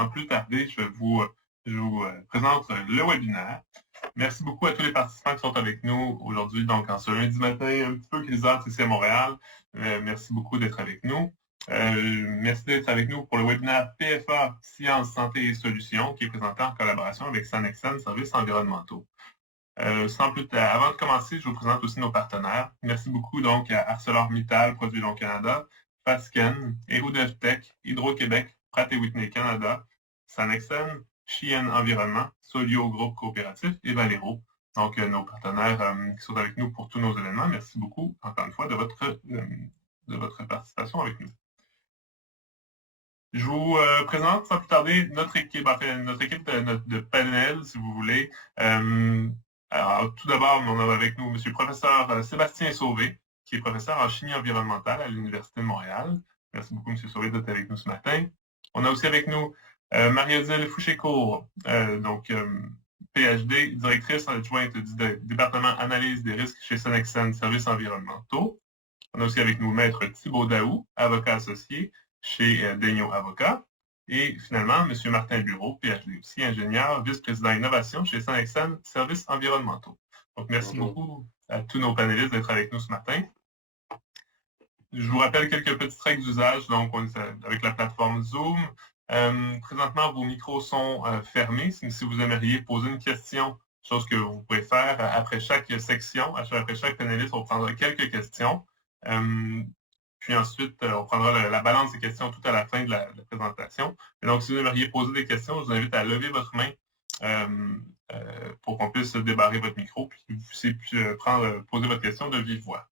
sans plus tarder, je vous présente le webinaire. Merci beaucoup à tous les participants qui sont avec nous aujourd'hui, donc en ce lundi matin, un petit peu grisâtre ici à Montréal. Merci beaucoup d'être avec nous. Merci d'être avec nous pour le webinaire PFA Sciences, Santé et Solutions qui est présenté en collaboration avec Sanexen Services environnementaux. Avant de commencer, je vous présente aussi nos partenaires. Merci beaucoup donc à ArcelorMittal, Produits Long Canada, Fasken, HeroDevTech, Hydro-Québec, Pratt & Whitney Canada, Sanexen, Chien Environnement, Solio Groupe Coopératif et Valero. Donc, nos partenaires qui sont avec nous pour tous nos événements. Merci beaucoup, encore une fois, de votre participation avec nous. Je vous présente sans plus tarder notre équipe de panel, si vous voulez. Alors, tout d'abord, on a avec nous M. le professeur Sébastien Sauvé, qui est professeur en chimie environnementale à l'Université de Montréal. Merci beaucoup, M. Sauvé, d'être avec nous ce matin. On a aussi avec nous Marie-Odile Fouché-Court, PhD, directrice adjointe du département analyse des risques chez Sanexen Services environnementaux. On a aussi avec nous Maître Thibault Daou, avocat associé chez Daigneault Avocats. Et finalement, M. Martin Bureau, PhD aussi, ingénieur, vice-président innovation chez Sanexen Services environnementaux. Donc, merci beaucoup à tous nos panélistes d'être avec nous ce matin. Je vous rappelle quelques petites règles d'usage. Donc, on est avec la plateforme Zoom. Présentement, vos micros sont fermés. Si vous aimeriez poser une question, chose que vous pouvez faire après chaque section, après chaque panéliste, on prendra quelques questions. Puis ensuite, on prendra la balance des questions tout à la fin de la présentation. Et donc, si vous aimeriez poser des questions, je vous invite à lever votre main pour qu'on puisse débarrer votre micro, puis que vous puissiez poser votre question de vive voix.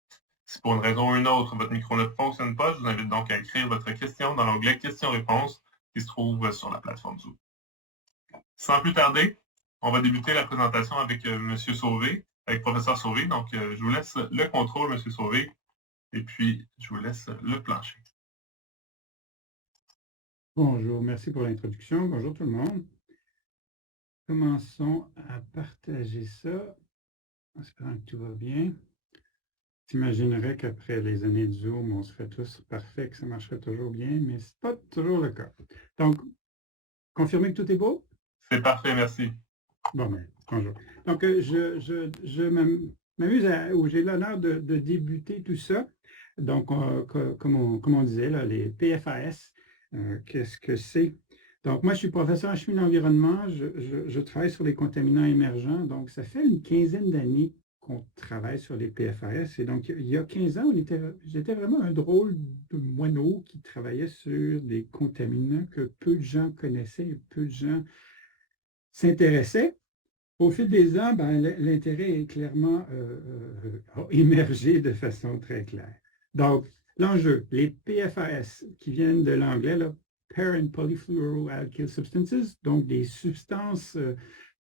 Si pour une raison ou une autre, votre micro ne fonctionne pas, je vous invite donc à écrire votre question dans l'onglet questions-réponses qui se trouve sur la plateforme Zoom. Sans plus tarder, on va débuter la présentation avec M. Sauvé, avec professeur Sauvé. Donc, je vous laisse le contrôle, M. Sauvé. Et puis, je vous laisse le plancher. Bonjour, merci pour l'introduction. Bonjour tout le monde. Commençons à partager ça, en espérant que tout va bien. T'imaginerais qu'après les années de Zoom, on serait tous parfaits, que ça marcherait toujours bien, mais ce n'est pas toujours le cas. Donc, confirmez que tout est beau? C'est parfait, merci. Bon, ben, bonjour. Donc, je m'amuse ou j'ai l'honneur de débuter tout ça. Donc, comme on disait, là, les PFAS, qu'est-ce que c'est? Donc, moi, je suis professeur en chimie de l'environnement. Je travaille sur les contaminants émergents. Donc, ça fait une quinzaine d'années qu'on travaille sur les PFAS. Et donc, il y a 15 ans, j'étais vraiment un drôle de moineau qui travaillait sur des contaminants que peu de gens connaissaient, peu de gens s'intéressaient. Au fil des ans, l'intérêt est clairement a émergé de façon très claire. Donc, l'enjeu, les PFAS, qui viennent de l'anglais, Parent Polyfluoroalkyl Substances, donc des substances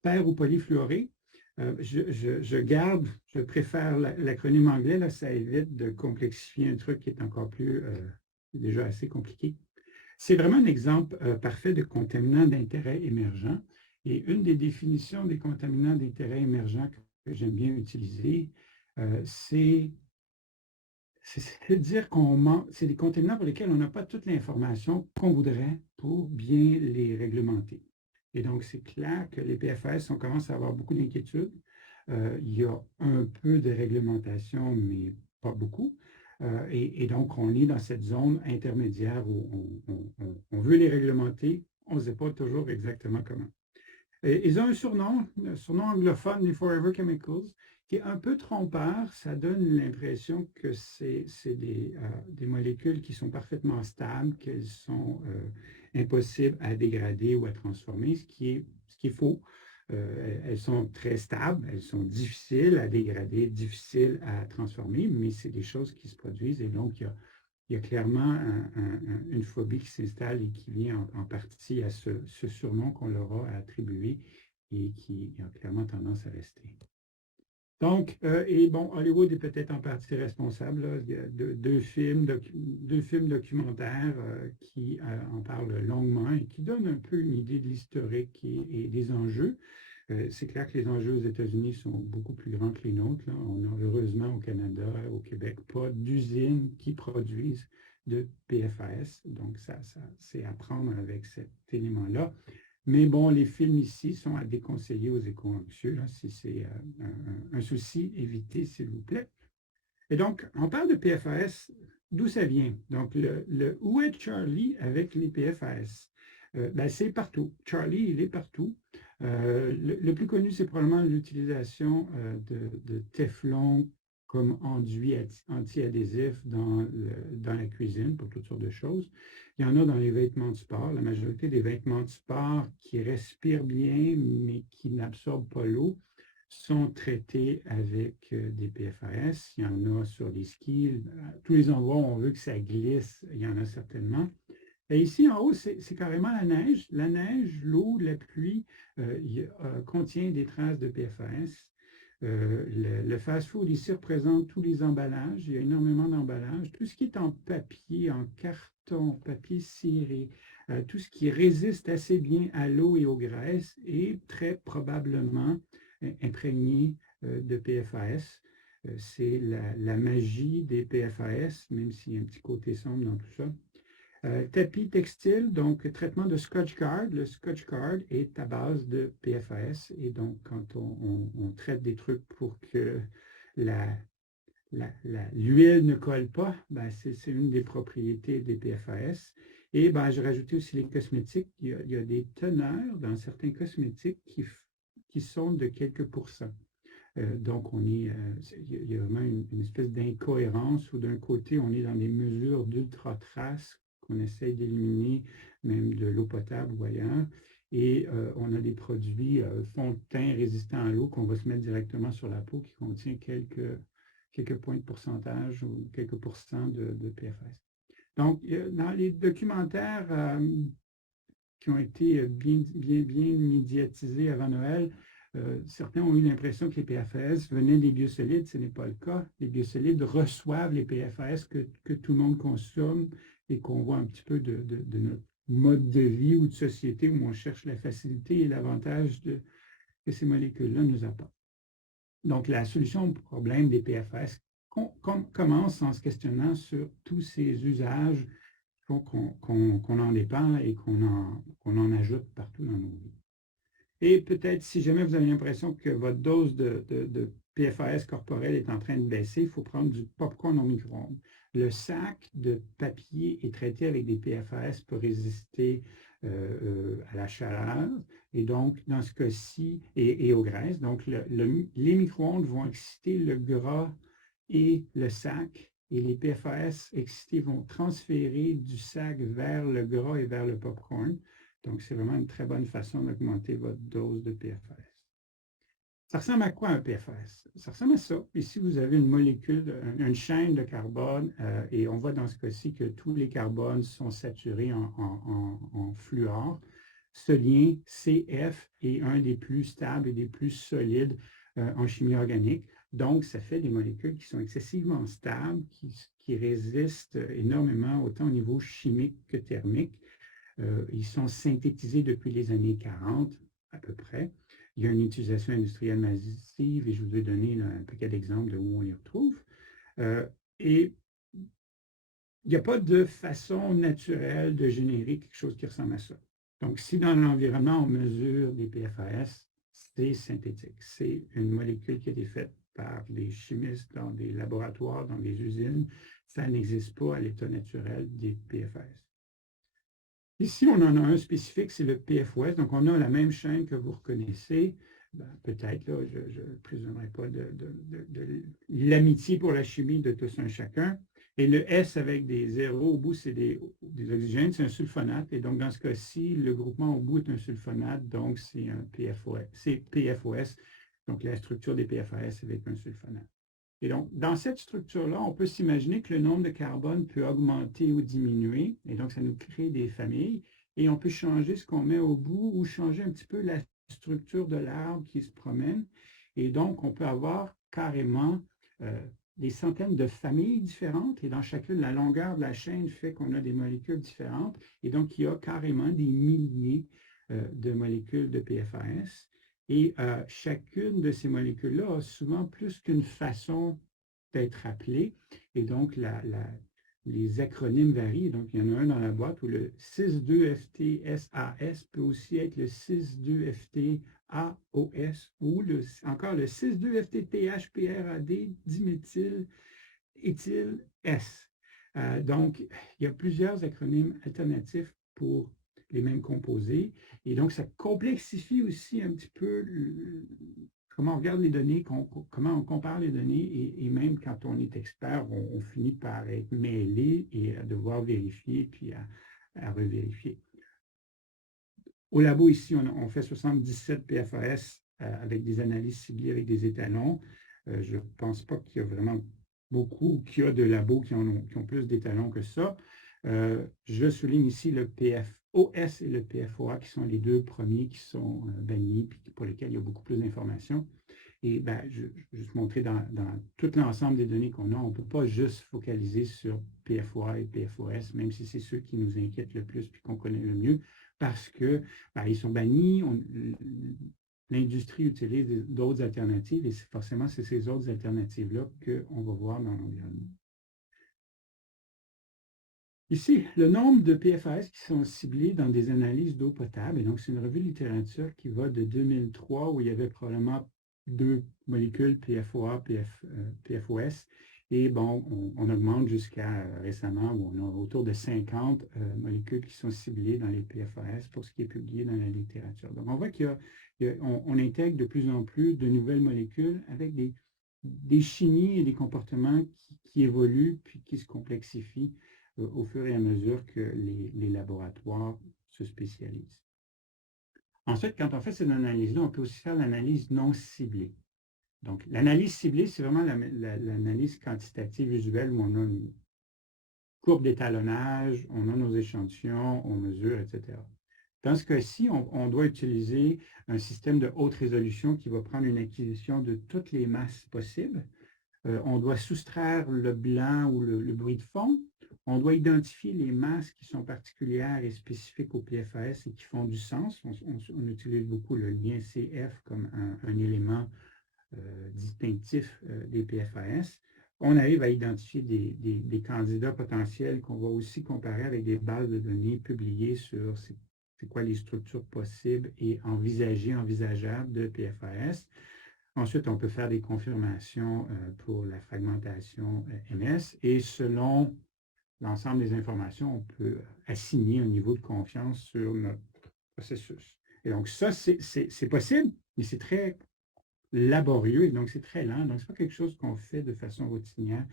paires ou polyfluorées. Je préfère l'acronyme anglais, là, ça évite de complexifier un truc qui est encore plus, déjà assez compliqué. C'est vraiment un exemple parfait de contaminant d'intérêt émergent. Et une des définitions des contaminants d'intérêt émergent que j'aime bien utiliser, c'est de dire c'est des contaminants pour lesquels on n'a pas toute l'information qu'on voudrait pour bien les réglementer. Et donc, c'est clair que les PFAS, on commence à avoir beaucoup d'inquiétudes. Il y a un peu de réglementation, mais pas beaucoup. Et donc, on est dans cette zone intermédiaire où on veut les réglementer, on ne sait pas toujours exactement comment. Ils ont un surnom anglophone, les Forever Chemicals, qui est un peu trompeur. Ça donne l'impression que c'est des molécules qui sont parfaitement stables, qu'elles sont impossibles à dégrader ou à transformer, ce qui est faux. Elles sont très stables, elles sont difficiles à dégrader, difficiles à transformer, mais c'est des choses qui se produisent et donc il y a clairement une phobie qui s'installe et qui vient en partie à ce surnom qu'on leur a attribué et qui a clairement tendance à rester. Donc, Hollywood est peut-être en partie responsable. Là. Il y a deux films documentaires qui en parlent longuement et qui donnent un peu une idée de l'historique et des enjeux. C'est clair que les enjeux aux États-Unis sont beaucoup plus grands que les nôtres. Là. On a heureusement au Canada, au Québec, pas d'usines qui produisent de PFAS. Donc, c'est à prendre avec cet élément-là. Mais bon, les films ici sont à déconseiller aux éco-anxieux. Si c'est un souci, évitez, s'il vous plaît. Et donc, on parle de PFAS, d'où ça vient? Donc, où est Charlie avec les PFAS? Ben, c'est partout. Charlie, il est partout. Le plus connu, c'est probablement l'utilisation de Teflon comme enduit anti-adhésif dans la cuisine pour toutes sortes de choses. Il y en a dans les vêtements de sport. La majorité des vêtements de sport qui respirent bien, mais qui n'absorbent pas l'eau, sont traités avec des PFAS. Il y en a sur les skis. Tous les endroits où on veut que ça glisse, il y en a certainement. Et ici, en haut, c'est carrément la neige. La neige, l'eau, la pluie contient des traces de PFAS. Le fast-food ici représente tous les emballages. Il y a énormément d'emballages. Tout ce qui est en papier, en carton, papier ciré, tout ce qui résiste assez bien à l'eau et aux graisses est très probablement imprégné de PFAS. C'est la magie des PFAS, même s'il y a un petit côté sombre dans tout ça. Tapis textile, donc traitement de Scotch Guard. Le Scotch Guard est à base de PFAS et donc quand on traite des trucs pour que l'huile ne colle pas, ben c'est une des propriétés des PFAS. Et ben, j'ai rajouté aussi les cosmétiques. Il y a des teneurs dans certains cosmétiques qui sont de quelques pourcents. Donc, il y a vraiment une espèce d'incohérence où d'un côté, on est dans des mesures d'ultra-traces qu'on essaye d'éliminer, même de l'eau potable ou ailleurs, et on a des produits fond de teint résistants à l'eau qu'on va se mettre directement sur la peau qui contient quelques points de pourcentage ou quelques pourcents de PFAS. Donc, dans les documentaires qui ont été bien médiatisés avant Noël, certains ont eu l'impression que les PFAS venaient des biosolides. Ce n'est pas le cas. Les biosolides reçoivent les PFAS que tout le monde consomme et qu'on voit un petit peu de notre mode de vie ou de société où on cherche la facilité et l'avantage que ces molécules-là nous apportent. Donc, la solution au problème des PFAS commence en se questionnant sur tous ces usages qui font qu'on en dépend et qu'on en ajoute partout dans nos vies. Et peut-être, si jamais vous avez l'impression que votre dose de PFAS corporel est en train de baisser, il faut prendre du popcorn au micro-ondes. Le sac de papier est traité avec des PFAS pour résister à la chaleur et donc, dans ce cas-ci, et aux graisses. Donc, les micro-ondes vont exciter le gras et le sac et les PFAS excités vont transférer du sac vers le gras et vers le popcorn. Donc, c'est vraiment une très bonne façon d'augmenter votre dose de PFAS. Ça ressemble à quoi un PFAS? Ça ressemble à ça. Ici, vous avez une molécule, une chaîne de carbone, et on voit dans ce cas-ci que tous les carbones sont saturés en fluor. Ce lien CF est un des plus stables et des plus solides en chimie organique. Donc, ça fait des molécules qui sont excessivement stables, qui résistent énormément, autant au niveau chimique que thermique. Ils sont synthétisés depuis les années 40, à peu près. Il y a une utilisation industrielle massive et je vous ai donné un paquet d'exemples de où on les retrouve. Et il n'y a pas de façon naturelle de générer quelque chose qui ressemble à ça. Donc, si dans l'environnement, on mesure des PFAS, c'est synthétique. C'est une molécule qui a été faite par des chimistes dans des laboratoires, dans des usines. Ça n'existe pas à l'état naturel des PFAS. Ici, on en a un spécifique, c'est le PFOS. Donc, on a la même chaîne que vous reconnaissez. Ben, peut-être, là, je ne présumerai pas de l'amitié pour la chimie de tous un chacun. Et le S avec des zéros au bout, c'est des oxygènes, c'est un sulfonate. Et donc, dans ce cas-ci, le groupement au bout est un sulfonate, donc c'est un PFOS. C'est PFOS, donc la structure des PFAS avec un sulfonate. Et donc, dans cette structure-là, on peut s'imaginer que le nombre de carbone peut augmenter ou diminuer, et donc ça nous crée des familles, et on peut changer ce qu'on met au bout ou changer un petit peu la structure de l'arbre qui se promène, et donc on peut avoir carrément des centaines de familles différentes, et dans chacune, la longueur de la chaîne fait qu'on a des molécules différentes, et donc il y a carrément des milliers de molécules de PFAS. Et chacune de ces molécules-là a souvent plus qu'une façon d'être appelée. Et donc, les acronymes varient. Donc, il y en a un dans la boîte où le 6,2-FT-SAS peut aussi être le 6,2-FT-AOS ou encore le 6,2-FT-THPRAD diméthyl-éthyl-S. Donc, il y a plusieurs acronymes alternatifs pour les mêmes composés. Et donc, ça complexifie aussi un petit peu comment on regarde les données, comment on compare les données, et même quand on est expert, on finit par être mêlé et à devoir vérifier, puis à revérifier. Au labo, ici, on fait 77 PFAS avec des analyses ciblées avec des étalons. Je ne pense pas qu'il y a vraiment beaucoup, qu'il y a de labos qui ont plus d'étalons que ça. Je souligne ici le PFOS et le PFOA, qui sont les deux premiers qui sont bannis, puis pour lesquels il y a beaucoup plus d'informations. Et je vais juste montrer dans tout l'ensemble des données qu'on a, on ne peut pas juste focaliser sur PFOA et PFOS, même si c'est ceux qui nous inquiètent le plus et qu'on connaît le mieux, parce que ils sont bannis. L'industrie utilise d'autres alternatives, et forcément, c'est ces autres alternatives-là qu'on va voir dans l'environnement. Ici, le nombre de PFAS qui sont ciblés dans des analyses d'eau potable. Et donc, c'est une revue de littérature qui va de 2003, où il y avait probablement 2 molécules, PFOA, PFOS. Et bon, on augmente jusqu'à récemment, où on a autour de 50 molécules qui sont ciblées dans les PFAS pour ce qui est publié dans la littérature. Donc, on voit qu'on intègre de plus en plus de nouvelles molécules avec des chimies et des comportements qui évoluent puis qui se complexifient au fur et à mesure que les laboratoires se spécialisent. Ensuite, quand on fait cette analyse-là, on peut aussi faire l'analyse non ciblée. Donc, l'analyse ciblée, c'est vraiment l'analyse quantitative visuelle où on a une courbe d'étalonnage, on a nos échantillons, on mesure, etc. Dans ce cas-ci, on doit utiliser un système de haute résolution qui va prendre une acquisition de toutes les masses possibles. On doit soustraire le blanc ou le bruit de fond. On doit identifier les masses qui sont particulières et spécifiques au PFAS et qui font du sens. On utilise beaucoup le lien CF comme un élément distinctif des PFAS. On arrive à identifier des candidats potentiels qu'on va aussi comparer avec des bases de données publiées sur c'est quoi les structures possibles et envisageables de PFAS. Ensuite, on peut faire des confirmations pour la fragmentation MS, et selon l'ensemble des informations, on peut assigner un niveau de confiance sur notre processus. Et donc, ça, c'est possible, mais c'est très laborieux et donc c'est très lent. Donc, ce n'est pas quelque chose qu'on fait de façon routinière.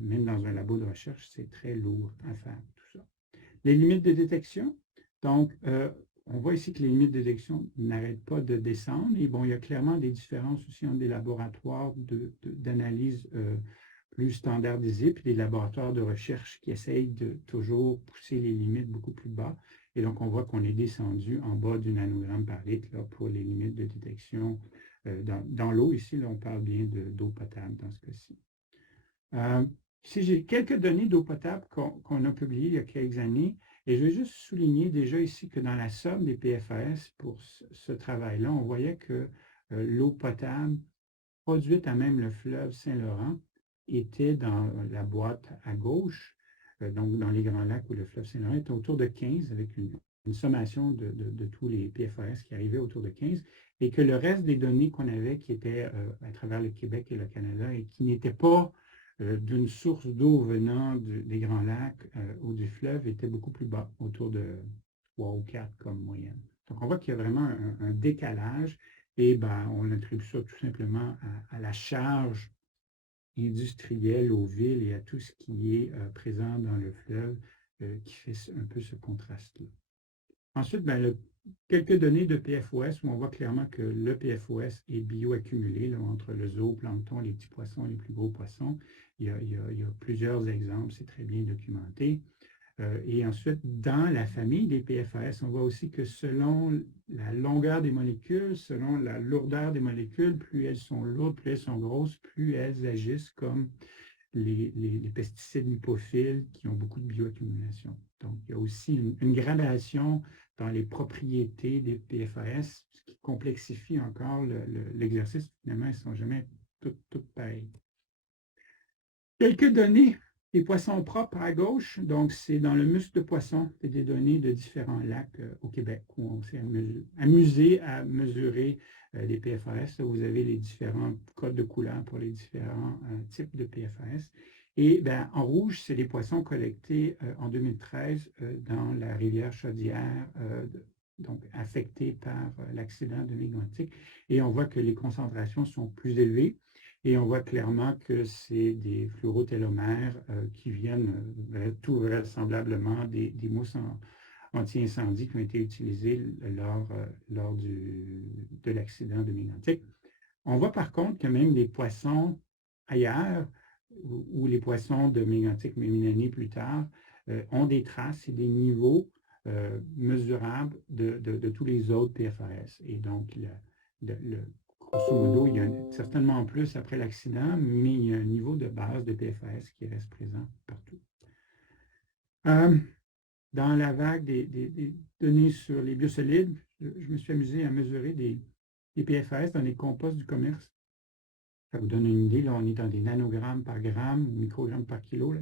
Même dans un labo de recherche, c'est très lourd à faire, tout ça. Les limites de détection. Donc, on voit ici que les limites de détection n'arrêtent pas de descendre. Et bon, il y a clairement des différences aussi entre des laboratoires d'analyse plus standardisés puis des laboratoires de recherche qui essayent de toujours pousser les limites beaucoup plus bas. Et donc, on voit qu'on est descendu en bas du nanogramme par litre là, pour les limites de détection dans l'eau. Ici, là, on parle bien d'eau potable dans ce cas-ci. Ici, j'ai quelques données d'eau potable qu'on a publiées il y a quelques années. Et je vais juste souligner déjà ici que dans la somme des PFAS pour ce travail-là, on voyait que l'eau potable produite à même le fleuve Saint-Laurent était dans la boîte à gauche, donc dans les Grands Lacs où le fleuve Saint-Laurent était autour de 15, avec une sommation de tous les PFAS qui arrivaient autour de 15, et que le reste des données qu'on avait qui étaient à travers le Québec et le Canada et qui n'étaient pas d'une source d'eau venant des Grands Lacs ou du fleuve était beaucoup plus bas, autour de 3 ou 4 comme moyenne. Donc, on voit qu'il y a vraiment un décalage et on attribue ça tout simplement à la charge industrielle aux villes et à tout ce qui est présent dans le fleuve qui fait un peu ce contraste-là. Ensuite, quelques données de PFOS où on voit clairement que le PFOS est bioaccumulé là, entre le zooplancton, les petits poissons et les plus gros poissons. Il y a plusieurs exemples, c'est très bien documenté. Et ensuite, dans la famille des PFAS, on voit aussi que selon la longueur des molécules, selon la lourdeur des molécules, plus elles sont lourdes, plus elles sont grosses, plus elles agissent comme les pesticides lipophiles qui ont beaucoup de bioaccumulation. Donc, il y a aussi une gradation dans les propriétés des PFAS, ce qui complexifie encore l'exercice. Finalement, elles ne sont jamais toutes pareilles. Quelques données Les poissons propres à gauche, donc c'est dans le muscle de poisson, c'est des données de différents lacs au Québec où on s'est amusé à mesurer les PFAS. Là, vous avez les différents codes de couleur pour les différents types de PFAS. Et ben, en rouge, c'est les poissons collectés en 2013 dans la rivière Chaudière, donc affectés par l'accident de Mégantic. Et on voit que les concentrations sont plus élevées. Et on voit clairement que c'est des fluorotélomères qui viennent tout vraisemblablement des mousses anti-incendie qui ont été utilisées lors de l'accident de Mégantic. On voit par contre que même les poissons ailleurs, ou les poissons de Mégantic, mais une année plus tard, ont des traces et des niveaux mesurables de tous les autres PFAS. Et donc, grosso modo, il y a certainement plus après l'accident, mais il y a un niveau de base de PFAS qui reste présent partout. Dans la vague des données sur les biosolides, je me suis amusé à mesurer des PFAS dans les composts du commerce. Ça vous donne une idée, là, on est dans des nanogrammes par gramme, microgrammes par kilo, là,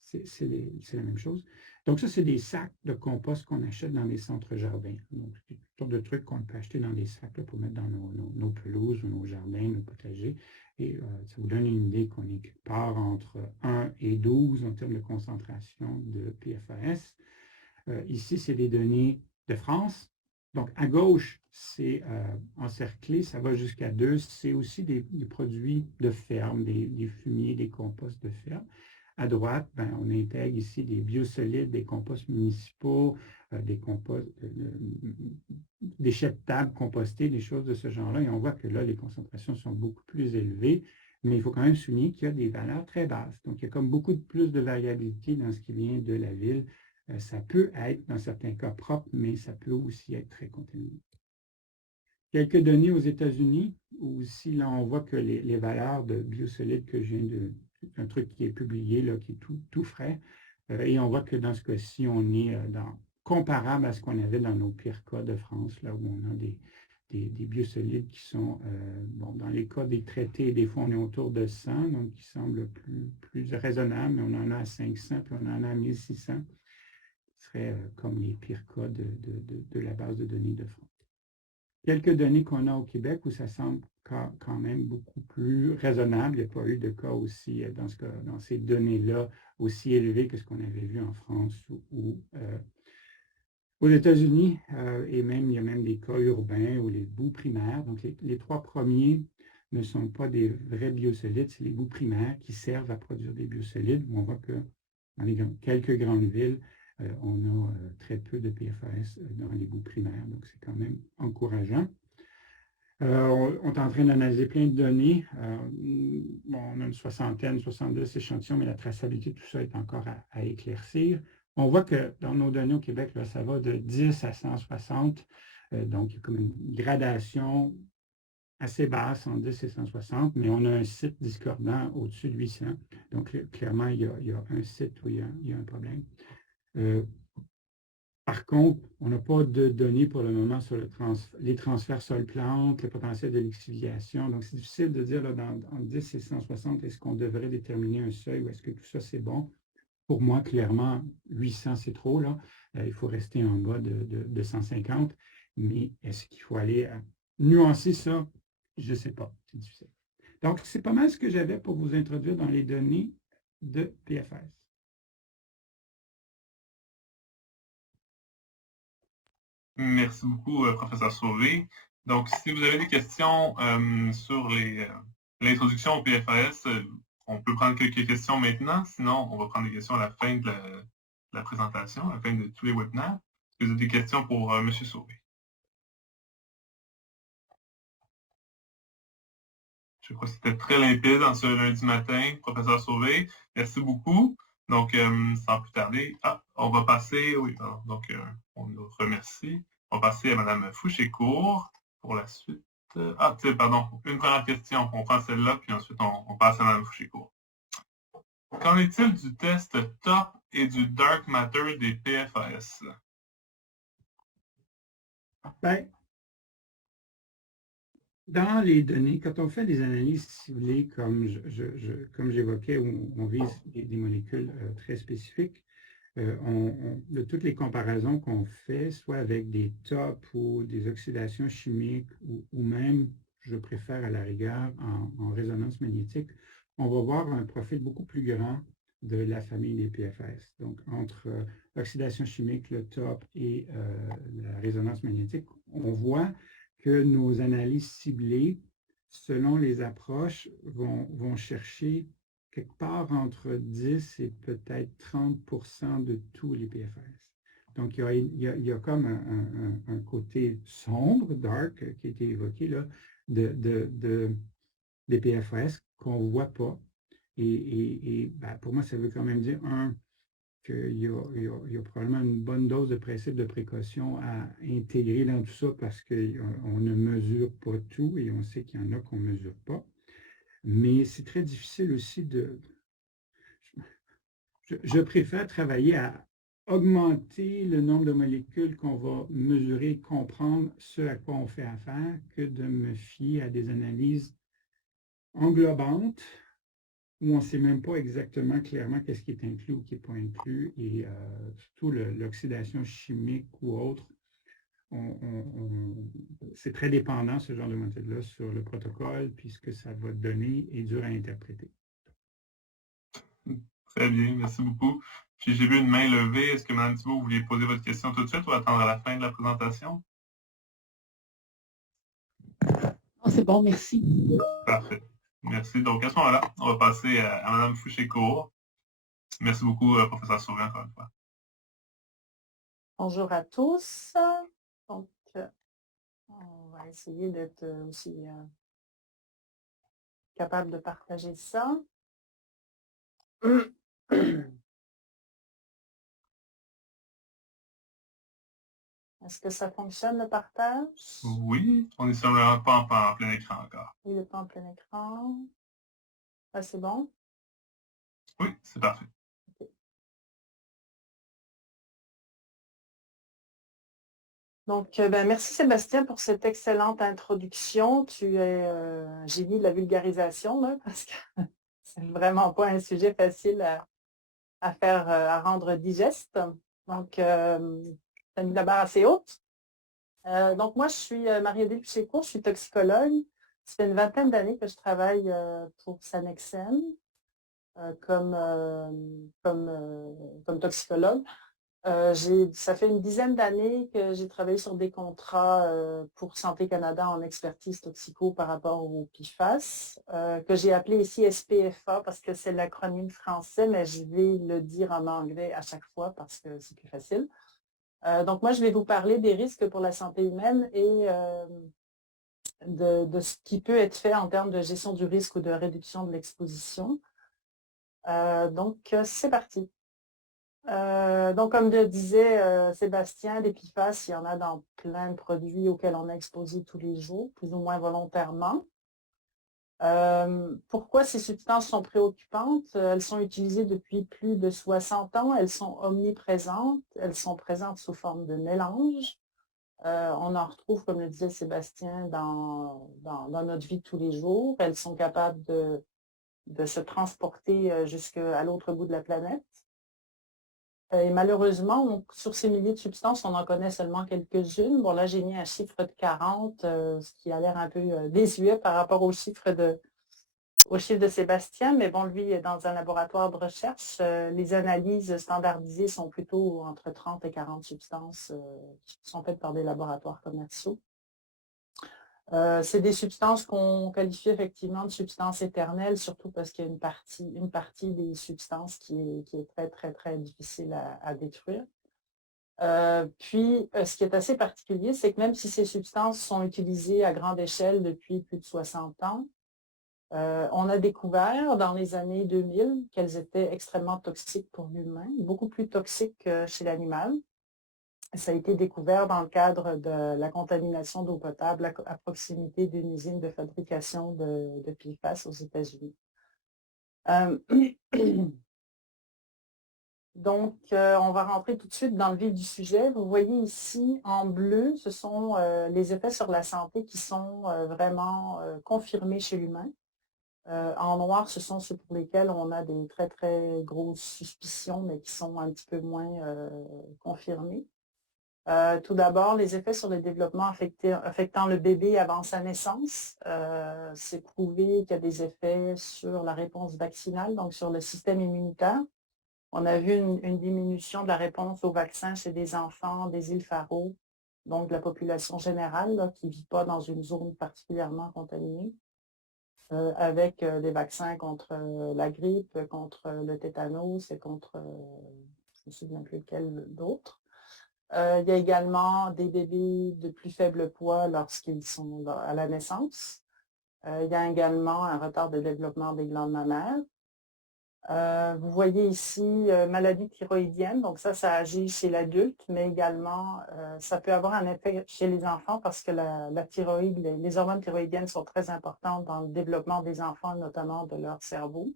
c'est la même chose. Donc ça, c'est des sacs de compost qu'on achète dans les centres jardins. Donc, c'est toutes sortes de trucs qu'on peut acheter dans des sacs là, pour mettre dans nos pelouses ou nos jardins, nos potagers. Et ça vous donne une idée qu'on est quelque part entre 1 et 12 en termes de concentration de PFAS. Ici, c'est des données de France. Donc, à gauche, c'est encerclé, ça va jusqu'à 2. C'est aussi des produits de ferme, des fumiers, des composts de ferme. À droite, ben, on intègre ici des biosolides, des composts municipaux, des composts, déchets de table compostés, des choses de ce genre-là. Et on voit que là, les concentrations sont beaucoup plus élevées, mais il faut quand même souligner qu'il y a des valeurs très basses. Donc, il y a comme beaucoup plus de variabilité dans ce qui vient de la ville. Ça peut être, dans certains cas, propre, mais ça peut aussi être très contaminé. Quelques données aux États-Unis, où ici, là, on voit que les valeurs de biosolides que je viens de... un truc qui est publié, là, qui est tout frais. Et on voit que dans ce cas-ci, on est comparable à ce qu'on avait dans nos pires cas de France, là, où on a des biosolides qui sont, bon, dans les cas des traités, des fois, on est autour de 100, donc qui semble plus raisonnable, mais on en a à 500, puis on en a à 1600. Ce serait comme les pires cas de la base de données de France. Quelques données qu'on a au Québec où ça semble quand même beaucoup plus raisonnable. Il n'y a pas eu de cas aussi, dans ces données-là, aussi élevés que ce qu'on avait vu en France ou aux États-Unis. Et même, il y a même des cas urbains ou les boues primaires. Donc, les 3 premiers ne sont pas des vrais biosolides, c'est les boues primaires qui servent à produire des biosolides. On voit que dans quelques grandes villes, on a très peu de PFAS dans les boues primaires, donc c'est quand même encourageant. On est en train d'analyser plein de données. Bon, on a une 70 échantillons, mais la traçabilité, tout ça est encore à éclaircir. On voit que dans nos données au Québec, là, ça va de 10 à 160. Donc, il y a comme une gradation assez basse en 10 et 160, mais on a un site discordant au-dessus de 800. Donc, clairement, il y a un site où il y a un problème. Par contre, on n'a pas de données pour le moment sur les transferts sol-plante, le potentiel de lixiviation. Donc, c'est difficile de dire là, entre 10 et 160, est-ce qu'on devrait déterminer un seuil ou est-ce que tout ça, c'est bon? Pour moi, clairement, 800, c'est trop. Là. Il faut rester en bas de 150. Mais est-ce qu'il faut aller nuancer ça? Je ne sais pas. C'est difficile. Donc, c'est pas mal ce que j'avais pour vous introduire dans les données de PFAS. Merci beaucoup, professeur Sauvé. Donc, si vous avez des questions sur l'introduction au PFAS, on peut prendre quelques questions maintenant. Sinon, on va prendre des questions à la fin de la présentation, à la fin de tous les webinaires. Est-ce que vous avez des questions pour M. Sauvé? Je crois que c'était très limpide en ce lundi matin, professeur Sauvé. Merci beaucoup. Donc, sans plus tarder, on va passer, oui, donc on nous remercie. On va passer à Mme Fouché-Court pour la suite. Pardon, une première question. On prend celle-là, puis ensuite on passe à Mme Fouché-Court. Qu'en est-il du test TOP et du Dark Matter des PFAS? Ben, Dans les données, quand on fait des analyses ciblées, comme j'évoquais, où on vise des molécules très spécifiques, de toutes les comparaisons qu'on fait, soit avec des TOP ou des oxydations chimiques, ou même, je préfère à la rigueur, en résonance magnétique, on va voir un profil beaucoup plus grand de la famille des PFS. Donc, entre l'oxydation chimique, le TOP et la résonance magnétique, on voit que nos analyses ciblées, selon les approches, vont chercher quelque part entre 10 et peut-être 30% de tous les PFS. Donc, il y a comme un côté sombre, dark, qui a été évoqué là, des PFS qu'on ne voit pas. Et ben, pour moi, ça veut quand même dire, qu'il y a probablement une bonne dose de principe de précaution à intégrer dans tout ça parce qu'on ne mesure pas tout et on sait qu'il y en a qu'on ne mesure pas. Mais c'est très difficile aussi je préfère travailler à augmenter le nombre de molécules qu'on va mesurer, comprendre ce à quoi on fait affaire, que de me fier à des analyses englobantes où on ne sait même pas exactement clairement qu'est-ce qui est inclus ou qui n'est pas inclus, et surtout l'oxydation chimique ou autre. C'est très dépendant, ce genre de méthode-là, sur le protocole, puis ce que ça va donner est dur à interpréter. Très bien, merci beaucoup. Puis j'ai vu une main levée. Est-ce que Mme Thibault, vous vouliez poser votre question tout de suite ou attendre à la fin de la présentation? Oh, c'est bon, merci. Parfait. Merci. Donc, à ce moment-là, on va passer à Mme Fouché-Court. Merci beaucoup, professeur Sauvé, encore une fois. Bonjour à tous. Donc, on va essayer d'être aussi capable de partager ça. Est-ce que ça fonctionne, le partage? Oui, on n'est sûrement pas en plein écran encore. Il n'est pas en plein écran. Ah, c'est bon? Oui, c'est parfait. Okay. Donc, merci Sébastien pour cette excellente introduction. Tu es génie de la vulgarisation, là, parce que c'est vraiment pas un sujet facile à faire, à rendre digeste. Donc, tu as mis la barre assez haute. Donc, moi, je suis Marie-Odile Piché-Court, je suis toxicologue. Ça fait une vingtaine d'années que je travaille pour Sanexen comme toxicologue. Ça fait une dizaine d'années que j'ai travaillé sur des contrats pour Santé Canada en expertise toxico par rapport au PFAS, que j'ai appelé ici SPFA parce que c'est l'acronyme français, mais je vais le dire en anglais à chaque fois parce que c'est plus facile. Donc, moi, je vais vous parler des risques pour la santé humaine et de ce qui peut être fait en termes de gestion du risque ou de réduction de l'exposition. Donc, c'est parti. Donc, comme le disait Sébastien, des PFAS, il y en a dans plein de produits auxquels on est exposé tous les jours, plus ou moins volontairement. Pourquoi ces substances sont préoccupantes? Elles sont utilisées depuis plus de 60 ans, elles sont omniprésentes, elles sont présentes sous forme de mélange. On en retrouve, comme le disait Sébastien, dans notre vie de tous les jours. Elles sont capables de se transporter jusqu'à l'autre bout de la planète. Et malheureusement, sur ces milliers de substances, on en connaît seulement quelques-unes. Bon, là, j'ai mis un chiffre de 40, ce qui a l'air un peu désuet par rapport au chiffre de Sébastien, mais bon, lui est dans un laboratoire de recherche. Les analyses standardisées sont plutôt entre 30 et 40 substances qui sont faites par des laboratoires commerciaux. C'est des substances qu'on qualifie effectivement de substances éternelles, surtout parce qu'il y a une partie des substances qui est très, très, très difficile à détruire. Puis, ce qui est assez particulier, c'est que même si ces substances sont utilisées à grande échelle depuis plus de 60 ans, on a découvert dans les années 2000 qu'elles étaient extrêmement toxiques pour l'humain, beaucoup plus toxiques que chez l'animal. Ça a été découvert dans le cadre de la contamination d'eau potable à proximité d'une usine de fabrication de PFAS aux États-Unis. Donc, on va rentrer tout de suite dans le vif du sujet. Vous voyez ici, en bleu, ce sont les effets sur la santé qui sont vraiment confirmés chez l'humain. En noir, ce sont ceux pour lesquels on a des très, très grosses suspicions, mais qui sont un petit peu moins confirmés. Tout d'abord, les effets sur le développement affectant le bébé avant sa naissance. C'est prouvé qu'il y a des effets sur la réponse vaccinale, donc sur le système immunitaire. On a vu une diminution de la réponse au vaccin chez des enfants des îles Faroe, donc de la population générale là, qui ne vit pas dans une zone particulièrement contaminée, avec des vaccins contre la grippe, contre le tétanos et contre, je ne me souviens plus lequel d'autres. Il y a également des bébés de plus faible poids lorsqu'ils sont à la naissance. Il y a également un retard de développement des glandes mammaires. Vous voyez ici maladie thyroïdienne, donc ça agit chez l'adulte, mais également ça peut avoir un effet chez les enfants parce que la thyroïde, les hormones thyroïdiennes sont très importantes dans le développement des enfants, notamment de leur cerveau.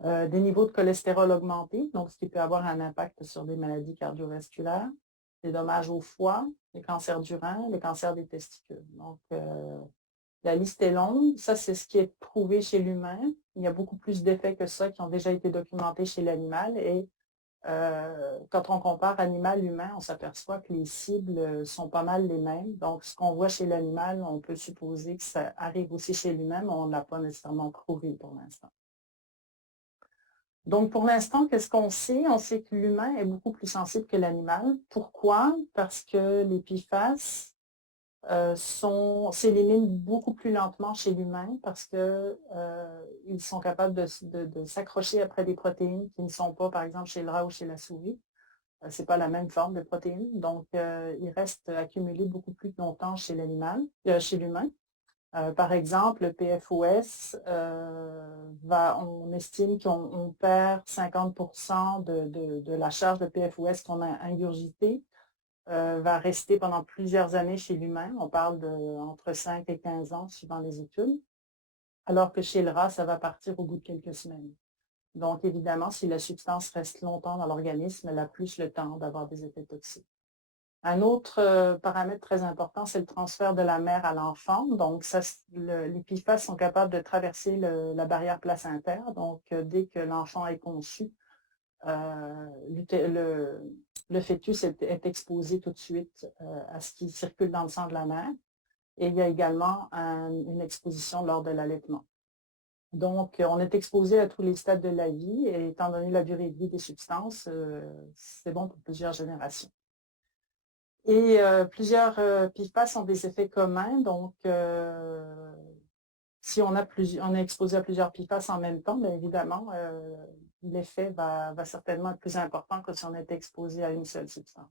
Des niveaux de cholestérol augmentés, donc ce qui peut avoir un impact sur des maladies cardiovasculaires, des dommages au foie, les cancers du rein, les cancers des testicules. Donc, la liste est longue. Ça, c'est ce qui est prouvé chez l'humain. Il y a beaucoup plus d'effets que ça qui ont déjà été documentés chez l'animal. Et quand on compare animal-humain, on s'aperçoit que les cibles sont pas mal les mêmes. Donc, ce qu'on voit chez l'animal, on peut supposer que ça arrive aussi chez l'humain, mais on ne l'a pas nécessairement prouvé pour l'instant. Donc, pour l'instant, qu'est-ce qu'on sait? On sait que l'humain est beaucoup plus sensible que l'animal. Pourquoi? Parce que les PFAS s'éliminent beaucoup plus lentement chez l'humain parce qu'ils sont capables de s'accrocher après des protéines qui ne sont pas, par exemple, chez le rat ou chez la souris. Ce n'est pas la même forme de protéines. Donc, ils restent accumulés beaucoup plus longtemps chez l'humain. Par exemple, le PFOS, on estime qu'on perd 50% de la charge de PFOS qu'on a ingurgitée, va rester pendant plusieurs années chez l'humain. On parle entre 5 et 15 ans suivant les études, alors que chez le rat, ça va partir au bout de quelques semaines. Donc, évidemment, si la substance reste longtemps dans l'organisme, elle a plus le temps d'avoir des effets toxiques. Un autre paramètre très important, c'est le transfert de la mère à l'enfant. Donc, les PFAS sont capables de traverser la barrière placentaire. Donc, dès que l'enfant est conçu, le fœtus est exposé tout de suite à ce qui circule dans le sang de la mère. Et il y a également une exposition lors de l'allaitement. Donc, on est exposé à tous les stades de la vie et étant donné la durée de vie des substances, c'est bon pour plusieurs générations. Et plusieurs PFAS ont des effets communs. Donc, si on est exposé à plusieurs PFAS en même temps, bien évidemment, l'effet va certainement être plus important que si on est exposé à une seule substance.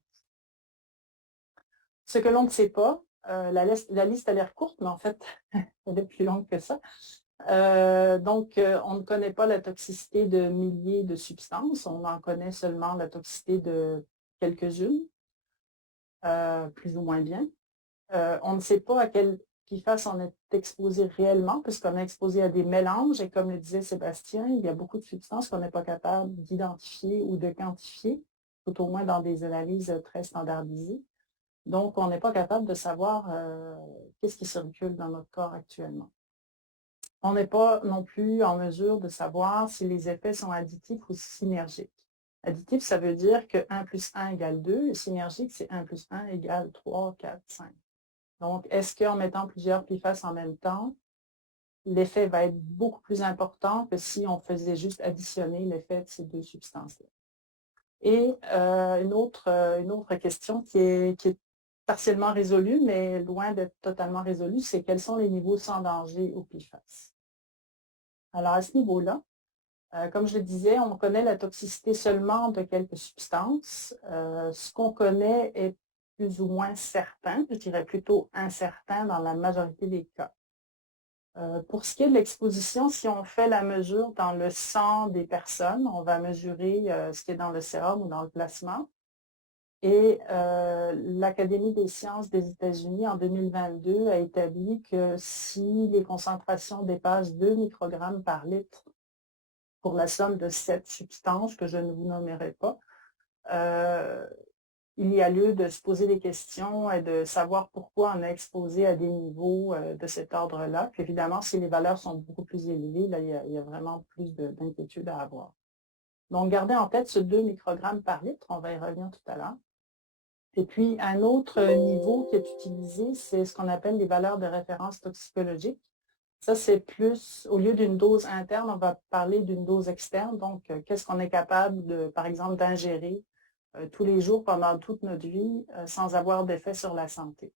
Ce que l'on ne sait pas, la liste a l'air courte, mais en fait, elle est plus longue que ça. Donc, on ne connaît pas la toxicité de milliers de substances. On en connaît seulement la toxicité de quelques-unes, plus ou moins bien. On ne sait pas à quel PFAS on est exposé réellement, puisqu'on est exposé à des mélanges. Et comme le disait Sébastien, il y a beaucoup de substances qu'on n'est pas capable d'identifier ou de quantifier, tout au moins dans des analyses très standardisées. Donc, on n'est pas capable de savoir qu'est-ce qui circule dans notre corps actuellement. On n'est pas non plus en mesure de savoir si les effets sont additifs ou synergiques. Additif, ça veut dire que 1 plus 1 égale 2, et synergique, c'est 1 plus 1 égale 3, 4, 5. Donc, est-ce qu'en mettant plusieurs PFAS en même temps, l'effet va être beaucoup plus important que si on faisait juste additionner l'effet de ces deux substances-là? Et une autre question qui est partiellement résolue, mais loin d'être totalement résolue, c'est quels sont les niveaux sans danger au PFAS? Alors, à ce niveau-là, comme je le disais, on connaît la toxicité seulement de quelques substances. Ce qu'on connaît est plus ou moins certain, je dirais plutôt incertain dans la majorité des cas. Pour ce qui est de l'exposition, si on fait la mesure dans le sang des personnes, on va mesurer ce qui est dans le sérum ou dans le plasma. Et l'Académie des sciences des États-Unis, en 2022, a établi que si les concentrations dépassent 2 microgrammes par litre pour la somme de 7 substances que je ne vous nommerai pas, il y a lieu de se poser des questions et de savoir pourquoi on est exposé à des niveaux de cet ordre-là. Puis évidemment, si les valeurs sont beaucoup plus élevées, là, il y a vraiment plus d'inquiétude à avoir. Donc, gardez en tête ce 2 microgrammes par litre, on va y revenir tout à l'heure. Et puis, un autre niveau qui est utilisé, c'est ce qu'on appelle les valeurs de référence toxicologiques. Ça, c'est plus, au lieu d'une dose interne, on va parler d'une dose externe. Donc, qu'est-ce qu'on est capable, par exemple, d'ingérer tous les jours pendant toute notre vie sans avoir d'effet sur la santé.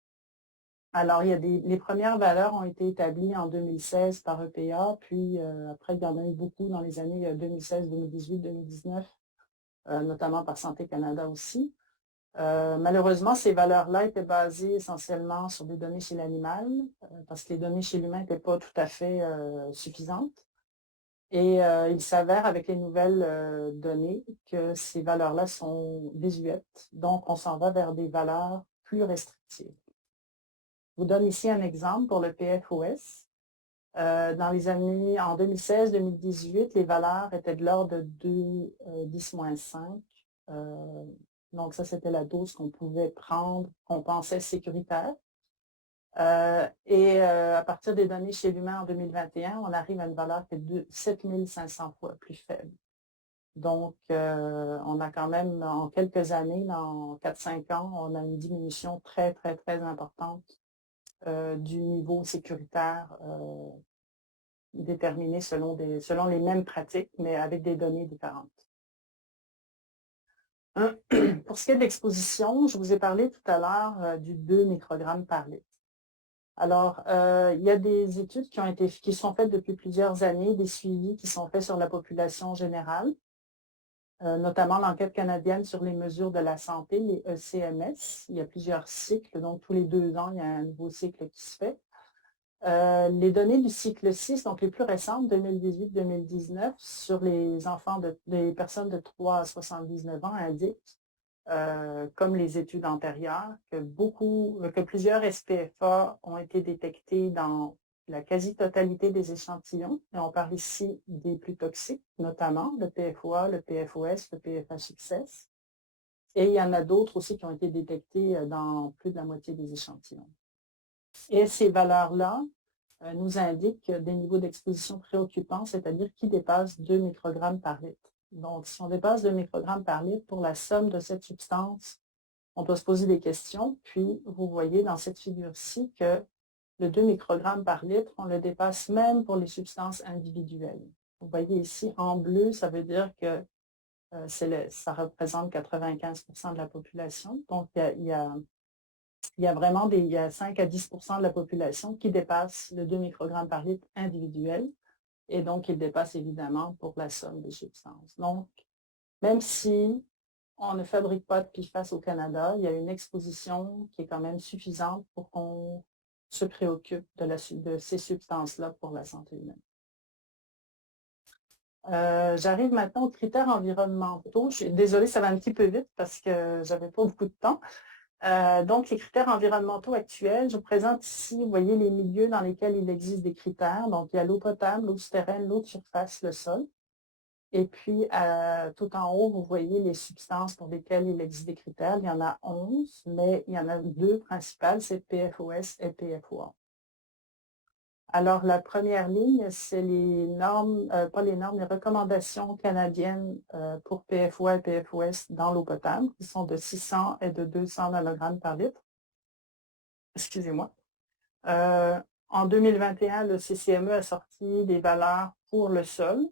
Alors, les premières valeurs ont été établies en 2016 par EPA, puis après, il y en a eu beaucoup dans les années 2016, 2018, 2019, notamment par Santé Canada aussi. Malheureusement, ces valeurs-là étaient basées essentiellement sur des données chez l'animal, parce que les données chez l'humain n'étaient pas tout à fait suffisantes. Et il s'avère avec les nouvelles données que ces valeurs-là sont désuètes. Donc, on s'en va vers des valeurs plus restrictives. Je vous donne ici un exemple pour le PFOS. Dans les années, en 2016-2018, les valeurs étaient de l'ordre de 2, 10-5. Donc, ça, c'était la dose qu'on pouvait prendre, qu'on pensait sécuritaire. À partir des données chez l'humain en 2021, on arrive à une valeur qui est de 7500 fois plus faible. Donc, on a quand même, en quelques années, dans 4-5 ans, on a une diminution très, très, très importante du niveau sécuritaire déterminé selon les mêmes pratiques, mais avec des données différentes. Pour ce qui est de l'exposition, je vous ai parlé tout à l'heure du 2 microgrammes par litre. Alors, il y a des études qui sont faites depuis plusieurs années, des suivis qui sont faits sur la population générale, notamment l'enquête canadienne sur les mesures de la santé, les ECMS. Il y a plusieurs cycles, donc tous les 2 ans, il y a un nouveau cycle qui se fait. Les données du cycle 6, donc les plus récentes, 2018-2019, sur les enfants, les personnes de 3 à 79 ans indiquent, comme les études antérieures, que plusieurs SPFA ont été détectés dans la quasi-totalité des échantillons. Et on parle ici des plus toxiques, notamment le PFOA, le PFOS, le PFHXS. Et il y en a d'autres aussi qui ont été détectés dans plus de la moitié des échantillons. Et ces valeurs-là nous indiquent des niveaux d'exposition préoccupants, c'est-à-dire qui dépassent 2 microgrammes par litre. Donc, si on dépasse 2 microgrammes par litre pour la somme de cette substance, on doit se poser des questions. Puis, vous voyez dans cette figure-ci que le 2 microgrammes par litre, on le dépasse même pour les substances individuelles. Vous voyez ici, en bleu, ça veut dire que ça représente 95% de la population. Donc, il y a vraiment 5 à 10% de la population qui dépasse le 2 microgrammes par litre individuel. Et donc, il dépasse évidemment pour la somme des substances. Donc, même si on ne fabrique pas de PFAS au Canada, il y a une exposition qui est quand même suffisante pour qu'on se préoccupe de ces substances-là pour la santé humaine. J'arrive maintenant aux critères environnementaux. Je suis désolée, ça va un petit peu vite parce que je n'avais pas beaucoup de temps. Donc, les critères environnementaux actuels, je vous présente ici, vous voyez les milieux dans lesquels il existe des critères. Donc, il y a l'eau potable, l'eau souterraine, l'eau de surface, le sol. Et puis, tout en haut, vous voyez les substances pour lesquelles il existe des critères. Il y en a 11, mais il y en a 2 principales, c'est PFOS et PFOA. Alors, la première ligne, c'est les normes, les recommandations canadiennes pour PFOA et PFOS dans l'eau potable, qui sont de 600 et de 200 nanogrammes par litre. Excusez-moi. En 2021, le CCME a sorti des valeurs pour le sol.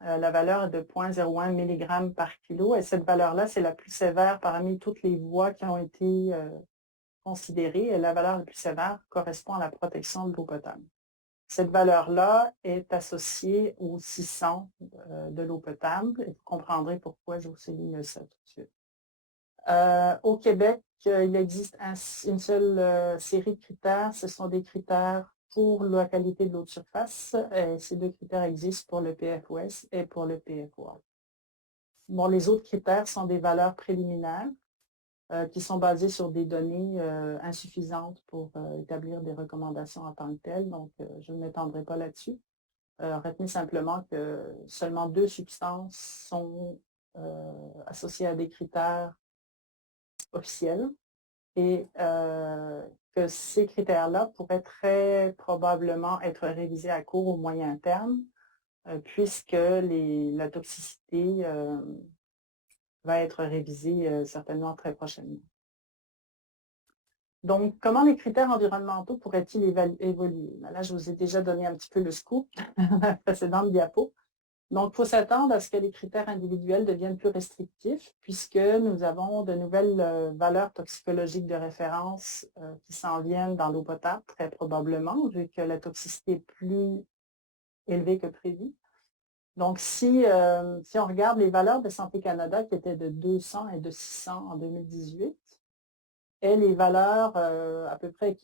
La valeur est de 0,01 mg par kilo, et cette valeur-là, c'est la plus sévère parmi toutes les voies qui ont été considérées, et la valeur la plus sévère correspond à la protection de l'eau potable. Cette valeur-là est associée aux 600 de l'eau potable, et vous comprendrez pourquoi je vous souligne ça tout de suite. Au Québec, il existe une seule série de critères. Ce sont des critères pour la qualité de l'eau de surface. Et ces 2 critères existent pour le PFOS et pour le PFOA. Bon, les autres critères sont des valeurs préliminaires qui sont basées sur des données insuffisantes pour établir des recommandations en tant que telles. Donc, je ne m'étendrai pas là-dessus. Retenez simplement que seulement 2 substances sont associées à des critères officiels et que ces critères-là pourraient très probablement être révisés à court ou moyen terme puisque la toxicité va être révisée certainement très prochainement. Donc, comment les critères environnementaux pourraient-ils évoluer? Là, je vous ai déjà donné un petit peu le scoop dans la précédente diapo. Donc, il faut s'attendre à ce que les critères individuels deviennent plus restrictifs puisque nous avons de nouvelles valeurs toxicologiques de référence qui s'en viennent dans l'eau potable, très probablement, vu que la toxicité est plus élevée que prévu. Donc, si on regarde les valeurs de Santé Canada qui étaient de 200 et de 600 en 2018, et les valeurs à peu près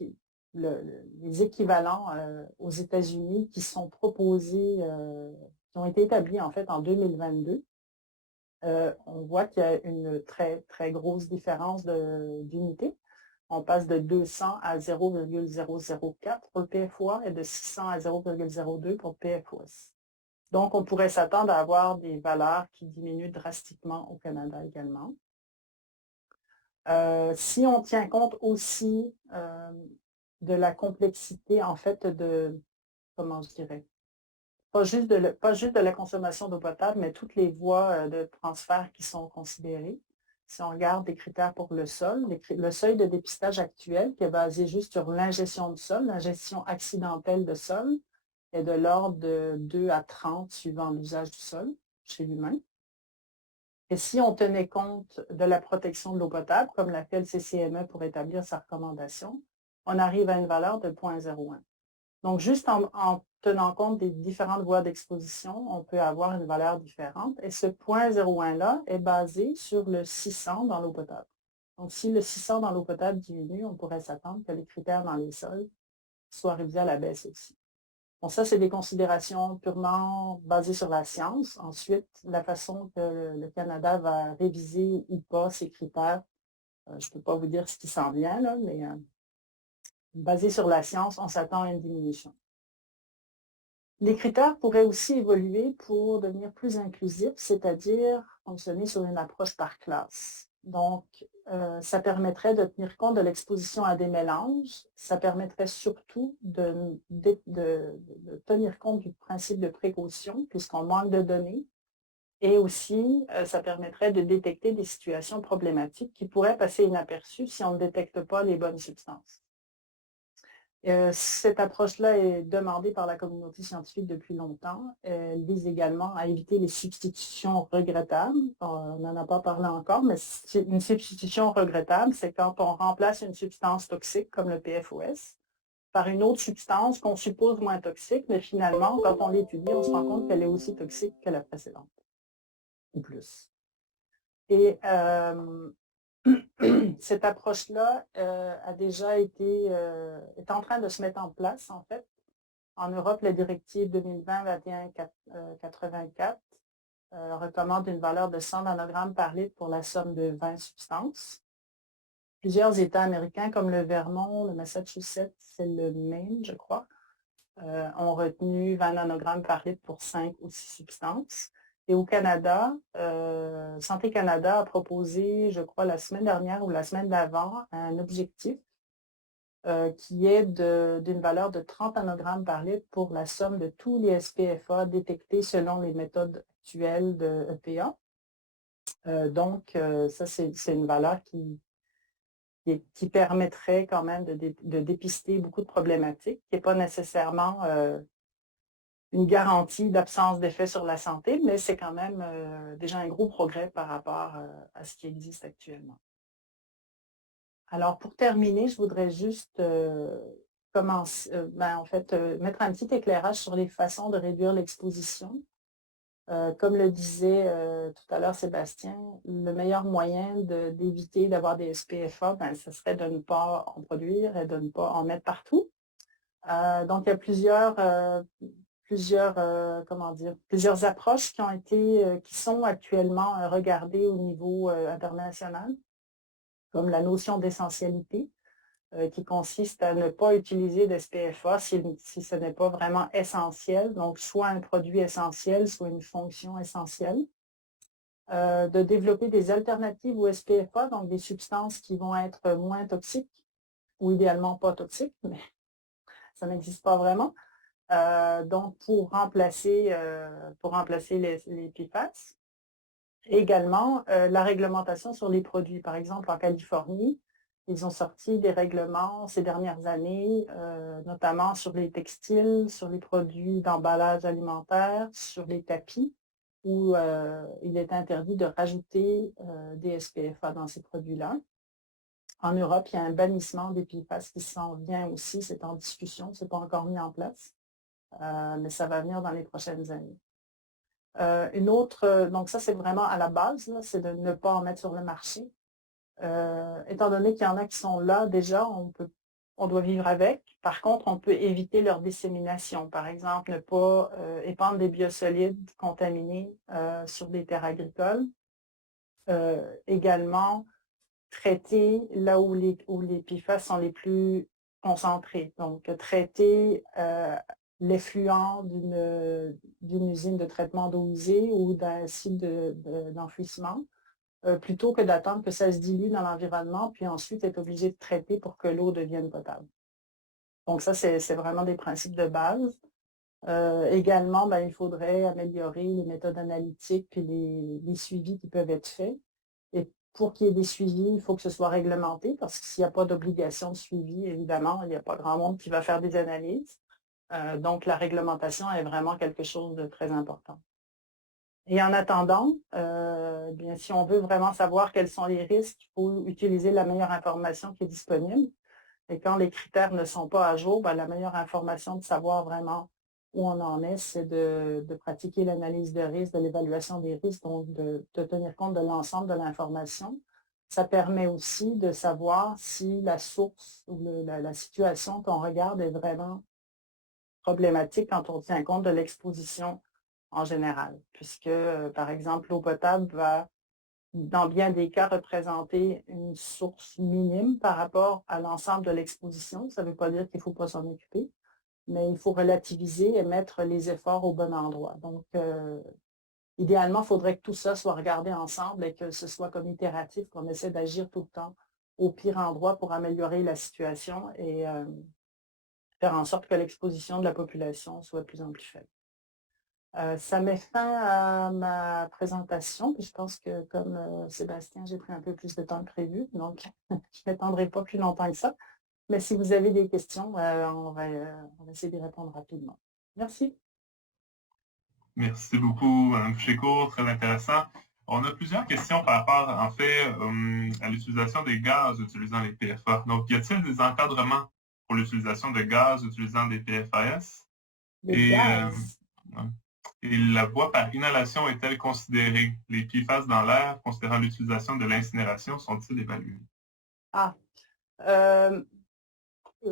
les équivalents aux États-Unis qui sont proposés, qui ont été établis en fait en 2022, on voit qu'il y a une très, très grosse différence d'unité. On passe de 200 à 0,004 pour le PFOA et de 600 à 0,02 pour le PFOS. Donc, on pourrait s'attendre à avoir des valeurs qui diminuent drastiquement au Canada également. Si on tient compte aussi de la complexité, en fait, comment je dirais, pas juste de la consommation d'eau potable, mais toutes les voies de transfert qui sont considérées. Si on regarde des critères pour le sol, le seuil de dépistage actuel qui est basé juste sur l'ingestion de sol, l'ingestion accidentelle de sol, est de l'ordre de 2 à 30 suivant l'usage du sol chez l'humain. Et si on tenait compte de la protection de l'eau potable, comme l'a fait le CCME pour établir sa recommandation, on arrive à une valeur de 0,01. Donc, juste en tenant compte des différentes voies d'exposition, on peut avoir une valeur différente. Et ce 0,01-là est basé sur le 600 dans l'eau potable. Donc, si le 600 dans l'eau potable diminue, on pourrait s'attendre que les critères dans les sols soient révisés à la baisse aussi. Bon, ça, c'est des considérations purement basées sur la science. Ensuite, la façon que le Canada va réviser ou pas ces critères, je ne peux pas vous dire ce qui s'en vient, là, mais basé sur la science, on s'attend à une diminution. Les critères pourraient aussi évoluer pour devenir plus inclusifs, c'est-à-dire fonctionner sur une approche par classe. Donc, ça permettrait de tenir compte de l'exposition à des mélanges. Ça permettrait surtout de tenir compte du principe de précaution, puisqu'on manque de données. Et aussi, ça permettrait de détecter des situations problématiques qui pourraient passer inaperçues si on ne détecte pas les bonnes substances. Cette approche-là est demandée par la communauté scientifique depuis longtemps. Elle vise également à éviter les substitutions regrettables. On n'en a pas parlé encore, mais une substitution regrettable, c'est quand on remplace une substance toxique comme le PFOS par une autre substance qu'on suppose moins toxique, mais finalement, quand on l'étudie, on se rend compte qu'elle est aussi toxique que la précédente, ou plus. Et cette approche-là a déjà est en train de se mettre en place, en fait. En Europe, la directive 2020-21-84 recommande une valeur de 100 nanogrammes par litre pour la somme de 20 substances. Plusieurs États américains, comme le Vermont, le Massachusetts et le Maine, je crois, ont retenu 20 nanogrammes par litre pour 5 ou 6 substances. Et au Canada, Santé Canada a proposé, je crois, la semaine dernière ou la semaine d'avant, un objectif qui est d'une valeur de 30 nanogrammes par litre pour la somme de tous les SPFA détectés selon les méthodes actuelles de EPA. Donc, ça, c'est une valeur qui permettrait quand même de dépister beaucoup de problématiques, qui n'est pas nécessairement une garantie d'absence d'effet sur la santé, mais c'est quand même déjà un gros progrès par rapport à ce qui existe actuellement. Alors, pour terminer, je voudrais juste mettre un petit éclairage sur les façons de réduire l'exposition. Comme le disait tout à l'heure Sébastien, le meilleur moyen d'éviter d'avoir des SPFA, ce serait de ne pas en produire et de ne pas en mettre partout. Donc, il y a plusieurs approches qui sont actuellement regardées au niveau international, comme la notion d'essentialité. qui consiste à ne pas utiliser d'SPFA si ce n'est pas vraiment essentiel, donc soit un produit essentiel, soit une fonction essentielle. De développer des alternatives au SPFA, donc des substances qui vont être moins toxiques, ou idéalement pas toxiques, mais ça n'existe pas vraiment. Donc pour remplacer les PFAS. Également, la réglementation sur les produits. Par exemple, en Californie, ils ont sorti des règlements ces dernières années, notamment sur les textiles, sur les produits d'emballage alimentaire, sur les tapis, où il est interdit de rajouter des SPFA dans ces produits-là. En Europe, il y a un bannissement des PFAS qui s'en vient aussi, c'est en discussion, ce n'est pas encore mis en place, mais ça va venir dans les prochaines années. Donc ça c'est vraiment à la base, c'est de ne pas en mettre sur le marché. Étant donné qu'il y en a qui sont là déjà, on doit vivre avec. Par contre, on peut éviter leur dissémination. Par exemple, ne pas épandre des biosolides contaminés sur des terres agricoles. Également, traiter là où les PFAS sont les plus concentrés. Donc, traiter l'effluent d'une usine de traitement d'eau usée ou d'un site d'enfouissement, plutôt que d'attendre que ça se dilue dans l'environnement, puis ensuite être obligé de traiter pour que l'eau devienne potable. Donc ça, c'est vraiment des principes de base. Également, il faudrait améliorer les méthodes analytiques et les suivis qui peuvent être faits. Et pour qu'il y ait des suivis, il faut que ce soit réglementé, parce que s'il n'y a pas d'obligation de suivi, évidemment, il n'y a pas grand monde qui va faire des analyses. Donc, la réglementation est vraiment quelque chose de très important. Et en attendant, bien, si on veut vraiment savoir quels sont les risques, il faut utiliser la meilleure information qui est disponible. Et quand les critères ne sont pas à jour, la meilleure information de savoir vraiment où on en est, c'est de pratiquer l'analyse de risque, de l'évaluation des risques, donc de tenir compte de l'ensemble de l'information. Ça permet aussi de savoir si la source ou la situation qu'on regarde est vraiment problématique quand on tient compte de l'exposition en général, puisque, par exemple, l'eau potable va, dans bien des cas, représenter une source minime par rapport à l'ensemble de l'exposition. Ça ne veut pas dire qu'il ne faut pas s'en occuper, mais il faut relativiser et mettre les efforts au bon endroit. Donc, idéalement, il faudrait que tout ça soit regardé ensemble et que ce soit comme itératif, qu'on essaie d'agir tout le temps au pire endroit pour améliorer la situation et faire en sorte que l'exposition de la population soit de plus en plus faible. Ça met fin à ma présentation, puis je pense que comme Sébastien, j'ai pris un peu plus de temps que prévu, donc je ne m'étendrai pas plus longtemps que ça. Mais si vous avez des questions, on va essayer d'y répondre rapidement. Merci. Merci beaucoup, Mme Fouché-Court, très intéressant. On a plusieurs questions par rapport, en fait, à l'utilisation des gaz utilisant les PFA. Donc, y a-t-il des encadrements pour l'utilisation de gaz utilisant des PFAS? Des gaz. Et la voie par inhalation est-elle considérée? Les PFAS dans l'air, considérant l'utilisation de l'incinération, sont-ils évalués?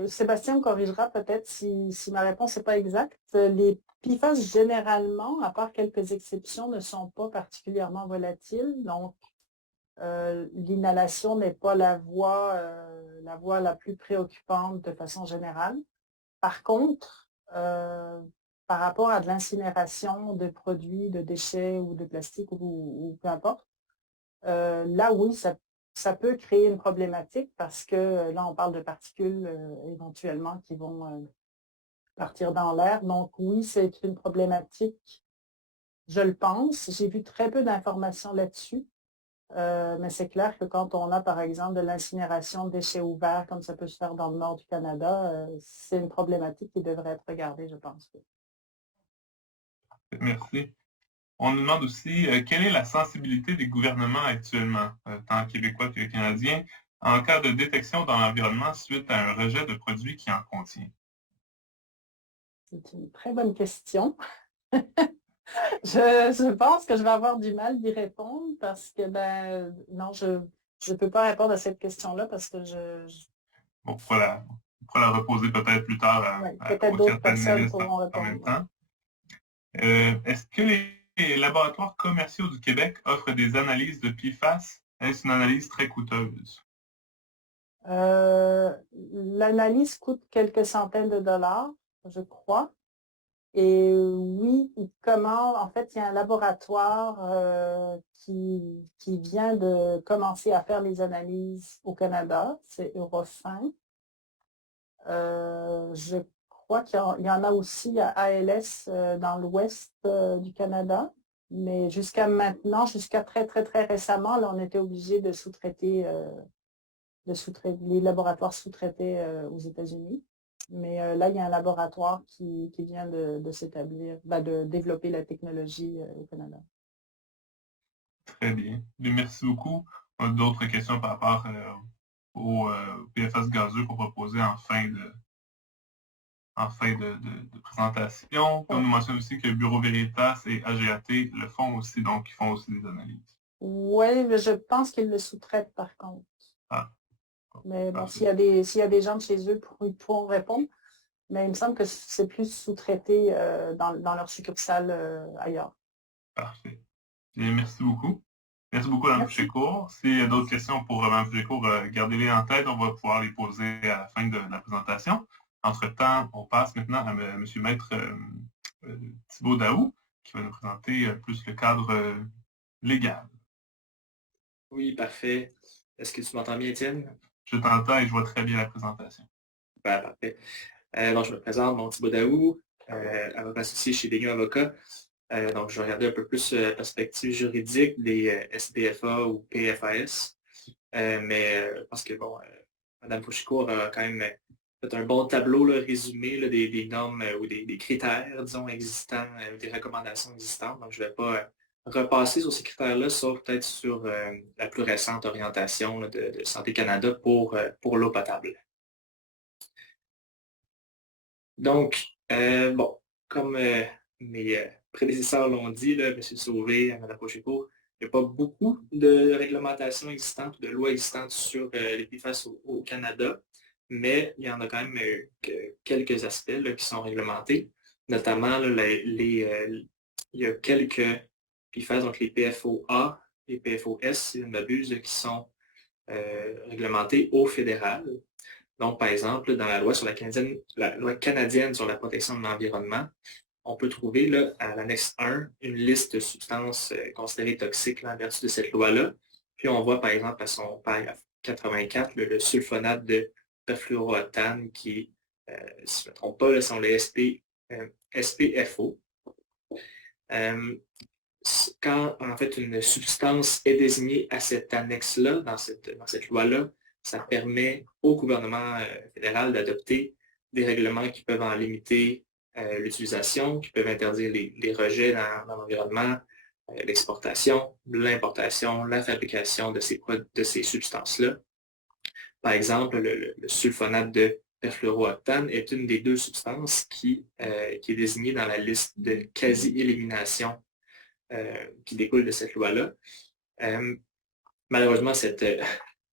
Sébastien me corrigera peut-être si ma réponse n'est pas exacte. Les PFAS, généralement, à part quelques exceptions, ne sont pas particulièrement volatiles. Donc, l'inhalation n'est pas la voie la plus préoccupante de façon générale. Par contre, par rapport à de l'incinération de produits, de déchets ou de plastique ou peu importe, là, oui, ça peut créer une problématique parce que là, on parle de particules éventuellement qui vont partir dans l'air. Donc, oui, c'est une problématique, je le pense. J'ai vu très peu d'informations là-dessus, mais c'est clair que quand on a, par exemple, de l'incinération de déchets ouverts, comme ça peut se faire dans le nord du Canada, c'est une problématique qui devrait être regardée, je pense. Merci. On nous demande aussi quelle est la sensibilité des gouvernements actuellement, tant québécois que canadiens, en cas de détection dans l'environnement suite à un rejet de produits qui en contient? C'est une très bonne question. Je pense que je vais avoir du mal d'y répondre parce que, non, je ne peux pas répondre à cette question-là parce que Bon, on pourra la reposer peut-être plus tard peut-être d'autres personnes pourront en même répondre. temps. Est-ce que les laboratoires commerciaux du Québec offrent des analyses de PFAS? Est-ce une analyse très coûteuse? L'analyse coûte quelques centaines de dollars, je crois. Et oui, il commande, en fait, il y a un laboratoire qui vient de commencer à faire les analyses au Canada, c'est Eurofin. Je crois qu'il y en a aussi à ALS dans l'ouest du Canada, mais jusqu'à maintenant, jusqu'à très, très, très récemment, là, on était obligé de sous-traiter, les laboratoires sous-traitaient aux États-Unis. Mais là, il y a un laboratoire qui vient de s'établir, de développer la technologie au Canada. Très bien. Et merci beaucoup. On a d'autres questions par rapport au PFAS gazeux qu'on va poser en fin de présentation. Puis on nous mentionne aussi que Bureau Veritas et AGAT le font aussi, donc ils font aussi des analyses. Oui, mais je pense qu'ils le sous-traitent par contre. Ah. Mais bon, s'il y a des gens de chez eux, ils pourront répondre. Mais il me semble que c'est plus sous-traité dans leur succursale ailleurs. Parfait. Et merci beaucoup. Merci beaucoup, Mme Fouché-Court. S'il y a d'autres questions pour Mme Fouché-Court, gardez-les en tête. On va pouvoir les poser à la fin de la présentation. Entre-temps, on passe maintenant à M. Maître Thibault Daou, qui va nous présenter plus le cadre légal. Oui, parfait. Est-ce que tu m'entends bien, Étienne? Je t'entends et je vois très bien la présentation. Ben, parfait. Donc, je me présente, mon Thibault Daou, avocat associé chez Daigneault Avocats. Donc, je vais regarder un peu plus la perspective juridique des SPFA ou PFAS. Parce que, bon, Mme Fouché-Court a quand même fait un bon tableau résumé des normes ou des critères, disons, existants, des recommandations existantes. Donc, je ne vais pas repasser sur ces critères-là, sauf peut-être sur la plus récente orientation de Santé Canada pour l'eau potable. Donc, bon, comme mes prédécesseurs l'ont dit, M. Sauvé, Mme Fouché-Court, il n'y a pas beaucoup de réglementations existantes, de lois existantes sur les PFAS au Canada, mais il y en a quand même quelques aspects qui sont réglementés, notamment il y a quelques PFAS, donc les PFOA, les PFOS, si je ne m'abuse, qui sont réglementés au fédéral. Donc, par exemple, dans la loi canadienne sur la protection de l'environnement, on peut trouver là, à l'annexe 1 une liste de substances considérées toxiques en vertu de cette loi-là. Puis on voit par exemple à son paragraphe 84 le sulfonate de perfluorooctane qui, si je ne me trompe pas, sont les SPFO. Quand en fait une substance est désignée à cette annexe-là, dans cette loi-là, ça permet au gouvernement fédéral d'adopter des règlements qui peuvent en limiter l'utilisation, qui peuvent interdire les rejets dans l'environnement, l'exportation, l'importation, la fabrication de ces substances-là. Par exemple, le sulfonate de perfluorooctane est une des deux substances qui est désignée dans la liste de quasi-élimination qui découle de cette loi-là. Malheureusement,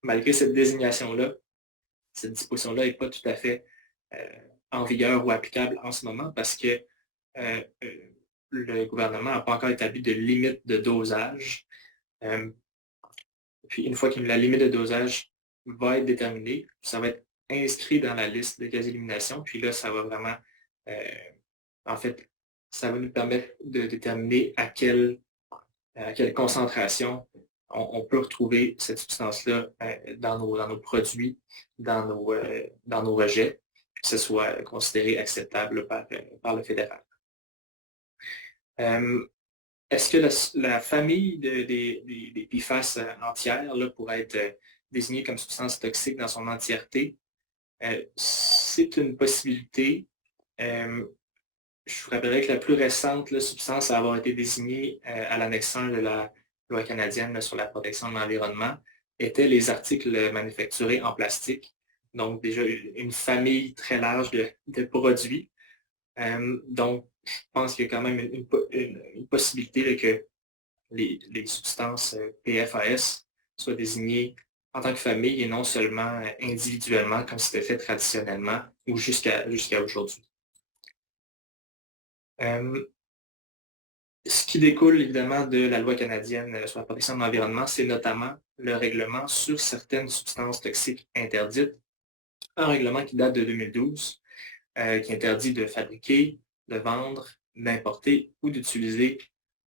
malgré cette désignation-là, cette disposition-là n'est pas tout à fait en vigueur ou applicable en ce moment parce que le gouvernement n'a pas encore établi de limite de dosage. Puis une fois que la limite de dosage va être déterminée, ça va être inscrit dans la liste de quasi-élimination. Puis là, ça va vraiment, en fait, ça va nous permettre de déterminer à quelle concentration on peut retrouver cette substance-là dans nos produits, dans nos rejets, que ce soit considéré acceptable par le fédéral. Est-ce que la famille des PFAS entières pourrait être désignée comme substance toxique dans son entièreté? C'est une possibilité. Je vous rappellerai que la plus récente substance à avoir été désignée à l'annexe 1 de la loi canadienne sur la protection de l'environnement étaient les articles manufacturés en plastique. Donc, déjà, une famille très large de produits. Donc, je pense qu'il y a quand même une possibilité que les substances PFAS soient désignées en tant que famille et non seulement individuellement, comme c'était fait traditionnellement ou jusqu'à aujourd'hui. Ce qui découle évidemment de la loi canadienne sur la protection de l'environnement, c'est notamment le règlement sur certaines substances toxiques interdites, un règlement qui date de 2012, qui interdit de fabriquer, de vendre, d'importer ou d'utiliser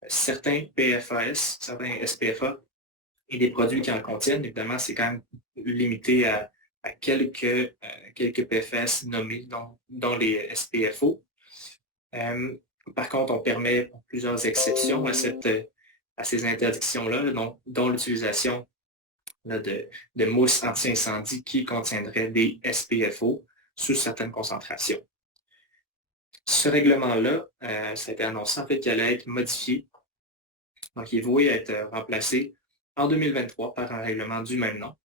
certains PFAS, certains SPFA et des produits qui en contiennent. Évidemment, c'est quand même limité à quelques PFAS nommés, dont les SPFO. Par contre, on permet plusieurs exceptions à ces interdictions-là, dont l'utilisation de mousse anti-incendie qui contiendrait des SPFO sous certaines concentrations. Ce règlement-là, ça a été annoncé en fait qu'il allait être modifié. Donc, il est voué à être remplacé en 2023 par un règlement du même nom.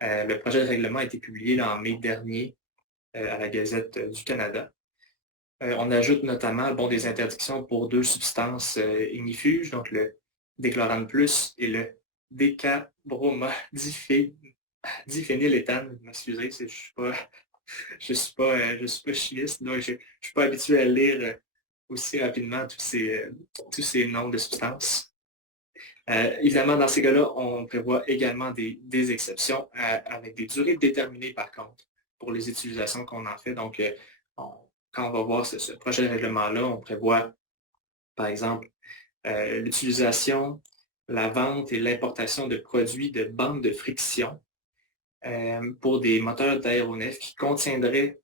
Le projet de règlement a été publié en mai dernier à la Gazette du Canada. On ajoute notamment des interdictions pour 2 substances ignifuges, donc le déchlorane plus et le décabromodiphényléthane. M'excusez, je ne suis pas chimiste, donc je ne suis pas habitué à lire aussi rapidement tous ces noms de substances. Évidemment, dans ces cas-là, on prévoit également des exceptions avec des durées déterminées, par contre, pour les utilisations qu'on en fait. Donc, quand on va voir ce projet de règlement-là, on prévoit, par exemple, l'utilisation, la vente et l'importation de produits de bandes de friction pour des moteurs d'aéronefs qui contiendraient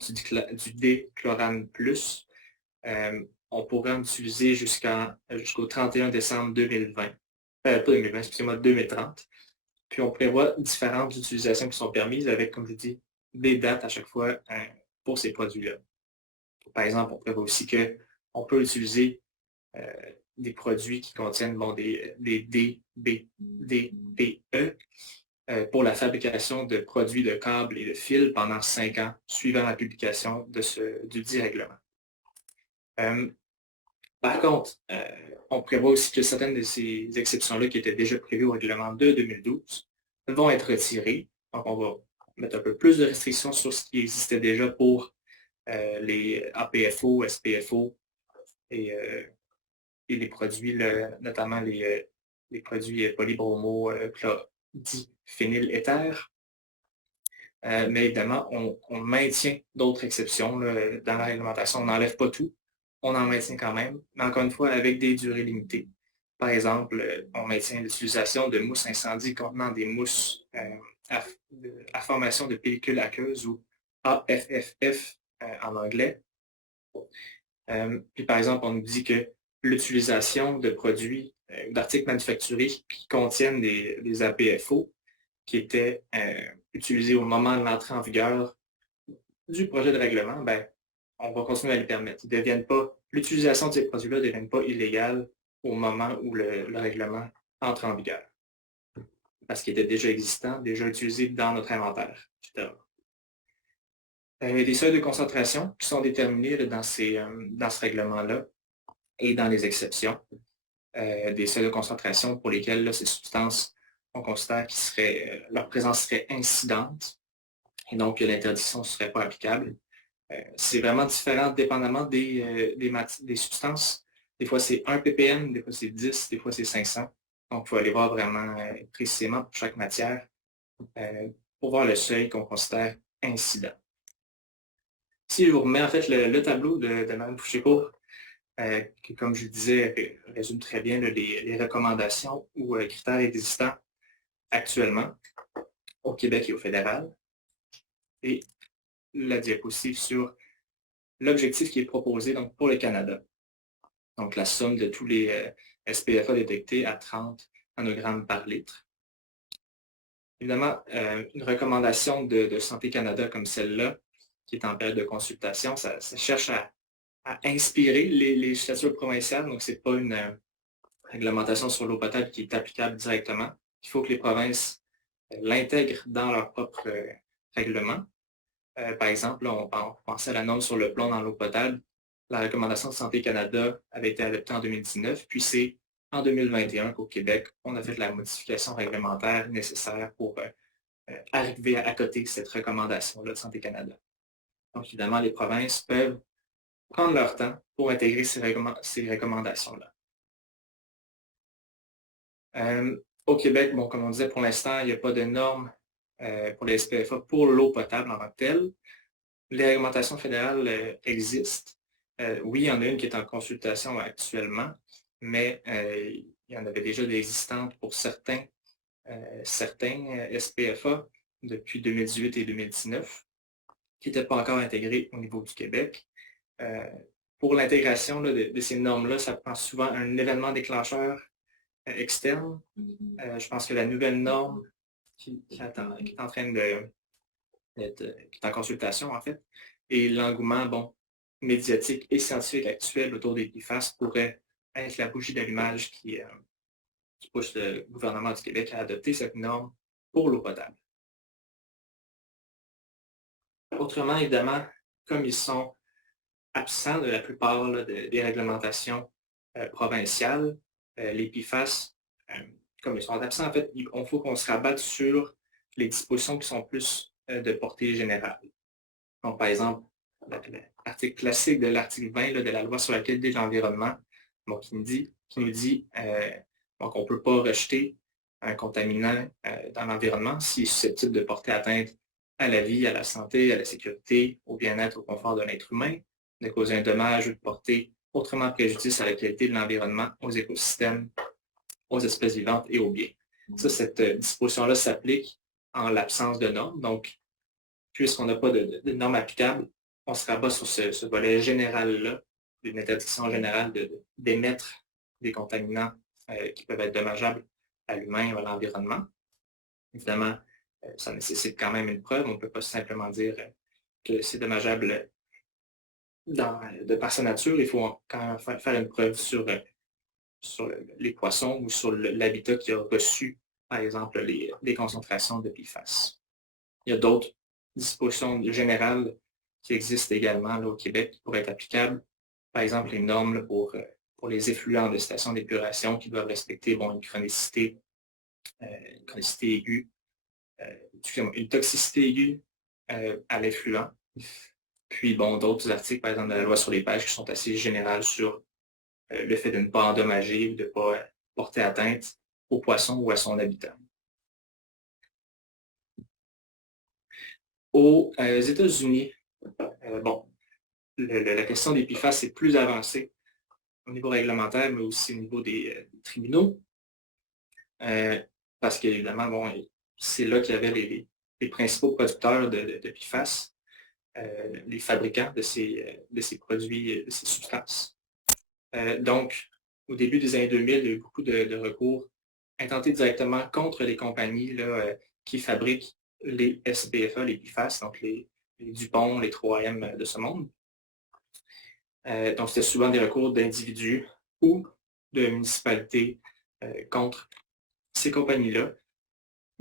du déchlorane plus. On pourrait en utiliser jusqu'au 31 décembre 2020. Pas 2020, excusez-moi, 2030. Puis on prévoit différentes utilisations qui sont permises avec, comme je dis, des dates à chaque fois pour ces produits-là. Par exemple, on prévoit aussi qu'on peut utiliser des produits qui contiennent des DBPE pour la fabrication de produits de câbles et de fils pendant 5 ans suivant la publication du dit règlement. Par contre, on prévoit aussi que certaines de ces exceptions-là qui étaient déjà prévues au règlement de 2012 vont être retirées. Donc, on va mettre un peu plus de restrictions sur ce qui existait déjà pour les APFO, SPFO et les produits, notamment les produits polybromo diphényléther. Mais évidemment, on maintient d'autres exceptions dans la réglementation. On n'enlève pas tout, on en maintient quand même, mais encore une fois, avec des durées limitées. Par exemple, on maintient l'utilisation de mousses incendie contenant des mousses à formation de pellicules aqueuses ou AFFF en anglais. Puis par exemple, on nous dit que l'utilisation de produits, d'articles manufacturés qui contiennent des APFO qui étaient utilisés au moment de l'entrée en vigueur du projet de règlement, on va continuer à les permettre. L'utilisation de ces produits-là ne devienne pas illégale au moment où le règlement entre en vigueur, parce qu'il était déjà existant, déjà utilisé dans notre inventaire, etc. Il y a des seuils de concentration qui sont déterminés dans ce règlement-là et dans les exceptions. Des seuils de concentration pour lesquels ces substances, on considère que leur présence serait incidente et donc l'interdiction ne serait pas applicable. C'est vraiment différent dépendamment des substances. Des fois, c'est 1 ppm, des fois, c'est 10, des fois, c'est 500. Donc, il faut aller voir vraiment précisément pour chaque matière pour voir le seuil qu'on considère incident. Ici, je vous remets en fait le tableau de Mme Fouché-Court, qui, comme je le disais, résume très bien les recommandations ou critères existants actuellement au Québec et au fédéral. Et la diapositive sur l'objectif qui est proposé donc, pour le Canada. Donc, la somme de tous les SPFA détectés à 30 nanogrammes par litre. Évidemment, une recommandation de Santé Canada comme celle-là, qui est en période de consultation, ça cherche à inspirer les législatures provinciales. Donc, ce n'est pas une réglementation sur l'eau potable qui est applicable directement. Il faut que les provinces l'intègrent dans leur propre règlement. Par exemple, on pensait à la norme sur le plomb dans l'eau potable. La recommandation de Santé Canada avait été adoptée en 2019, puis c'est en 2021 qu'au Québec, on a fait la modification réglementaire nécessaire pour arriver à accoter cette recommandation-là de Santé Canada. Donc, évidemment, les provinces peuvent prendre leur temps pour intégrer ces recommandations-là. Au Québec, bon, comme on disait, pour l'instant, il n'y a pas de normes pour les SPFA pour l'eau potable en tant que telle. Les réglementations fédérales existent. Oui, il y en a une qui est en consultation actuellement, mais il y en avait déjà des existantes pour certains SPFA depuis 2018 et 2019 qui n'étaient pas encore intégrés au niveau du Québec. Pour l'intégration de ces normes-là, ça prend souvent un événement déclencheur externe. Je pense que la nouvelle norme qui est en train qui est en consultation, en fait, et l'engouement, bon, médiatique et scientifique actuel autour des PFAS pourrait être la bougie d'allumage qui pousse le gouvernement du Québec à adopter cette norme pour l'eau potable. Autrement, évidemment, comme ils sont absents de la plupart des réglementations provinciales, les PFAS, comme ils sont absents, en fait, il faut qu'on se rabatte sur les dispositions qui sont plus de portée générale. Donc, par exemple, l'article classique de l'article 20 de la loi sur la qualité de l'environnement, qui nous dit qu'on ne peut pas rejeter un contaminant dans l'environnement s'il est susceptible de porter atteinte à la vie, à la santé, à la sécurité, au bien-être, au confort de l'être humain, de causer un dommage ou de porter autrement préjudice à la qualité de l'environnement, aux écosystèmes, aux espèces vivantes et aux biens. Ça, cette disposition-là s'applique en l'absence de normes. Donc, puisqu'on n'a pas de normes applicables, on se rabat sur ce volet général-là, d'une interdiction générale d'émettre des contaminants qui peuvent être dommageables à l'humain ou à l'environnement. Évidemment, ça nécessite quand même une preuve. On ne peut pas simplement dire que c'est dommageable de par sa nature. Il faut quand même faire une preuve sur les poissons ou sur l'habitat qui a reçu, par exemple, les concentrations de PFAS. Il y a d'autres dispositions générales qui existent également là, au Québec qui pourraient être applicables. Par exemple, les normes pour les effluents de stations d'épuration qui doivent respecter une chronicité aiguë, une toxicité aiguë à l'effluent. Puis, d'autres articles, par exemple, de la loi sur les pêches qui sont assez générales sur le fait de ne pas endommager ou de ne pas porter atteinte au poisson ou à son habitat. Aux États-Unis, la question des PFAS est plus avancée au niveau réglementaire, mais aussi au niveau des tribunaux, parce qu'évidemment, c'est là qu'il y avait les principaux producteurs de PFAS, les fabricants de ces produits, de ces substances. Donc, au début des années 2000, il y a eu beaucoup de recours intentés directement contre les compagnies qui fabriquent les SPFA, les PFAS, donc les DuPont, les 3M de ce monde. Donc, c'était souvent des recours d'individus ou de municipalités contre ces compagnies-là,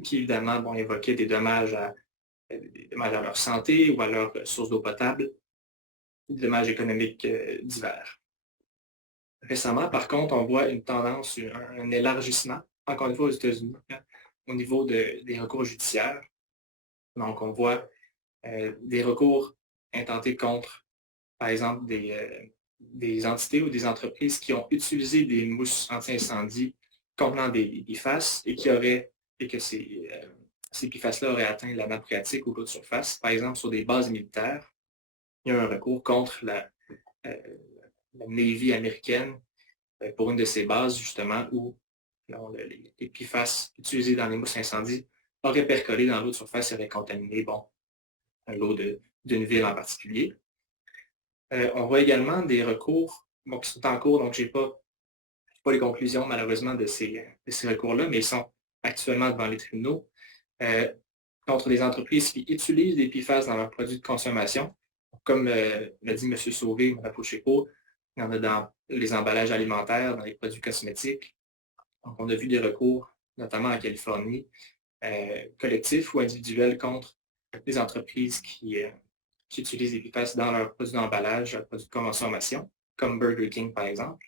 qui évidemment évoquaient des dommages à leur santé ou à leur source d'eau potable, des dommages économiques divers. Récemment, par contre, on voit une tendance, un élargissement, encore une fois aux États-Unis, au niveau des recours judiciaires. Donc, on voit des recours intentés contre, par exemple, des entités ou des entreprises qui ont utilisé des mousses anti-incendie contenant des PFAS et que ces PFAS-là auraient atteint la nappe phréatique ou l'eau de surface, par exemple sur des bases militaires. Il y a un recours contre la Navy américaine pour une de ces bases, justement, où les PFAS utilisés dans les mousses incendie auraient percolé dans l'eau de surface et auraient contaminé l'eau d'une ville en particulier. On voit également des recours qui sont en cours, donc je n'ai pas les conclusions malheureusement de ces recours-là, mais ils sont actuellement devant les tribunaux contre des entreprises qui utilisent des PFAS dans leurs produits de consommation. Comme l'a dit M. Sauvé, Mme Pocheco, il y en a dans les emballages alimentaires, dans les produits cosmétiques. Donc, on a vu des recours, notamment en Californie, collectifs ou individuels contre des entreprises qui utilisent des PFAS dans leurs produits d'emballage, leurs produits de consommation, comme Burger King, par exemple.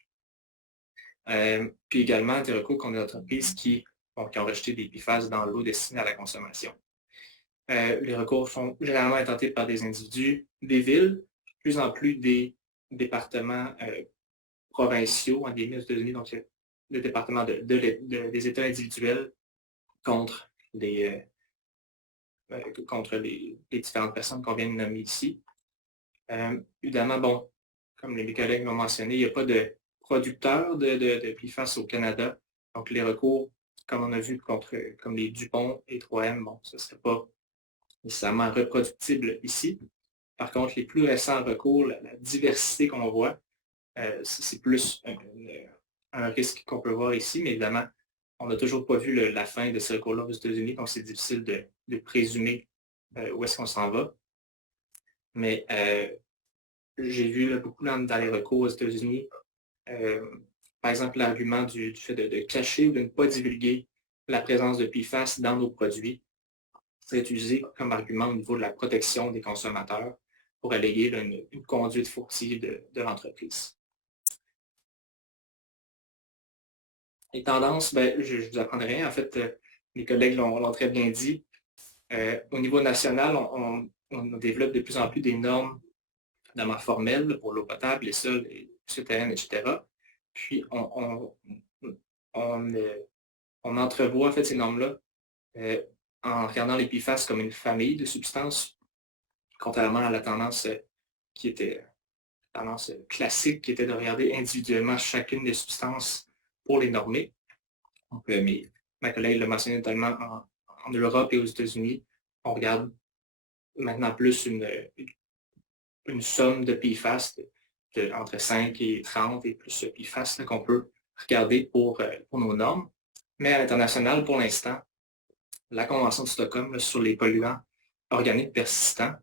Puis également des recours contre des entreprises qui ont rejeté des PFAS dans l'eau destinée à la consommation. Les recours sont généralement intentés par des individus, des villes, de plus en plus des départements provinciaux, en guillemets, aux États-Unis, donc le département des États individuels contre les différentes personnes qu'on vient de nommer ici. Évidemment, bon, comme mes collègues l'ont mentionné, il n'y a pas de producteurs de PFAS au Canada. Donc, les recours, comme on a vu, comme les Dupont et 3M, bon, ce ne serait pas nécessairement reproductible ici. Par contre, les plus récents recours, la diversité qu'on voit, c'est plus un risque qu'on peut voir ici, mais évidemment, on n'a toujours pas vu la fin de ce recours-là aux États-Unis, donc c'est difficile de présumer où est-ce qu'on s'en va. Mais j'ai vu là, beaucoup dans les recours aux États-Unis, par exemple, l'argument du fait de cacher ou de ne pas divulguer la présence de PFAS dans nos produits serait utilisé comme argument au niveau de la protection des consommateurs pour alléguer là, une conduite fautive de l'entreprise. Les tendances, ben, je ne vous apprendrai rien. En fait, les collègues l'ont très bien dit. Au niveau national, on développe de plus en plus des normes notamment formelles pour l'eau potable, les sols, les souterraines, etc. Puis, on entrevoit en fait ces normes-là en regardant les PFAS comme une famille de substances, contrairement à la tendance qui était tendance classique, qui était de regarder individuellement chacune des substances pour les normer. Donc, ma collègue l'a mentionné notamment en Europe et aux États-Unis. On regarde maintenant plus une somme de PFAS entre 5 et 30 et plus PFAS qu'on peut regarder pour nos normes. Mais à l'international, pour l'instant, la Convention de Stockholm là, sur les polluants organiques persistants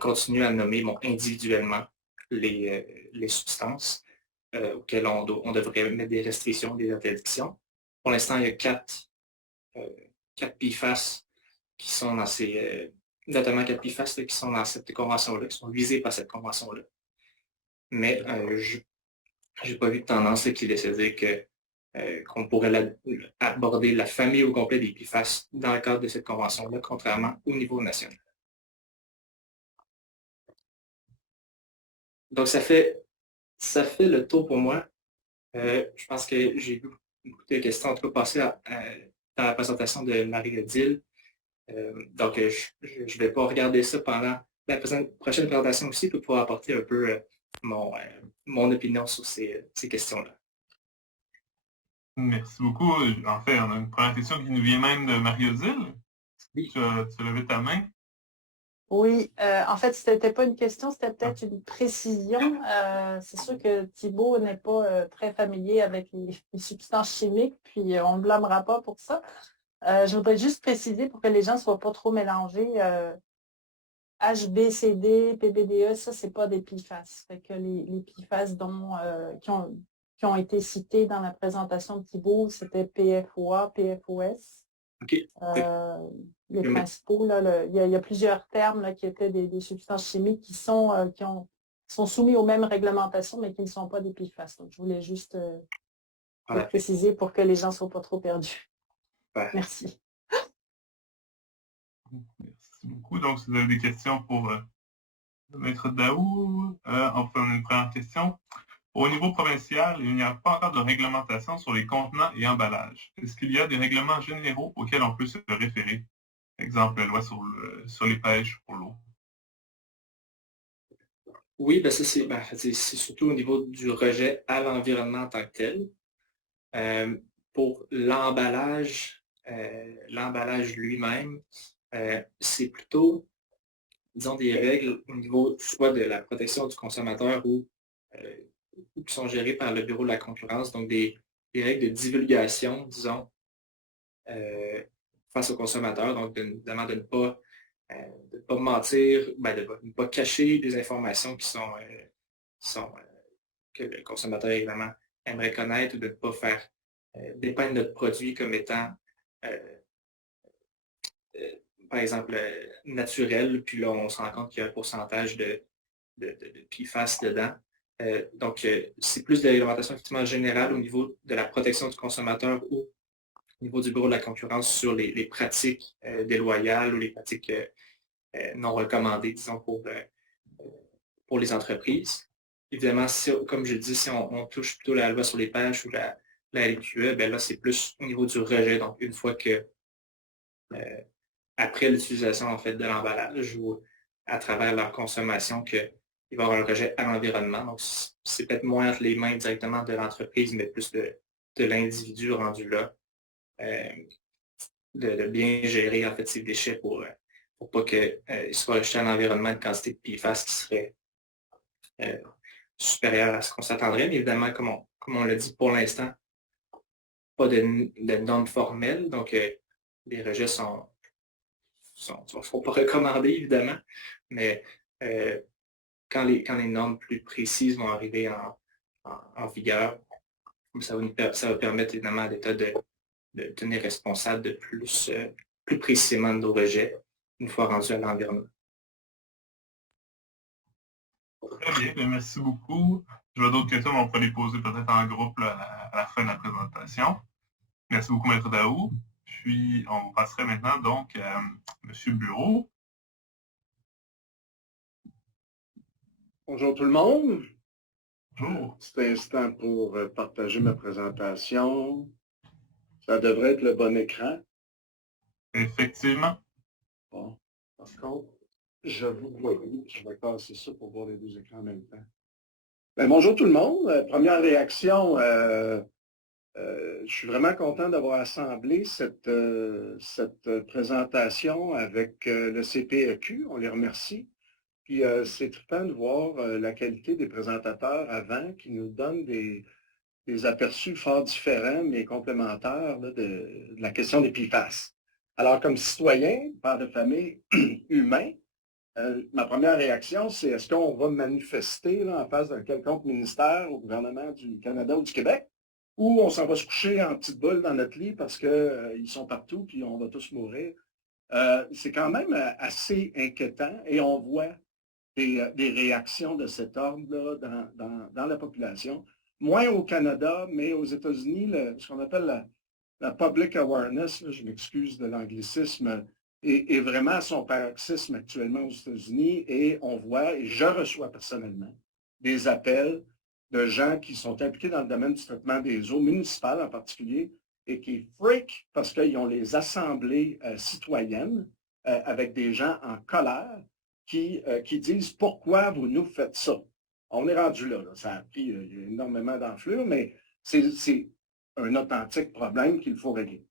continue à nommer individuellement les substances auxquelles on devrait mettre des restrictions, des interdictions. Pour l'instant, il y a 4 PFAS qui sont dans notamment 4 PFAS qui sont dans cette convention-là, qui sont visés par cette convention-là. Mais je n'ai pas vu de tendance qui laissait dire qu'on pourrait aborder la famille au complet des PFAS dans le cadre de cette convention-là, contrairement au niveau national. Donc, ça fait le tour pour moi. Je pense que j'ai vu beaucoup de questions, en tout cas, passer dans la présentation de Marie-Odile. Donc, je ne vais pas regarder ça pendant la prochaine présentation aussi pour pouvoir apporter un peu mon opinion sur ces questions-là. Merci beaucoup. En fait, on a une première question qui nous vient même de Marie-Odile. Oui. Tu as levé ta main. Oui, en fait, ce n'était pas une question, c'était peut-être une précision. C'est sûr que Thibault n'est pas très familier avec les substances chimiques, puis on ne blâmera pas pour ça. Je voudrais juste préciser pour que les gens ne soient pas trop mélangés. HBCD, PBDE, ça, ce n'est pas des PFAS. Fait que les PFAS qui ont été cités dans la présentation de Thibault, c'était PFOA, PFOS. Okay. Les principaux, là, il y a plusieurs termes là, qui étaient des substances chimiques qui sont soumis aux mêmes réglementations, mais qui ne sont pas des PFAS. Donc, je voulais juste préciser pour que les gens ne soient pas trop perdus. Ouais. Merci. Merci beaucoup. Donc, si vous avez des questions pour le maître Daou, on peut une première question. Au niveau provincial, il n'y a pas encore de réglementation sur les contenants et emballages. Est-ce qu'il y a des règlements généraux auxquels on peut se référer? Exemple, la loi sur les pêches pour l'eau. Oui, ben ça, c'est surtout au niveau du rejet à l'environnement en tant que tel. Pour l'emballage lui-même, c'est plutôt, disons, des règles au niveau soit de la protection du consommateur ou qui sont gérées par le Bureau de la concurrence, donc des règles de divulgation, disons, face au consommateur, donc évidemment de ne pas mentir, de ne pas cacher des informations que le consommateur, évidemment, aimerait connaître ou de ne pas faire dépeindre notre produit comme étant, par exemple, naturel, puis là, on se rend compte qu'il y a un pourcentage de PFAS dedans. Donc, c'est plus de réglementation effectivement générale au niveau de la protection du consommateur ou au niveau du Bureau de la concurrence sur les pratiques déloyales ou les pratiques non recommandées, disons, pour les entreprises. évidemment, comme je dis, si on touche plutôt la loi sur les pêches ou la LQE, ben là, c'est plus au niveau du rejet. Donc, une fois que, après l'utilisation en fait, de l'emballage ou à travers leur consommation, qu'il va y avoir un rejet à l'environnement. Donc, c'est peut-être moins entre les mains directement de l'entreprise, mais plus de l'individu rendu là. De bien gérer en fait, ces déchets pour pas qu'ils soient rejetés à l'environnement une quantité de PFAS qui serait supérieure à ce qu'on s'attendrait. Mais évidemment, comme on l'a dit pour l'instant, pas de normes formelles. Donc, les rejets ne sont pas recommandés, évidemment. Mais quand les normes plus précises vont arriver en vigueur, ça va permettre évidemment à l'État de tenir responsable de plus précisément de nos rejets une fois rendus à l'environnement. Très bien, merci beaucoup. Je vois d'autres questions, mais on pourrait les poser peut-être en groupe là, à la fin de la présentation. Merci beaucoup, Maître Daou. Puis, on passerait maintenant donc à M. Bureau. Bonjour tout le monde. Bonjour. Petit instant pour partager ma présentation. Ça devrait être le bon écran. Effectivement. Bon, par contre, je vous vois. Je vais passer ça pour voir les deux écrans en même temps. Ben, bonjour tout le monde. Première réaction, je suis vraiment content d'avoir assemblé cette présentation avec le CPEQ. On les remercie. Puis c'est trippant de voir la qualité des présentateurs avant qui nous donnent des aperçus fort différents mais complémentaires là, de la question des PFAS. Alors, comme citoyen, père de famille humain, ma première réaction, c'est est-ce qu'on va manifester là, en face d'un quelconque ministère au gouvernement du Canada ou du Québec, ou on s'en va se coucher en petite boule dans notre lit parce qu'ils sont partout puis on va tous mourir. C'est quand même assez inquiétant et on voit des réactions de cet ordre-là dans la population. Moins au Canada, mais aux États-Unis, ce qu'on appelle la public awareness, là, je m'excuse de l'anglicisme, est vraiment à son paroxysme actuellement aux États-Unis et on voit, et je reçois personnellement, des appels de gens qui sont impliqués dans le domaine du traitement des eaux municipales en particulier et qui freak parce qu'ils ont les assemblées citoyennes avec des gens en colère qui disent « Pourquoi vous nous faites ça? » On est rendu là. Ça a pris énormément d'enflure, mais c'est un authentique problème qu'il faut régler.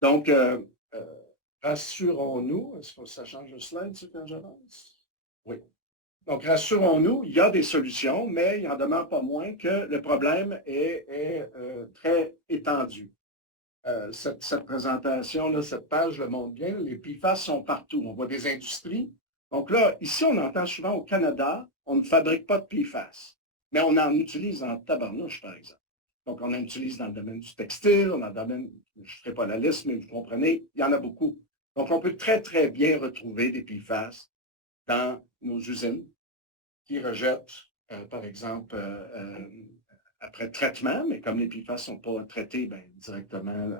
Donc, rassurons-nous. Est-ce que ça change le slide, ça, quand j'avance? Oui. Donc, rassurons-nous, il y a des solutions, mais il n'en demeure pas moins que le problème est très étendu. Cette présentation-là, cette page le montre bien. Les PFAS sont partout. On voit des industries. Donc là, ici, on entend souvent au Canada, on ne fabrique pas de PFAS, mais on en utilise en tabarnouche, par exemple. Donc, on en utilise dans le domaine du textile, on en domaine, je ne ferai pas la liste, mais vous comprenez, il y en a beaucoup. Donc, on peut très, très bien retrouver des PFAS dans nos usines qui rejettent, par exemple, après traitement, mais comme les PFAS ne sont pas traités directement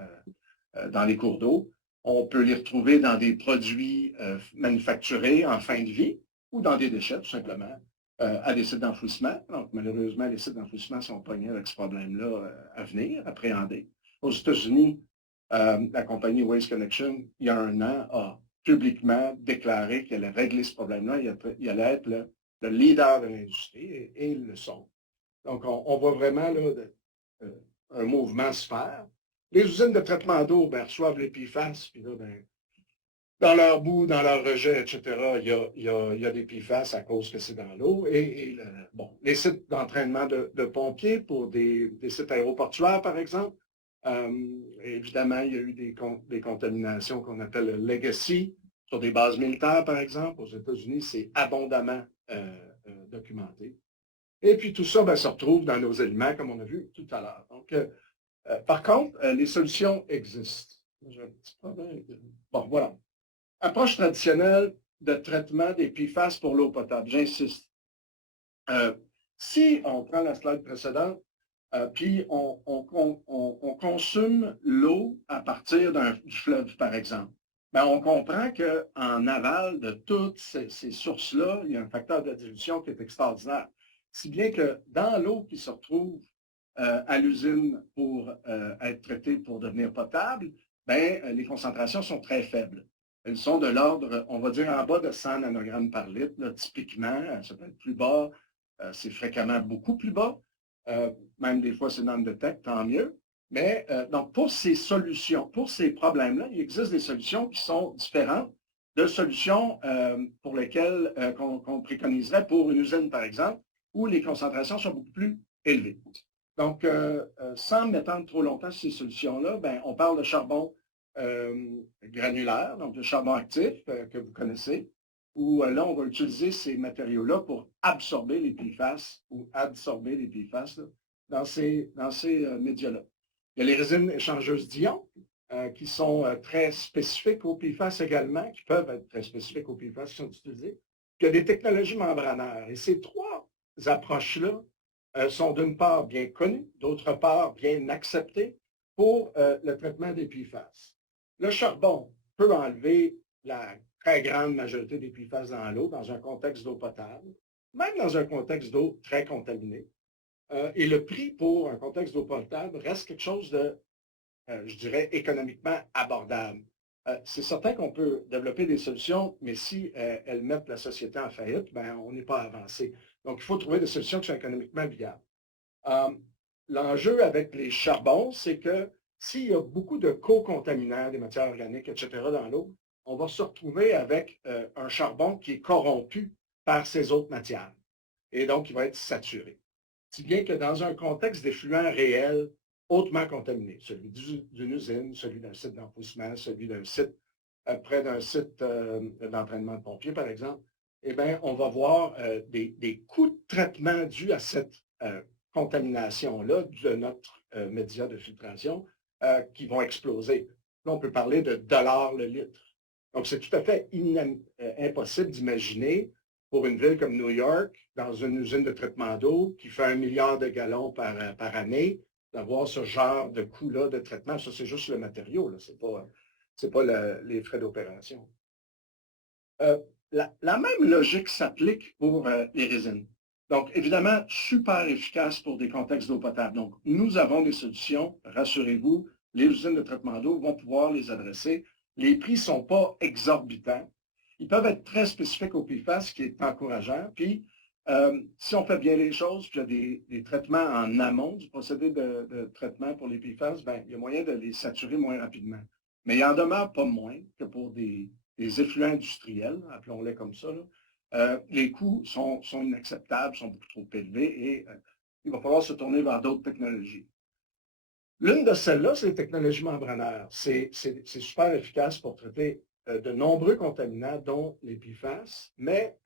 dans les cours d'eau, on peut les retrouver dans des produits manufacturés en fin de vie ou dans des déchets, tout simplement, à des sites d'enfouissement. Donc, malheureusement, les sites d'enfouissement sont pognés avec ce problème-là à venir, appréhender. Aux États-Unis, la compagnie Waste Connection, il y a 1 an, a publiquement déclaré qu'elle allait régler ce problème-là. Il allait être le leader de l'industrie et ils le sont. Donc, on voit vraiment là, un mouvement se faire. Les usines de traitement d'eau reçoivent les PFAS, puis là, dans leur boue, dans leur rejet, etc., il y a des PFAS à cause que c'est dans l'eau. Bon, les sites d'entraînement de pompiers pour des sites aéroportuaires, par exemple, évidemment, il y a eu des contaminations qu'on appelle le legacy sur des bases militaires, par exemple. Aux États-Unis, c'est abondamment documenté. Et puis tout ça se retrouve dans nos aliments, comme on a vu tout à l'heure. Donc, par contre, les solutions existent. J'ai un petit problème. Bon, voilà. Approche traditionnelle de traitement des PFAS pour l'eau potable. J'insiste. Si on prend la slide précédente, puis on consomme l'eau à partir du fleuve, par exemple, on comprend qu'en aval de toutes ces sources-là, il y a un facteur de dilution qui est extraordinaire. si bien que dans l'eau qui se retrouve à l'usine pour être traitée pour devenir potable, les concentrations sont très faibles. Elles sont de l'ordre, on va dire, en bas de 100 nanogrammes par litre, là, typiquement. Ça peut être plus bas, c'est fréquemment beaucoup plus bas. Même des fois, c'est non-detect, tant mieux. Mais donc, pour ces solutions, pour ces problèmes-là, il existe des solutions qui sont différentes de solutions pour lesquelles qu'on préconiserait pour une usine, par exemple, où les concentrations sont beaucoup plus élevées. Donc, sans m'étendre trop longtemps sur ces solutions-là, on parle de charbon granulaire, donc de charbon actif que vous connaissez, où là, on va utiliser ces matériaux-là pour absorber les PFAS ou absorber les PFAS dans ces médias-là. Il y a les résines échangeuses d'ions qui sont très spécifiques aux PFAS également, qui peuvent être très spécifiques aux PFAS qui sont utilisés. Puis il y a des technologies membranaires. Et ces trois approches-là sont d'une part bien connues, d'autre part bien acceptées pour le traitement des PFAS. Le charbon peut enlever la très grande majorité des PFAS dans l'eau, dans un contexte d'eau potable, même dans un contexte d'eau très contaminée. Et le prix pour un contexte d'eau potable reste quelque chose de, je dirais, économiquement abordable. C'est certain qu'on peut développer des solutions, mais si elles mettent la société en faillite, on n'est pas avancé. Donc, il faut trouver des solutions qui sont économiquement viables. L'enjeu avec les charbons, c'est que s'il y a beaucoup de co-contaminants, des matières organiques, etc., dans l'eau, on va se retrouver avec un charbon qui est corrompu par ces autres matières. Et donc, il va être saturé. Si bien que dans un contexte d'effluent réel, hautement contaminé, celui d'une usine, celui d'un site d'enfouissement, celui d'un site près d'un site d'entraînement de pompiers, par exemple, on va voir des coûts de traitement dus à cette contamination-là de notre média de filtration qui vont exploser. Là, on peut parler de dollars le litre. Donc, c'est tout à fait impossible d'imaginer pour une ville comme New York, dans une usine de traitement d'eau qui fait 1 milliard de gallons par année, d'avoir ce genre de coût-là de traitement. Ça, c'est juste le matériau, ce n'est pas les frais d'opération. La même logique s'applique pour les résines. Donc, évidemment, super efficace pour des contextes d'eau potable. Donc, nous avons des solutions, rassurez-vous, les usines de traitement d'eau vont pouvoir les adresser. Les prix ne sont pas exorbitants. Ils peuvent être très spécifiques au PFAS, ce qui est encourageant. Puis, si on fait bien les choses, puis il y a des traitements en amont du procédé de traitement pour les PFAS, il y a moyen de les saturer moins rapidement. Mais il en demeure pas moins que pour des effluents industriels, appelons-les comme ça, les coûts sont inacceptables, sont beaucoup trop élevés et il va falloir se tourner vers d'autres technologies. L'une de celles-là, c'est les technologies membranaires. C'est super efficace pour traiter de nombreux contaminants, dont les PFAS, mais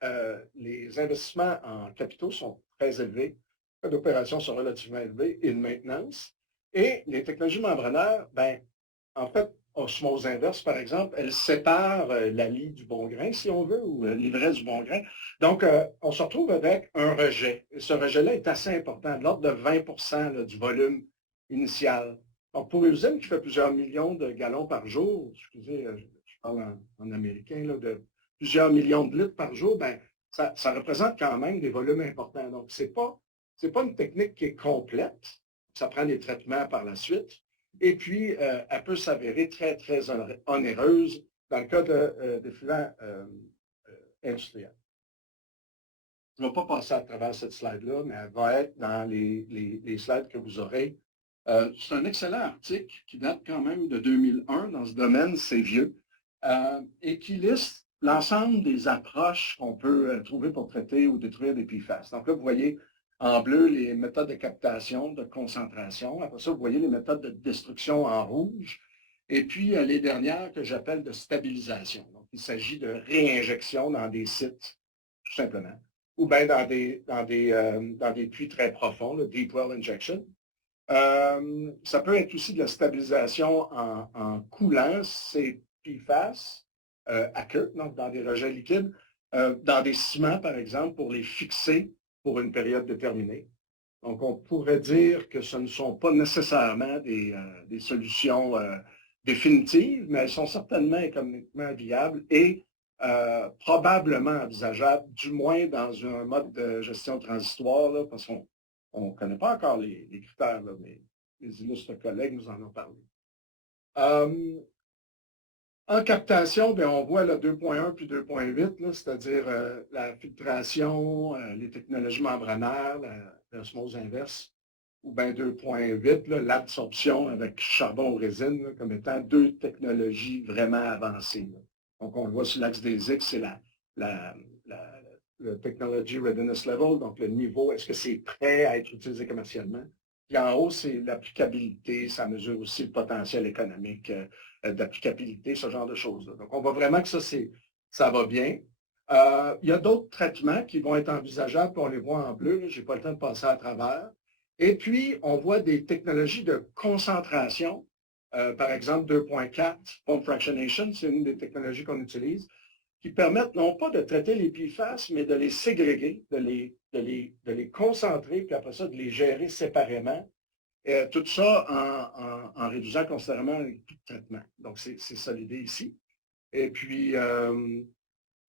les investissements en capitaux sont très élevés, les frais d'opération sont relativement élevés et de maintenance. Et les technologies membranaires, en fait, osmose inverse, par exemple, elle sépare la lie du bon grain, si on veut, ou l'ivraie du bon grain. Donc, on se retrouve avec un rejet. Et ce rejet-là est assez important, de l'ordre de 20 du volume initial. Donc, pour une usine qui fait plusieurs millions de gallons par jour, excusez, je parle en américain, de plusieurs millions de litres par jour, ça représente quand même des volumes importants. Donc, c'est pas une technique qui est complète. Ça prend des traitements par la suite. Et puis, elle peut s'avérer très, très onéreuse dans le cas d'effluents industriels. Je ne vais pas passer à travers cette slide-là, mais elle va être dans les slides que vous aurez. C'est un excellent article qui date quand même de 2001 dans ce domaine, c'est vieux, et qui liste l'ensemble des approches qu'on peut trouver pour traiter ou détruire des PFAS. Donc là, vous voyez en bleu les méthodes de captation, de concentration. Après ça, vous voyez les méthodes de destruction en rouge. Et puis, les dernières que j'appelle de stabilisation. Donc, il s'agit de réinjection dans des sites, tout simplement, ou bien dans des puits très profonds, le deep well injection. Ça peut être aussi de la stabilisation en coulant ces PFAS à queue, donc dans des rejets liquides, dans des ciments, par exemple, pour les fixer pour une période déterminée. Donc, on pourrait dire que ce ne sont pas nécessairement des solutions définitives, mais elles sont certainement économiquement viables et probablement envisageable, du moins dans un mode de gestion transitoire, là, parce qu'on ne connaît pas encore les critères, là, mais les illustres collègues nous en ont parlé. En captation, bien, on voit le 2.1 puis 2.8, c'est-à-dire la filtration, les technologies membranaires, l'osmose inverse, ou bien 2.8, l'absorption avec charbon ou résine, là, comme étant deux technologies vraiment avancées. Là. Donc, on le voit sur l'axe des X, c'est le Technology Readiness Level, donc le niveau, est-ce que c'est prêt à être utilisé commercialement? Puis en haut, c'est l'applicabilité, ça mesure aussi le potentiel économique d'applicabilité, ce genre de choses-là. Donc, on voit vraiment que ça va bien. Il y a d'autres traitements qui vont être envisageables, puis on les voit en bleu, je n'ai pas le temps de passer à travers. Et puis, on voit des technologies de concentration, par exemple 2.4, Pump Fractionation, c'est une des technologies qu'on utilise, qui permettent non pas de traiter les PFAS, mais de les ségréguer, de les concentrer, puis après ça, de les gérer séparément. Tout ça en réduisant considérablement les coûts de traitement. Donc, c'est ça l'idée ici. Et puis,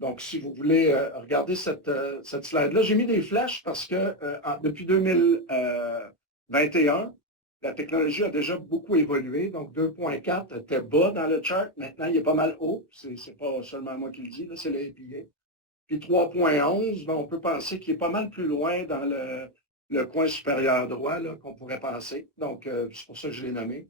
donc, si vous voulez regarder cette slide-là, j'ai mis des flèches parce que depuis 2021, la technologie a déjà beaucoup évolué. Donc, 2.4 était bas dans le chart. Maintenant, il est pas mal haut. Ce n'est pas seulement moi qui le dis, c'est le APA. Puis 3.11, on peut penser qu'il est pas mal plus loin dans le coin supérieur droit qu'on pourrait penser. Donc, c'est pour ça que je l'ai nommé.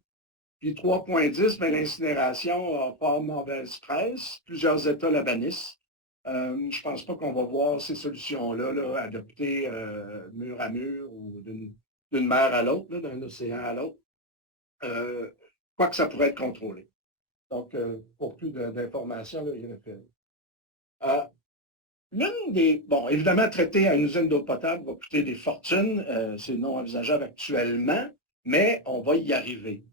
Puis 3.10, l'incinération a pas mauvaise presse. Plusieurs États la bannissent. Je ne pense pas qu'on va voir ces solutions-là adoptées mur à mur ou d'une mer à l'autre, d'un océan à l'autre. Quoique ça pourrait être contrôlé. Donc, pour plus d'informations, il y en a fait. Bon, évidemment, traiter à une usine d'eau potable va coûter des fortunes. C'est non envisageable actuellement, mais on va y arriver.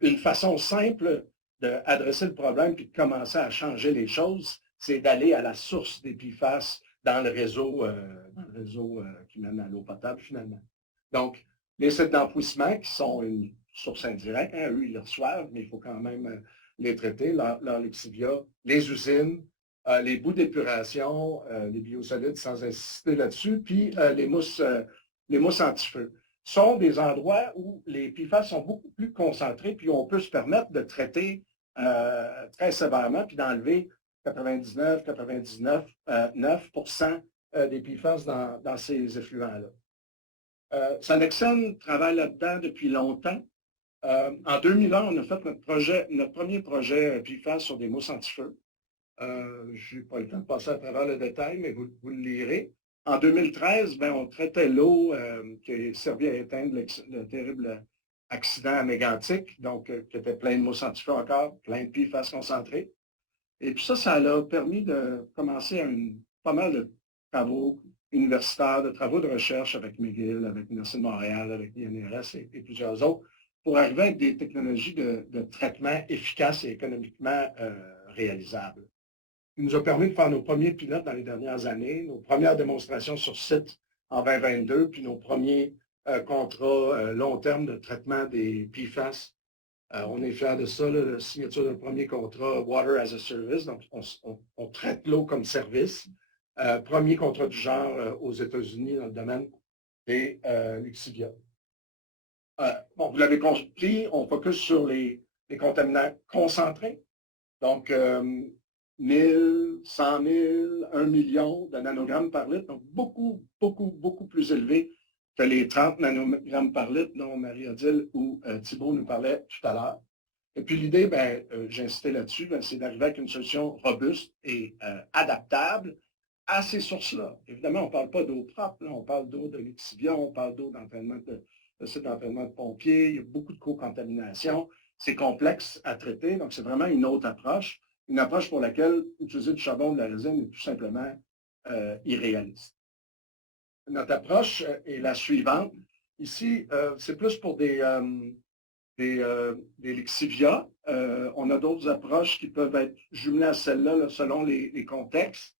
Une façon simple d'adresser le problème puis de commencer à changer les choses, c'est d'aller à la source des PFAS dans le réseau qui mène à l'eau potable, finalement. Donc, les sites d'enfouissement, qui sont une source indirecte, eux, ils les reçoivent, mais il faut quand même les traiter, leur lexivia, les usines, les bouts d'épuration, les biosolides, sans insister là-dessus, puis les mousses anti-feu, sont des endroits où les PFAS sont beaucoup plus concentrés, puis on peut se permettre de traiter très sévèrement, puis d'enlever 99,9% des PFAS dans ces effluents-là. Sanexen travaille là-dedans depuis longtemps. En 2001, on a fait notre premier projet PFAS sur des mousses anti-feu. Je n'ai pas le temps de passer à travers le détail, mais vous le lirez. En 2013, on traitait l'eau qui a servi à éteindre le terrible accident à Mégantic, donc qui était plein de mousses anti-feu encore, plein de PFAS concentrés. Et puis ça a permis de commencer pas mal de travaux universitaires, de travaux de recherche avec McGill, avec l'Université de Montréal, avec l'INRS et plusieurs autres, pour arriver avec des technologies de traitement efficaces et économiquement réalisables. Il nous a permis de faire nos premiers pilotes dans les dernières années, nos premières démonstrations sur site en 2022, puis nos premiers contrats long terme de traitement des PFAS. On est fiers de ça, la signature d'un premier contrat Water as a Service, donc on traite l'eau comme service. Premier contrat du genre aux États-Unis dans le domaine des lexivia. Bon, vous l'avez compris, on focus sur les contaminants concentrés. Donc, 1000, 100 000, 1 million de nanogrammes par litre, donc beaucoup, beaucoup, beaucoup plus élevé que les 30 nanogrammes par litre dont Marie-Odile ou Thibault nous parlaient tout à l'heure. Et puis l'idée, j'ai insisté là-dessus, c'est d'arriver avec une solution robuste et adaptable à ces sources-là. Évidemment, on ne parle pas d'eau propre, là, on parle d'eau de lexivia, on parle d'eau d'entraînement de site d'entraînement de pompiers, il y a beaucoup de co-contamination, c'est complexe à traiter, donc c'est vraiment une autre approche. Une approche pour laquelle utiliser du charbon ou de la résine est tout simplement irréaliste. Notre approche est la suivante. Ici, c'est plus pour des lexivia. On a d'autres approches qui peuvent être jumelées à celle-là selon les contextes.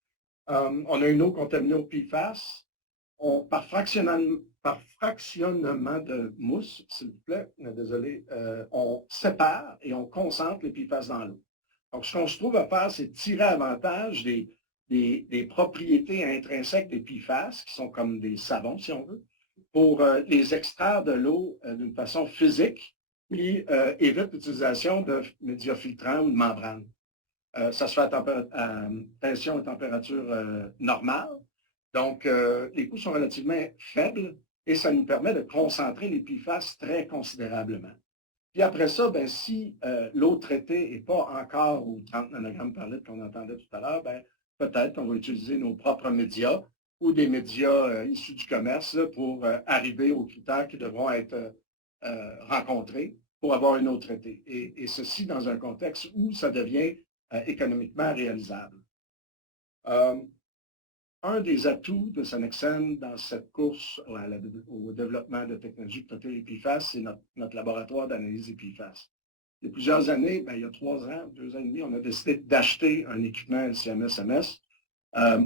On a une eau contaminée au PFAS. Par fractionnement de mousse, s'il vous plaît, désolé, on sépare et on concentre les PFAS dans l'eau. Donc, ce qu'on se trouve à faire, c'est tirer avantage des propriétés intrinsèques des PFAS, qui sont comme des savons, si on veut, pour les extraire de l'eau d'une façon physique, puis évite l'utilisation de médias filtrants ou de membranes. Ça se fait à pression et température normale. Donc, les coûts sont relativement faibles et ça nous permet de concentrer les PFAS très considérablement. Puis après ça, ben, si l'eau traitée n'est pas encore aux 30 nanogrammes par litre qu'on entendait tout à l'heure, ben, peut-être qu'on va utiliser nos propres médias ou des médias issus du commerce là, pour arriver aux critères qui devront être rencontrés pour avoir une eau traitée. Et ceci dans un contexte où ça devient économiquement réalisable. Un des atouts de Sonexen dans cette course au développement de technologies pour traiter les PFAS, c'est notre laboratoire d'analyse des PFAS. Il y a plusieurs années, ben, il y a 3 ans, 2 ans et demi, on a décidé d'acheter un équipement LCMS-MS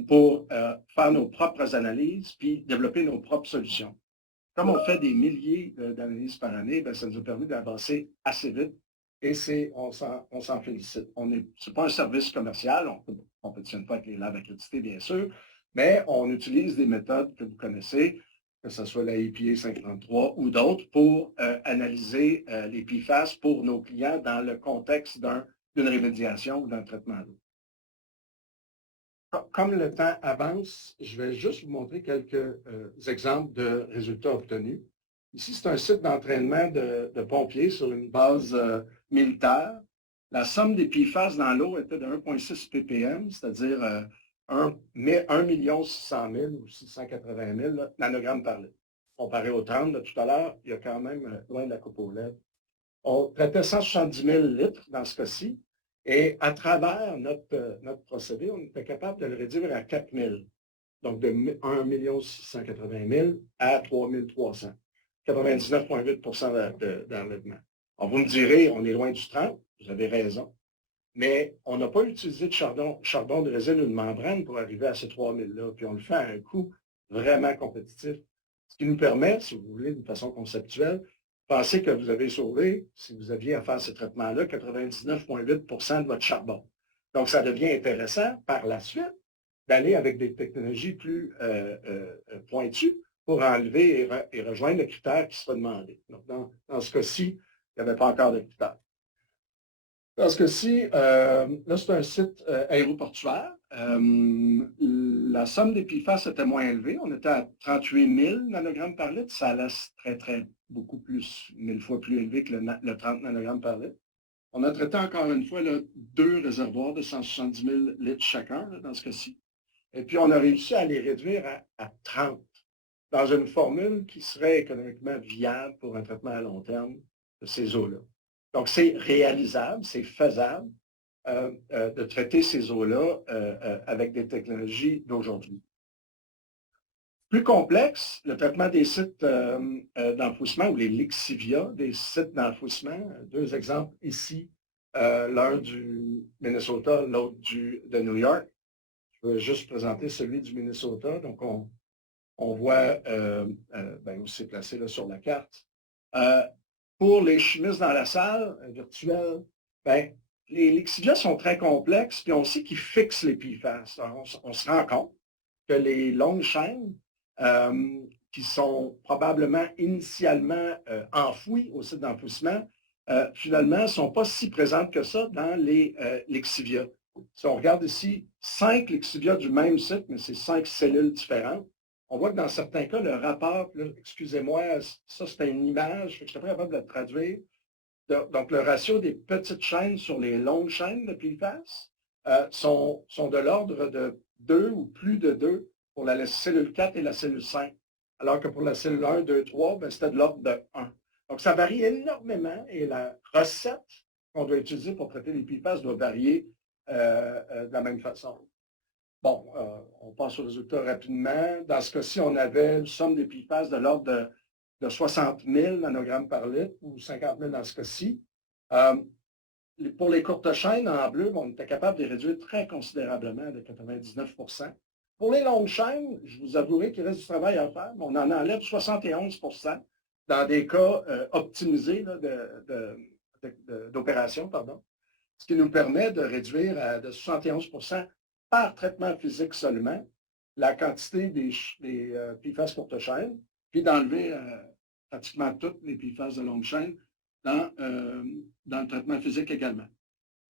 pour faire nos propres analyses puis développer nos propres solutions. Comme on fait des milliers d'analyses par année, ben, ça nous a permis d'avancer assez vite et on s'en félicite. Ce n'est pas un service commercial, on ne compétitionne pas avec les labs accrédités, bien sûr, mais on utilise des méthodes que vous connaissez, que ce soit la EPA 533 ou d'autres, pour analyser les PFAS pour nos clients dans le contexte d'une rémédiation ou d'un traitement d'eau. Comme le temps avance, je vais juste vous montrer quelques exemples de résultats obtenus. Ici, c'est un site d'entraînement de pompiers sur une base militaire. La somme des PFAS dans l'eau était de 1,6 ppm, c'est-à-dire 1 600 000 ou 680 000 nanogrammes par litre. Comparé aux 30 de tout à l'heure, il y a quand même loin de la coupe aux lèvres. On traitait 170 000 litres dans ce cas-ci. Et à travers notre procédé, on était capable de le réduire à 4 000. Donc, de 1 680 000 à 3 300. 99,8 d'enlèvement. Alors, vous me direz, on est loin du 30, vous avez raison. Mais on n'a pas utilisé de charbon de résine ou de membrane pour arriver à ces 3 000-là. Puis on le fait à un coût vraiment compétitif. Ce qui nous permet, si vous voulez, d'une façon conceptuelle, pensez que vous avez sauvé, si vous aviez à faire ce traitement-là, 99,8 de votre charbon. Donc, ça devient intéressant par la suite d'aller avec des technologies plus pointues pour enlever et rejoindre le critère qui sera demandé. Donc, dans ce cas-ci, il n'y avait pas encore de critère. Dans ce cas-ci, là, c'est un site aéroportuaire. La somme des PFAS était moins élevée. On était à 38 000 nanogrammes par litre. Ça laisse beaucoup plus, 1000 fois plus élevé que le 30 nanogrammes par litre. On a traité encore une fois là, 2 réservoirs de 170 000 litres chacun, là, dans ce cas-ci. Et puis, on a réussi à les réduire à 30 dans une formule qui serait économiquement viable pour un traitement à long terme de ces eaux-là. Donc, c'est réalisable, c'est faisable de traiter ces eaux-là avec des technologies d'aujourd'hui. Plus complexe, le traitement des sites d'enfouissement ou les lixivia, des sites d'enfouissement. 2 exemples ici, l'un du Minnesota, l'autre de New York. Je vais juste présenter celui du Minnesota. Donc, on voit où c'est placé là, sur la carte. Pour les chimistes dans la salle virtuelle, les lixivia sont très complexes, puis on sait qu'ils fixent les PFAS. On se rend compte que les longues chaînes qui sont probablement initialement enfouies au site d'enfouissement, finalement, ne sont pas si présentes que ça dans les lixivia. Si on regarde ici, 5 lixivia du même site, mais c'est 5 cellules différentes, on voit que dans certains cas, le rapport, excusez-moi, ça c'est une image, je ne suis pas capable de le traduire. Donc, le ratio des petites chaînes sur les longues chaînes de PFAS sont de l'ordre de 2 ou plus de 2 pour la cellule 4 et la cellule 5. Alors que pour la cellule 1, 2, 3, c'était de l'ordre de 1. Donc, ça varie énormément et la recette qu'on doit utiliser pour traiter les PFAS doit varier de la même façon. Bon, on passe aux résultats rapidement. Dans ce cas-ci, on avait une somme des PFAS de l'ordre de 60 000 nanogrammes par litre ou 50 000 dans ce cas-ci. Pour les courtes chaînes, en bleu, on était capable de les réduire très considérablement de 99 %. Pour les longues chaînes, je vous avouerai qu'il reste du travail à faire, mais on en enlève 71 % dans des cas optimisés d'opération, pardon. ce qui nous permet de réduire de 71% par traitement physique seulement la quantité des PFAS courte chaîne, puis d'enlever pratiquement toutes les PFAS de longue chaîne dans le traitement physique également.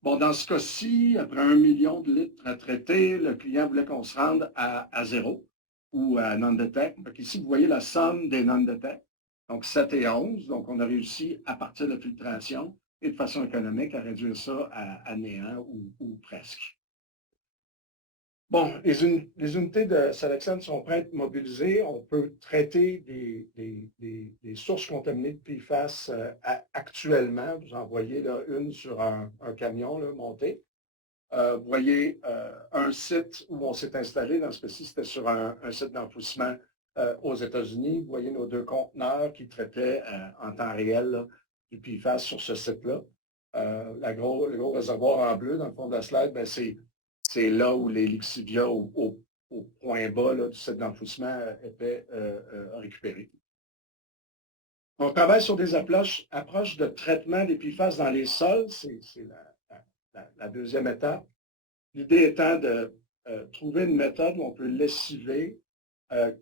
Bon, dans ce cas-ci, après 1 million de litres à traiter, le client voulait qu'on se rende à 0 ou à non-detect. Donc ici, vous voyez la somme des non-detect. Donc 7 et 11. Donc on a réussi à partir de la filtration et de façon économique à réduire ça à néant ou presque. Bon, les unités de Selexen sont prêtes, mobilisées. On peut traiter des sources contaminées de PFAS actuellement. Vous en voyez là, une sur un camion là, monté. Vous voyez un site où on s'est installé. Dans ce cas-ci, c'était sur un site d'enfouissement aux États-Unis. Vous voyez nos 2 conteneurs qui traitaient en temps réel là, du PFAS sur ce site-là. Le gros réservoir en bleu dans le fond de la slide, ben, c'est là où les Lixivia, au point bas là, du site d'enfouissement, étaient récupérés. On travaille sur des approches de traitement des PFAS dans les sols. C'est la deuxième étape. L'idée étant de trouver une méthode où on peut lessiver,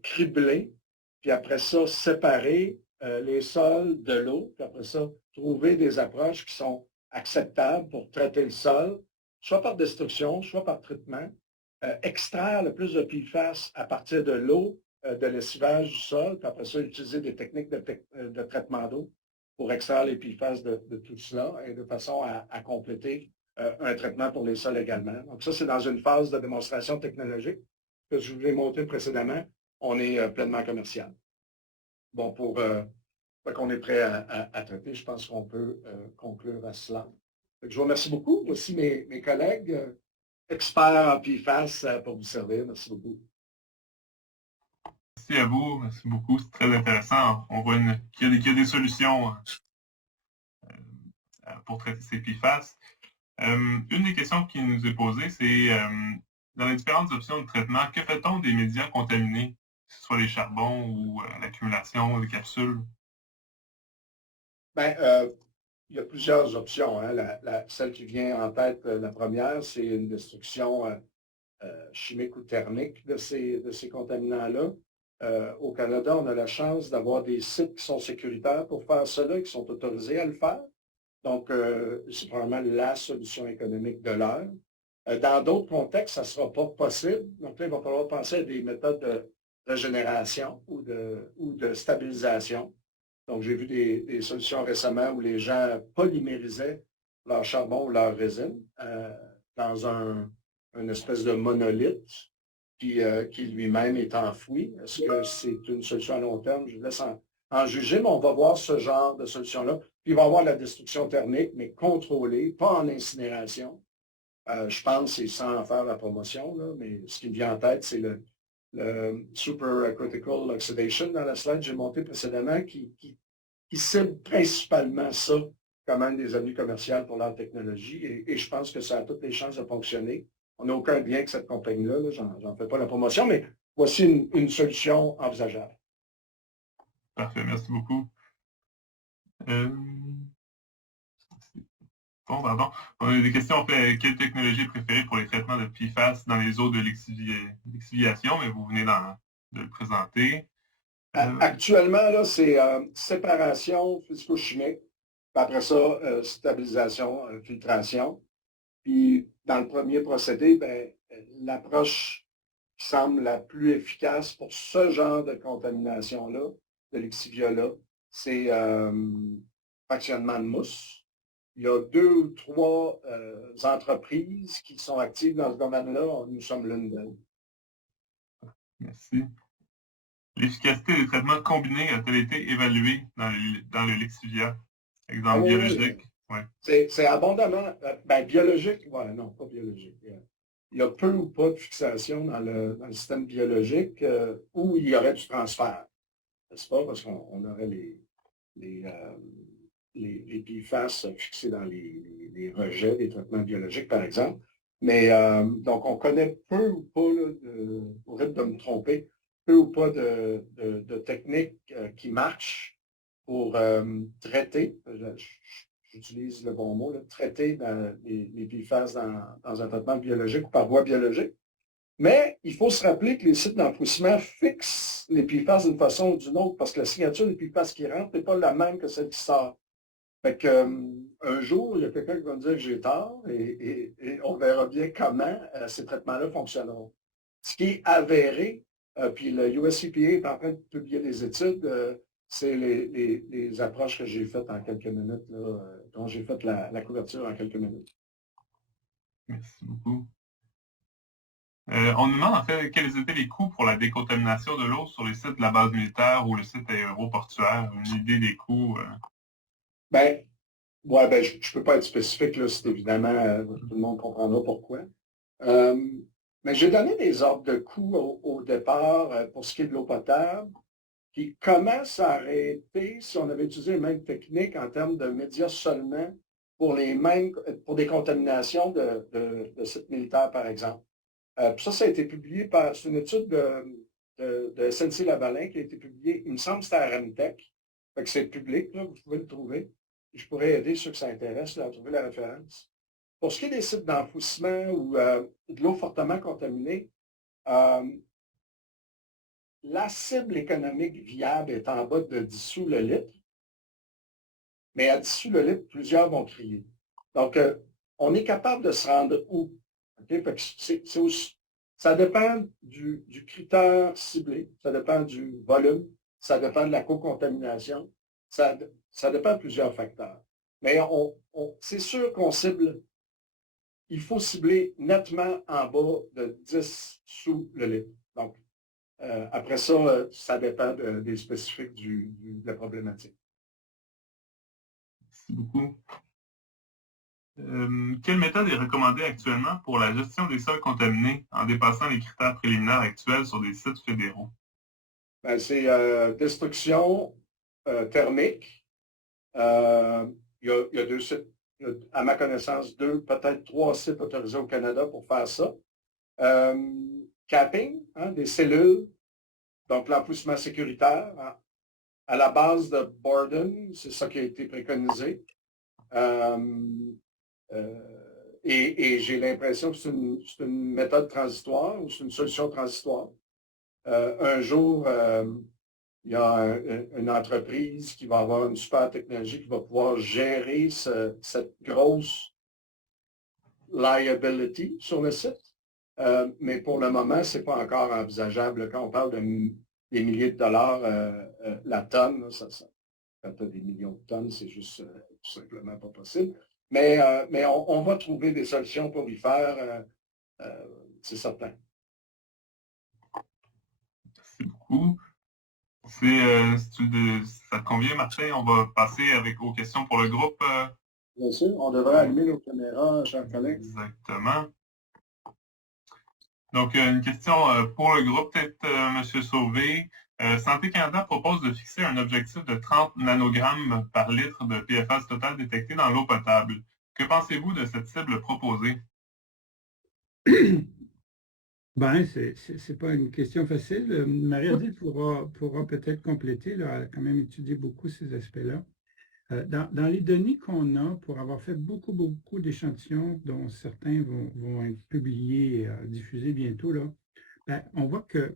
cribler, puis après ça, séparer les sols de l'eau, puis après ça, trouver des approches qui sont acceptables pour traiter le sol, soit par destruction, soit par traitement, extraire le plus de PFAS à partir de l'eau, de lessivage du sol, puis après ça, utiliser des techniques de traitement d'eau pour extraire les PFAS de tout cela et de façon à compléter un traitement pour les sols également. Donc ça, c'est dans une phase de démonstration technologique que je vous ai montré précédemment. On est pleinement commercial. Bon, qu'on est prêt à traiter, je pense qu'on peut conclure à cela. Je vous remercie beaucoup. Voici mes collègues experts en PFAS pour vous servir. Merci beaucoup. Merci à vous. Merci beaucoup. C'est très intéressant. On voit qu'il y a des solutions pour traiter ces PFAS. Une des questions qui nous est posée, c'est dans les différentes options de traitement, que fait-on des médias contaminés, que ce soit les charbons ou l'accumulation, les capsules? Bien, il y a plusieurs options. Hein. Celle qui vient en tête, la première, c'est une destruction chimique ou thermique de ces contaminants-là. Au Canada, on a la chance d'avoir des sites qui sont sécuritaires pour faire cela, qui sont autorisés à le faire. Donc, c'est probablement la solution économique de l'heure. Dans d'autres contextes, ça ne sera pas possible. Donc là, il va falloir penser à des méthodes de régénération ou de stabilisation. Donc, j'ai vu des solutions récemment où les gens polymérisaient leur charbon ou leur résine dans une espèce de monolithe qui lui-même est enfoui. Est-ce que c'est une solution à long terme? Je vous laisse en juger, mais on va voir ce genre de solution-là. Puis il va y avoir la destruction thermique, mais contrôlée, pas en incinération. Je pense, et sans en faire la promotion, là, mais ce qui me vient en tête, c'est le supercritical oxidation dans la slide que j'ai monté précédemment, qui cible principalement ça comme un des avenues commerciales pour leur technologie. Et je pense que ça a toutes les chances de fonctionner. On n'a aucun lien avec cette compagnie-là, là, j'en fais pas la promotion, mais voici une solution envisageable. Parfait, merci beaucoup. Bon, pardon. On a des questions. On fait quelle technologie est préférée pour les traitements de PFAS dans les eaux de lixiviation, mais vous venez de le présenter. Actuellement, là, c'est séparation physico-chimique. Après ça, stabilisation, filtration. Puis, dans le premier procédé, ben, l'approche qui semble la plus efficace pour ce genre de contamination-là, de lixivia-là, c'est fractionnement de mousse. Il y a 2 ou 3 entreprises qui sont actives dans ce domaine-là. Nous sommes l'une d'elles. Merci. L'efficacité des traitements combinés a-t-elle été évaluée dans le lixivia? Exemple biologique. Oui. C'est abondamment. Biologique, non, pas biologique. Il y a peu ou pas de fixation dans le système biologique où il y aurait du transfert. N'est-ce pas? Parce qu'on aurait les PFAS fixés dans les rejets des traitements biologiques, par exemple. Mais donc, on connaît peu ou pas, au risque de me tromper, peu ou pas de techniques qui marchent pour traiter. j'utilise le bon mot, là, traiter les PFAS dans un traitement biologique ou par voie biologique. Mais il faut se rappeler que les sites d'enfouissement fixent les PFAS d'une façon ou d'une autre parce que la signature des PFAS qui rentre n'est pas la même que celle qui sort. Fait que, un jour, il y a quelqu'un qui va me dire que j'ai tort et on verra bien comment ces traitements-là fonctionneront. Ce qui est avéré, puis le US EPA est en train de publier des études, c'est les approches que j'ai faites en quelques minutes, là, dont j'ai fait la couverture en quelques minutes. Merci beaucoup. On nous demande en fait quels étaient les coûts pour la décontamination de l'eau sur les sites de la base militaire ou le site aéroportuaire. Une idée des coûts? Ben, ouais, ben, je ne peux pas être spécifique, là, c'est évidemment, tout le monde comprendra pourquoi. Mais j'ai donné des ordres de coûts au départ pour ce qui est de l'eau potable, qui commence à arrêter si on avait utilisé les mêmes techniques en termes de médias seulement pour des contaminations de sites militaires, par exemple. Puis ça a été publié c'est une étude de SNC-Lavalin qui a été publiée, il me semble que c'était à Remtech. Fait que c'est public, là, vous pouvez le trouver. Je pourrais aider ceux que ça intéresse là, à trouver la référence. Pour ce qui est des sites d'enfouissement ou de l'eau fortement contaminée, la cible économique viable est en bas de 10 sous le litre, mais à 10 sous le litre, plusieurs vont crier. Donc, on est capable de se rendre où? Okay? Fait que ça dépend du critère ciblé, ça dépend du volume, ça dépend de la co-contamination, ça dépend de plusieurs facteurs. Mais c'est sûr qu'on cible, il faut cibler nettement en bas de 10 sous le litre. Donc, après ça, ça dépend des spécifiques de la problématique. Merci beaucoup. Quelle méthode est recommandée actuellement pour la gestion des sols contaminés en dépassant les critères préliminaires actuels sur des sites fédéraux? Ben, c'est destruction thermique. Il y a 2 sites, à ma connaissance, 2, peut-être 3 sites autorisés au Canada pour faire ça. Capping, hein, des cellules, donc l'enfouissement sécuritaire. Hein, à la base de Borden, c'est ça qui a été préconisé. Et j'ai l'impression que c'est une méthode transitoire ou c'est une solution transitoire. Un jour, il y a une entreprise qui va avoir une super technologie qui va pouvoir gérer cette grosse liability sur le site. Mais pour le moment, ce n'est pas encore envisageable. Quand on parle des milliers de dollars la tonne, là, quand tu as des millions de tonnes, c'est juste tout simplement pas possible. Mais on va trouver des solutions pour y faire, c'est certain. Merci beaucoup. Ça te convient, Martin? On va passer aux questions pour le groupe. Bien sûr, on devrait allumer nos caméras, chers collègues. Exactement. Donc, une question pour le groupe, peut-être M. Sauvé. Santé Canada propose de fixer un objectif de 30 nanogrammes par litre de PFAS total détecté dans l'eau potable. Que pensez-vous de cette cible proposée? Ben, c'est pas une question facile. Marie-Adèle pourra peut-être compléter. Là, elle a quand même étudié beaucoup ces aspects-là. Dans les données qu'on a, pour avoir fait beaucoup d'échantillons, dont certains vont être publiés, diffusés bientôt, là, ben, on voit que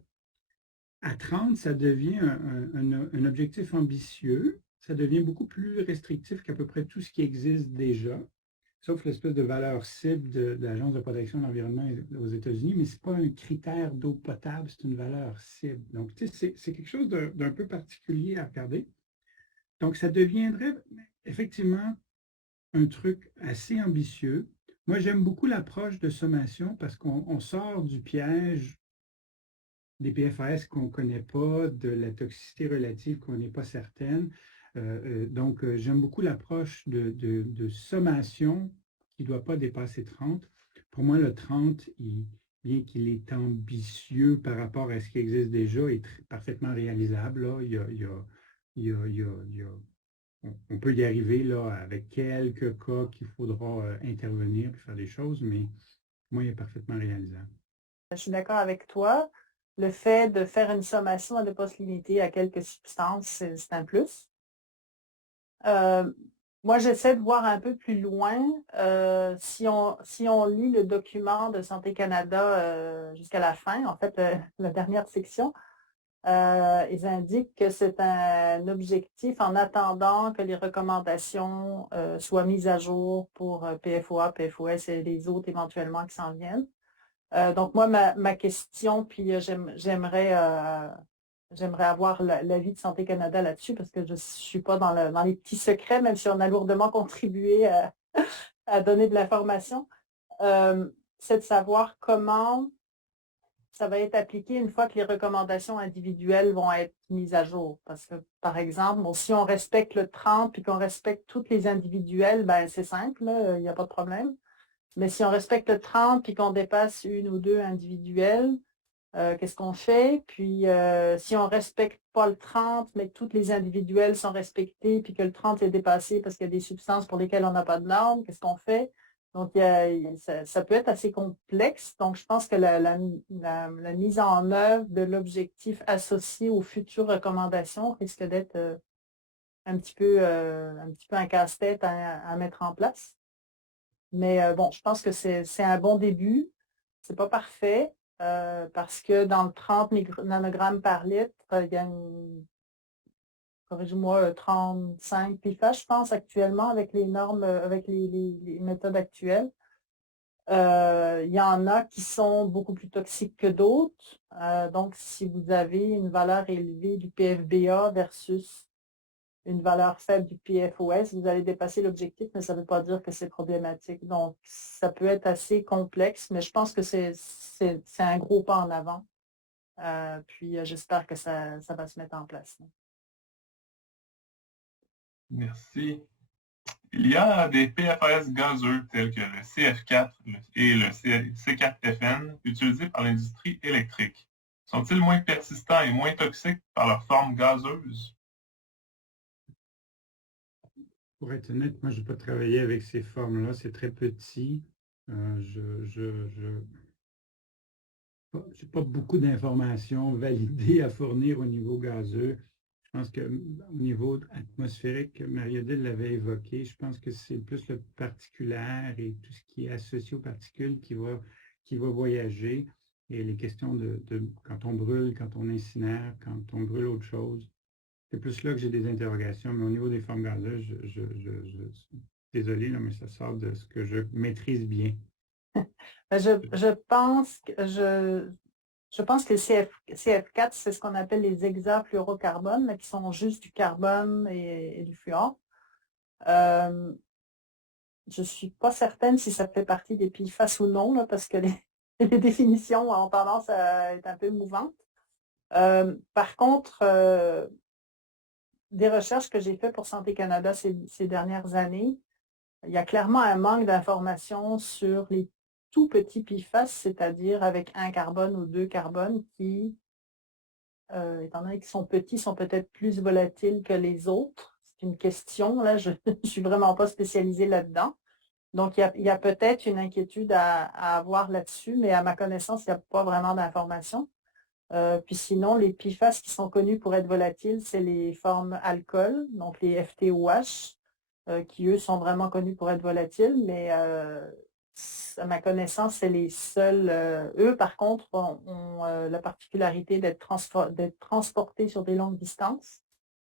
à 30, ça devient un objectif ambitieux. Ça devient beaucoup plus restrictif qu'à peu près tout ce qui existe déjà, sauf l'espèce de valeur cible de l'Agence de protection de l'environnement aux États-Unis, mais ce n'est pas un critère d'eau potable, c'est une valeur cible. Donc, tu sais, c'est quelque chose d'un peu particulier à regarder. Donc, ça deviendrait effectivement un truc assez ambitieux. Moi, j'aime beaucoup l'approche de sommation parce qu'on sort du piège des PFAS qu'on ne connaît pas, de la toxicité relative qu'on n'est pas certaine. Donc, j'aime beaucoup l'approche de sommation qui ne doit pas dépasser 30. Pour moi, le 30, bien qu'il est ambitieux par rapport à ce qui existe déjà, est parfaitement réalisable. Là. On peut y arriver là, avec quelques cas qu'il faudra intervenir pour faire des choses, mais pour moi, il est parfaitement réalisable. Je suis d'accord avec toi. Le fait de faire une sommation à ne pas se limiter à quelques substances, c'est un plus. Moi, j'essaie de voir un peu plus loin. Si on lit le document de Santé Canada jusqu'à la fin, en fait, la dernière section, ils indiquent que c'est un objectif en attendant que les recommandations soient mises à jour pour PFOA, PFOS et les autres éventuellement qui s'en viennent. Donc, moi, ma question, puis j'aimerais avoir l'avis de Santé Canada là-dessus parce que je ne suis pas dans les petits secrets, même si on a lourdement contribué à donner de l'information. C'est de savoir comment ça va être appliqué une fois que les recommandations individuelles vont être mises à jour. Parce que, par exemple, si on respecte le 30 puis qu'on respecte toutes les individuelles, ben c'est simple, il n'y a pas de problème. Mais si on respecte le 30 puis qu'on dépasse une ou deux individuelles, qu'est-ce qu'on fait? Puis, si on ne respecte pas le 30, mais que toutes les individuelles sont respectées, puis que le 30 est dépassé parce qu'il y a des substances pour lesquelles on n'a pas de normes, qu'est-ce qu'on fait? Donc, ça peut être assez complexe. Donc, je pense que la mise en œuvre de l'objectif associé aux futures recommandations risque d'être un petit peu un casse-tête à mettre en place. Mais bon, je pense que c'est un bon début. C'est pas parfait parce que dans le 30 nanogrammes par litre, il y a corrige-moi, 35 PFAS, je pense, actuellement avec les normes, avec les méthodes actuelles. Il y en a qui sont beaucoup plus toxiques que d'autres. Donc, si vous avez une valeur élevée du PFBA versus une valeur faible du PFOS, vous allez dépasser l'objectif, mais ça ne veut pas dire que c'est problématique. Donc, ça peut être assez complexe, mais je pense que c'est un gros pas en avant. Puis, j'espère que ça va se mettre en place. Merci. Il y a des PFAS gazeux tels que le CF4 et le C4FN utilisés par l'industrie électrique. Sont-ils moins persistants et moins toxiques par leur forme gazeuse? Pour être honnête, moi, je n'ai pas travaillé avec ces formes-là. C'est très petit. Je n'ai pas beaucoup d'informations validées à fournir au niveau gazeux. Je pense qu'au niveau atmosphérique, Marie-Odile l'avait évoqué, je pense que c'est plus le particulaire et tout ce qui est associé aux particules qui va voyager. Et les questions de quand on brûle, quand on incinère, quand on brûle autre chose, c'est plus là que j'ai des interrogations. Mais au niveau des formes gazeuses, désolé, là, mais ça sort de ce que je maîtrise bien. Je pense que le CF4, c'est ce qu'on appelle les hexafluorocarbones, là, qui sont juste du carbone et du fluor. Je ne suis pas certaine si ça fait partie des PFAS ou non, là, parce que les définitions ont tendance à être un peu mouvantes. Par contre, des recherches que j'ai faites pour Santé Canada ces dernières années, il y a clairement un manque d'informations sur les tout petits PFAS, c'est-à-dire avec un carbone ou deux carbones qui, étant donné qu'ils sont petits, sont peut-être plus volatiles que les autres. C'est une question, là, je ne suis vraiment pas spécialisée là-dedans. Donc, il y a peut-être une inquiétude à avoir là-dessus, mais à ma connaissance, il n'y a pas vraiment d'informations. Puis sinon, les PFAS qui sont connus pour être volatiles, c'est les formes alcool, donc les FTOH, qui, eux, sont vraiment connus pour être volatiles, mais à ma connaissance, c'est les seuls. Eux, par contre, ont la particularité d'être transportés sur des longues distances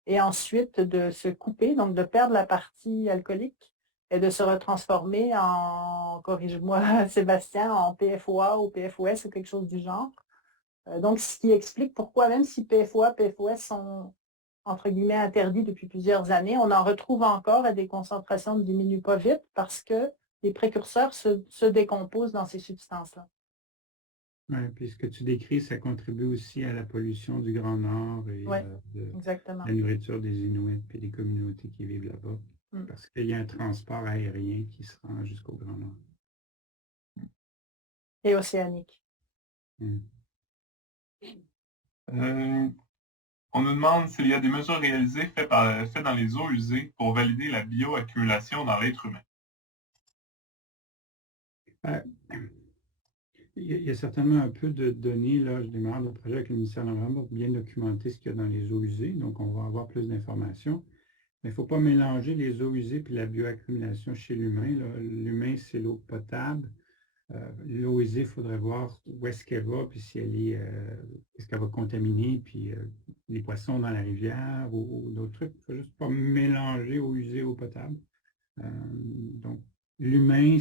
et ensuite de se couper, donc de perdre la partie alcoolique et de se retransformer en, corrige-moi Sébastien, en PFOA ou PFOS ou quelque chose du genre. Donc, ce qui explique pourquoi, même si PFOA, PFOS sont, entre guillemets, interdits depuis plusieurs années, on en retrouve encore et des concentrations ne diminuent pas vite parce que les précurseurs se décomposent dans ces substances-là. Oui, puis ce que tu décris, ça contribue aussi à la pollution du Grand Nord et de Exactement. la nourriture des Inuits et des communautés qui vivent là-bas. Parce qu'il y a un transport aérien qui se rend jusqu'au Grand Nord. Et océanique. On nous demande s'il y a des mesures réalisées faites dans les eaux usées pour valider la bioaccumulation dans l'être humain. Il y a certainement un peu de données. Là, je démarre le projet avec le ministère de l'Environnement pour bien documenter ce qu'il y a dans les eaux usées. Donc, on va avoir plus d'informations. Mais il ne faut pas mélanger les eaux usées et la bioaccumulation chez l'humain. L'humain, c'est l'eau potable. L'eau usée, il faudrait voir où est-ce qu'elle va, puis si elle est, est-ce qu'elle va contaminer, puis les poissons dans la rivière ou d'autres trucs. Il ne faut juste pas mélanger eau usée et eau potable. Donc, l'humain,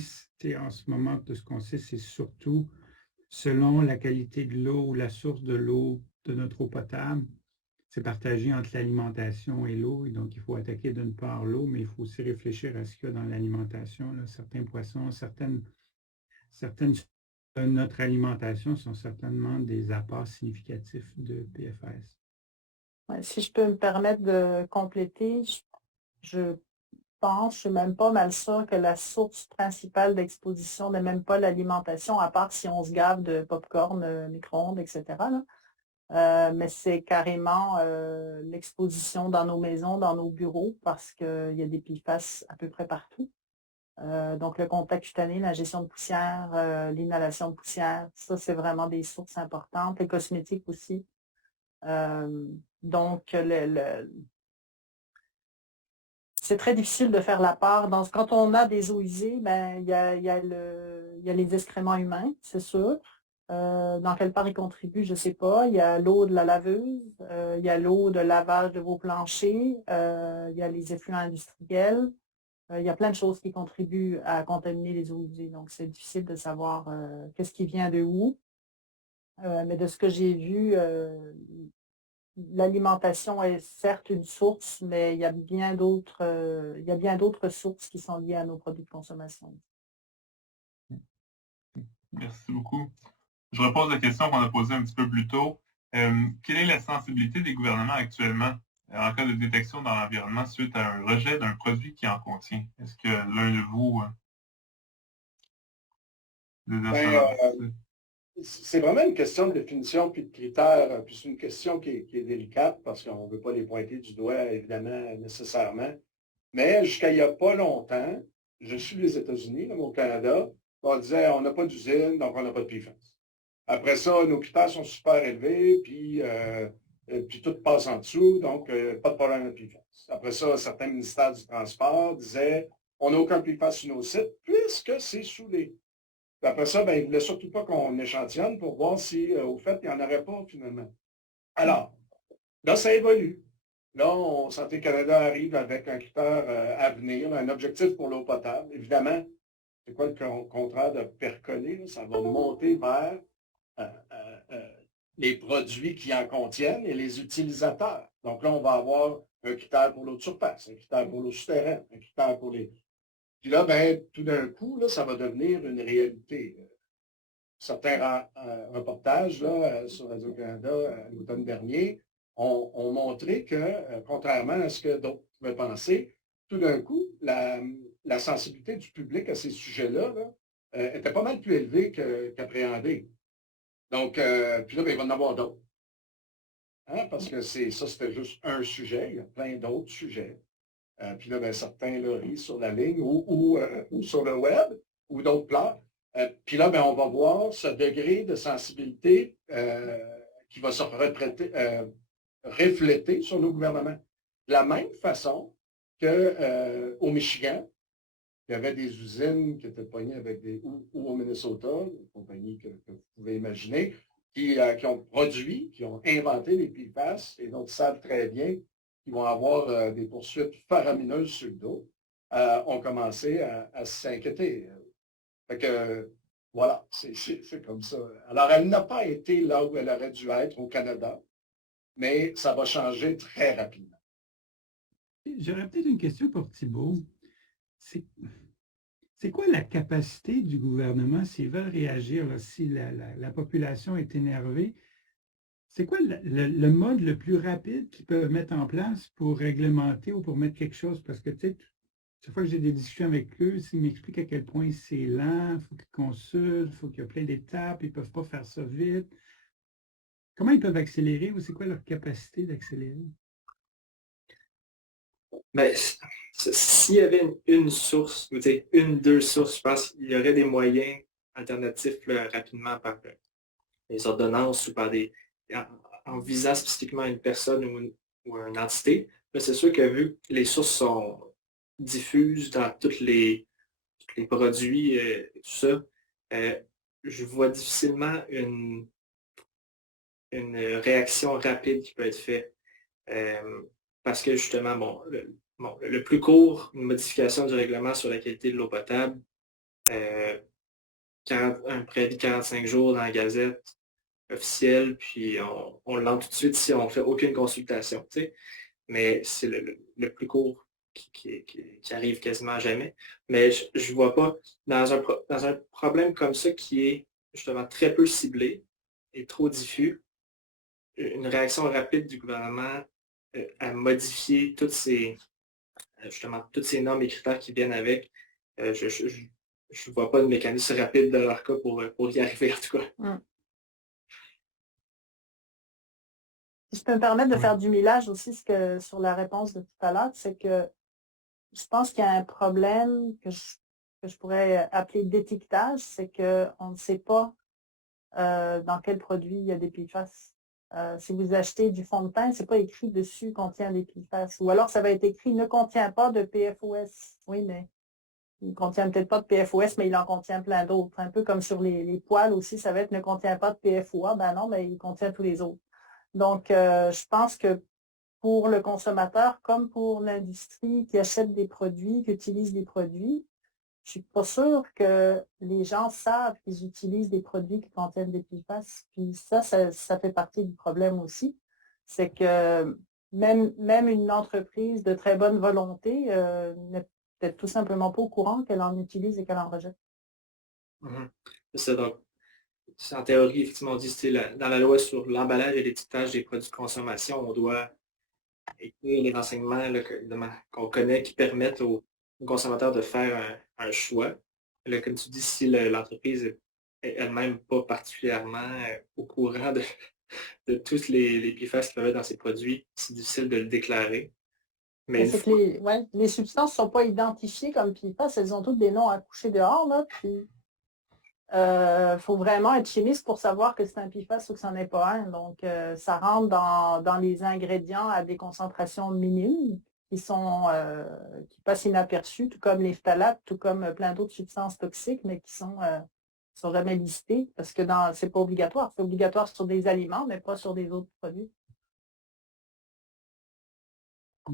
en ce moment, de ce qu'on sait, c'est surtout selon la qualité de l'eau ou la source de l'eau de notre eau potable. C'est partagé entre l'alimentation et l'eau, et donc il faut attaquer d'une part l'eau, mais il faut aussi réfléchir à ce qu'il y a dans l'alimentation. Certains poissons, certaines de notre alimentation sont certainement des apports significatifs de PFAS. Ouais, si je peux me permettre de compléter, je pense, je suis même pas mal sûre que la source principale d'exposition n'est même pas l'alimentation, à part si on se gave de pop-corn, micro-ondes, etc. là. Mais c'est carrément l'exposition dans nos maisons, dans nos bureaux, parce qu'il y a des PFAS à peu près partout. Donc, le contact cutané, la gestion de poussière, l'inhalation de poussière, ça, c'est vraiment des sources importantes. Les cosmétiques aussi. Donc, c'est très difficile de faire la part. Quand on a des eaux usées, ben, il y a les excréments humains, c'est sûr. Dans quelle part ils contribuent, je ne sais pas. Il y a l'eau de la laveuse, il y a l'eau de lavage de vos planchers, il y a les effluents industriels. Il y a plein de choses qui contribuent à contaminer les eaux usées. Donc, c'est difficile de savoir qu'est-ce qui vient de où. Mais de ce que j'ai vu, l'alimentation est certes une source, mais il y a bien d'autres sources qui sont liées à nos produits de consommation. Merci beaucoup. Je repose la question qu'on a posée un petit peu plus tôt. Quelle est la sensibilité des gouvernements actuellement en cas de détection dans l'environnement suite à un rejet d'un produit qui en contient? Est-ce que l'un de vous... c'est vraiment une question de définition puis de critères, puis c'est une question qui est délicate parce qu'on ne veut pas les pointer du doigt, évidemment, nécessairement. Mais jusqu'à il n'y a pas longtemps, je suis les États-Unis, là, au Canada, on disait on n'a pas d'usine, donc on n'a pas de PFAS. Après ça, nos critères sont super élevés, puis tout passe en dessous, donc pas de problème de PFAS. Après ça, certains ministères du transport disaient on n'a aucun PFAS sur nos sites puisque c'est sous les. Puis après ça, ben, ils ne voulaient surtout pas qu'on échantillonne pour voir si, au fait, il n'y en aurait pas finalement. Alors, là, ça évolue. Là, Santé Canada arrive avec un critère à venir, un objectif pour l'eau potable. Évidemment, c'est quoi le contraire de percoler? Là? Ça va monter vers les produits qui en contiennent et les utilisateurs. Donc là, on va avoir un critère pour l'eau de surface, un critère pour l'eau souterraine, un critère pour les... Puis là, ben, tout d'un coup, là, ça va devenir une réalité. Certains reportages là, sur Radio-Canada l'automne dernier ont montré que, contrairement à ce que d'autres pouvaient penser, tout d'un coup, la sensibilité du public à ces sujets-là était pas mal plus élevée qu'appréhendée. Donc, puis là, ben, il va en avoir d'autres. Hein, parce que c'était juste un sujet, il y a plein d'autres sujets. Puis là, ben, certains là, rient sur la ligne ou sur le web ou d'autres pleurent. Puis là, ben, on va voir ce degré de sensibilité qui va se refléter sur nos gouvernements. De la même façon qu'au Michigan, il y avait des usines qui étaient poignées avec ou au Minnesota, une compagnie que vous pouvez imaginer, qui ont produit, qui ont inventé les PFAS et donc savent très bien qu'ils vont avoir des poursuites faramineuses sur le dos, ont commencé à s'inquiéter. Fait que, voilà, c'est comme ça. Alors, elle n'a pas été là où elle aurait dû être au Canada, mais ça va changer très rapidement. J'aurais peut-être une question pour Thibault. C'est quoi la capacité du gouvernement s'ils veulent réagir, là, si la population est énervée? C'est quoi le mode le plus rapide qu'ils peuvent mettre en place pour réglementer ou pour mettre quelque chose? Parce que, tu sais, chaque fois que j'ai des discussions avec eux, ils m'expliquent à quel point c'est lent, il faut qu'ils consultent, il faut qu'il y a plein d'étapes, ils ne peuvent pas faire ça vite. Comment ils peuvent accélérer ou c'est quoi leur capacité d'accélérer? Ben, s'il y avait une source, ou deux sources, je pense qu'il y aurait des moyens alternatifs là, rapidement par les ordonnances ou par en visant spécifiquement une personne ou une entité. Mais c'est sûr que vu que les sources sont diffuses dans tous les produits, tout ça, je vois difficilement une réaction rapide qui peut être faite. Parce que justement, le plus court, une modification du règlement sur la qualité de l'eau potable, un préavis de 45 jours dans la Gazette officielle, puis on le lance tout de suite si on ne fait aucune consultation. Tu sais. Mais c'est le plus court qui arrive quasiment jamais. Mais je ne vois pas, dans un problème comme ça qui est justement très peu ciblé et trop diffus, une réaction rapide du gouvernement à modifier toutes ces normes et critères qui viennent avec, je ne vois pas de mécanisme rapide de leur cas pour y arriver, en tout cas. Si je peux me permettre de Oui. faire du millage aussi sur la réponse de tout à l'heure, c'est que je pense qu'il y a un problème que je pourrais appeler d'étiquetage, c'est qu'on ne sait pas dans quel produit il y a des PFAS. Si vous achetez du fond de teint, ce n'est pas écrit dessus contient des PFAS. Ou alors ça va être écrit ne contient pas de PFOS. Oui, mais il ne contient peut-être pas de PFOS, mais il en contient plein d'autres. Un peu comme sur les poils aussi, ça va être ne contient pas de PFOA. Ben non, mais il contient tous les autres. Donc, je pense que pour le consommateur, comme pour l'industrie qui achète des produits, qui utilise des produits, je ne suis pas sûre que les gens savent qu'ils utilisent des produits qui contiennent des PFAS. Puis ça fait partie du problème aussi. C'est que même une entreprise de très bonne volonté n'est peut-être tout simplement pas au courant qu'elle en utilise et qu'elle en rejette. C'est ça, donc, en théorie, effectivement, on dit que dans la loi sur l'emballage et l'étiquetage des produits de consommation, on doit écrire les renseignements qu'on connaît qui permettent aux consommateurs de faire un choix. Là, comme tu dis, si l'entreprise est elle-même pas particulièrement au courant de tous les PFAS qu'il y avait dans ses produits, c'est difficile de le déclarer. Mais c'est que les substances ne sont pas identifiées comme PFAS, elles ont toutes des noms à coucher dehors, là, puis faut vraiment être chimiste pour savoir que c'est un PFAS ou que ce n'en est pas un. Donc, ça rentre dans les ingrédients à des concentrations minimes qui passent inaperçues, tout comme les phtalates, tout comme plein d'autres substances toxiques, mais qui sont jamais listées parce que c'est pas obligatoire. C'est obligatoire sur des aliments, mais pas sur des autres produits.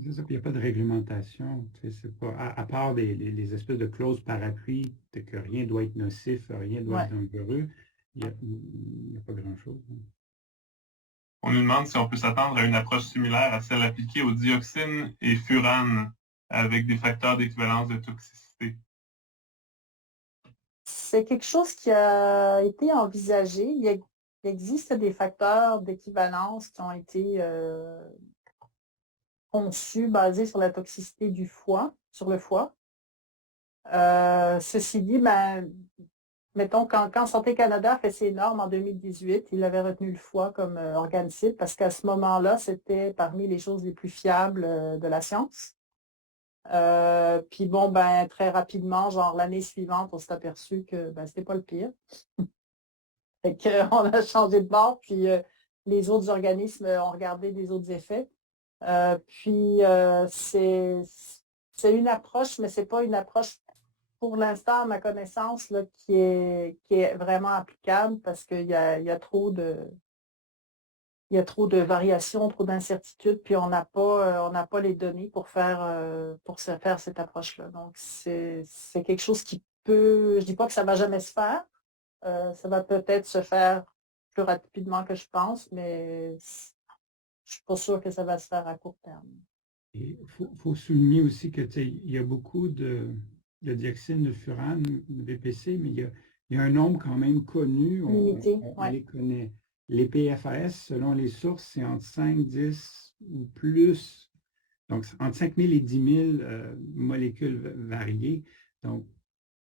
C'est ça, puis il n'y a pas de réglementation. C'est pas, à part les espèces de clauses parapluies que rien ne doit être nocif, rien ne doit être dangereux, il n'y a pas grand-chose. On nous demande si on peut s'attendre à une approche similaire à celle appliquée aux dioxines et furanes avec des facteurs d'équivalence de toxicité. C'est quelque chose qui a été envisagé. Il existe des facteurs d'équivalence qui ont été conçus, basés sur la toxicité du foie, sur le foie. Ceci dit, mettons, quand Santé Canada a fait ses normes en 2018, il avait retenu le foie comme organe cible parce qu'à ce moment-là, c'était parmi les choses les plus fiables de la science. Puis bon, très rapidement, genre l'année suivante, on s'est aperçu que c'était pas le pire. Fait qu'on a changé de bord, puis les autres organismes ont regardé des autres effets. Puis c'est une approche, mais c'est pas une approche pour l'instant, à ma connaissance, là, qui est vraiment applicable parce qu'il y a trop de variations, trop d'incertitudes, puis on n'a pas les données pour se faire cette approche-là. Donc, c'est quelque chose qui peut, je dis pas que ça va jamais se faire, ça va peut-être se faire plus rapidement que je pense, mais je suis pas sûre que ça va se faire à court terme. Il faut souligner aussi que il y a beaucoup de dioxine de furane, de VPC, mais il y a un nombre quand même connu, Limité, on les connaît. Les PFAS, selon les sources, c'est entre 5, 10 ou plus. Donc, entre 5 000 et 10 000 molécules variées. Donc,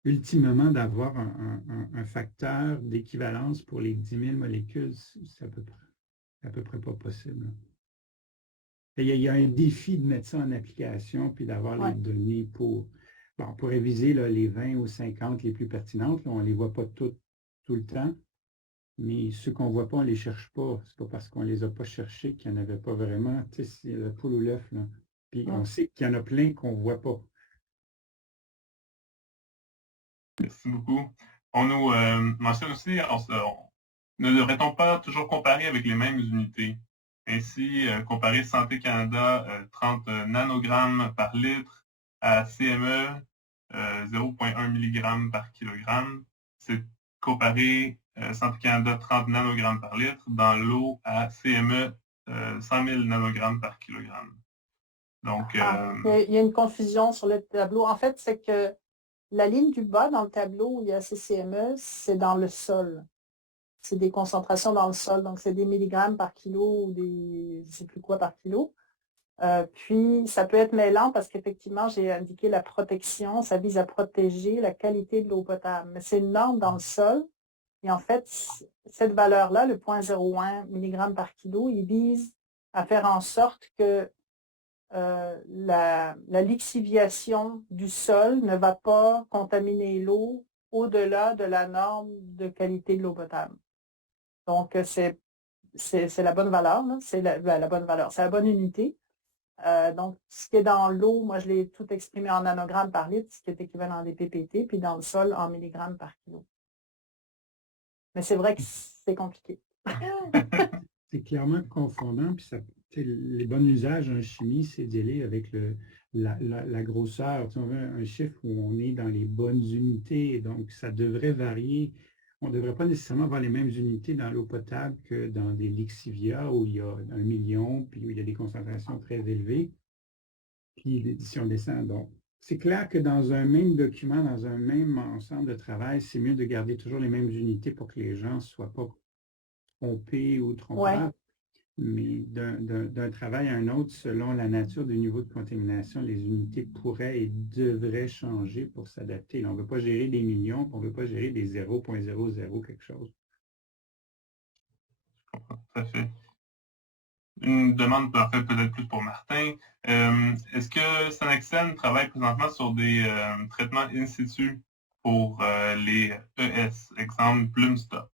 ultimement, d'avoir un facteur d'équivalence pour les 10 000 molécules, c'est à peu près pas possible. Il y a un défi de mettre ça en application puis d'avoir les données pour réviser les 20 ou 50 les plus pertinentes. Là, on ne les voit pas tout le temps, mais ceux qu'on ne voit pas, on ne les cherche pas. Ce n'est pas parce qu'on ne les a pas cherchés qu'il n'y en avait pas vraiment. C'est la poule ou l'œuf. Puis on sait qu'il y en a plein qu'on ne voit pas. Merci beaucoup. On nous mentionne aussi, ne devrait-on pas toujours comparer avec les mêmes unités? Ainsi, comparer Santé Canada 30 nanogrammes par litre à CME 0,1 mg par kilogramme, c'est comparer Santé Canada 30 nanogrammes par litre dans l'eau à CME 100 000 nanogrammes par kilogramme. Donc, il y a une confusion sur le tableau. En fait, c'est que la ligne du bas dans le tableau où il y a CCME, c'est dans le sol. C'est des concentrations dans le sol. Donc, c'est des milligrammes par kilo ou des, je ne sais plus quoi par kilo. Puis, ça peut être mêlant parce qu'effectivement, j'ai indiqué la protection. Ça vise à protéger la qualité de l'eau potable. Mais c'est une norme dans le sol. Et en fait, cette valeur-là, le 0,01 mg par kilo, il vise à faire en sorte que la lixiviation du sol ne va pas contaminer l'eau au-delà de la norme de qualité de l'eau potable. Donc, c'est la bonne valeur, c'est la bonne valeur, c'est la bonne unité. Donc, ce qui est dans l'eau, moi, je l'ai tout exprimé en nanogrammes par litre, ce qui est équivalent à des PPT, puis dans le sol, en milligrammes par kilo. Mais c'est vrai que c'est compliqué. C'est clairement confondant, puis les bons usages en chimie, c'est d'y aller avec la grosseur. On veut un chiffre où on est dans les bonnes unités, donc ça devrait varier. On ne devrait pas nécessairement avoir les mêmes unités dans l'eau potable que dans des lixivia où il y a 1 million, puis où il y a des concentrations très élevées. Puis si on descend, donc c'est clair que dans un même document, dans un même ensemble de travail, c'est mieux de garder toujours les mêmes unités pour que les gens ne soient pas trompés ou trompeurs. Ouais. Mais d'un travail à un autre, selon la nature du niveau de contamination, les unités pourraient et devraient changer pour s'adapter. On ne veut pas gérer des millions, on ne veut pas gérer des 0,00 quelque chose. Je comprends tout à fait. Une demande peut-être plus pour Martin. Est-ce que Sanexen travaille présentement sur des traitements in situ pour les ES, exemple Plumstop?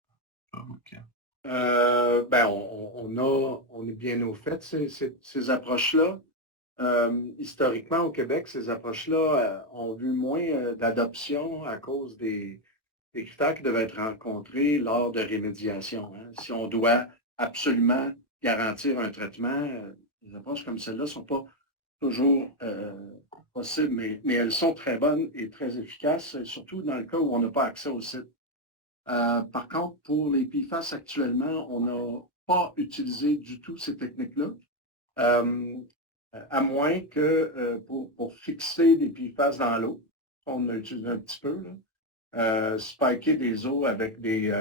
Okay. On est bien au fait ces approches-là. Historiquement, au Québec, ces approches-là ont vu moins d'adoption à cause des critères qui devaient être rencontrés lors de rémédiation. Hein. Si on doit absolument garantir un traitement, des approches comme celle-là ne sont pas toujours possibles, mais elles sont très bonnes et très efficaces, surtout dans le cas où on n'a pas accès au site. Par contre, pour les PFAS actuellement, on n'a pas utilisé du tout ces techniques-là, à moins que pour fixer des PFAS dans l'eau, on a utilisé un petit peu, spiker des eaux avec des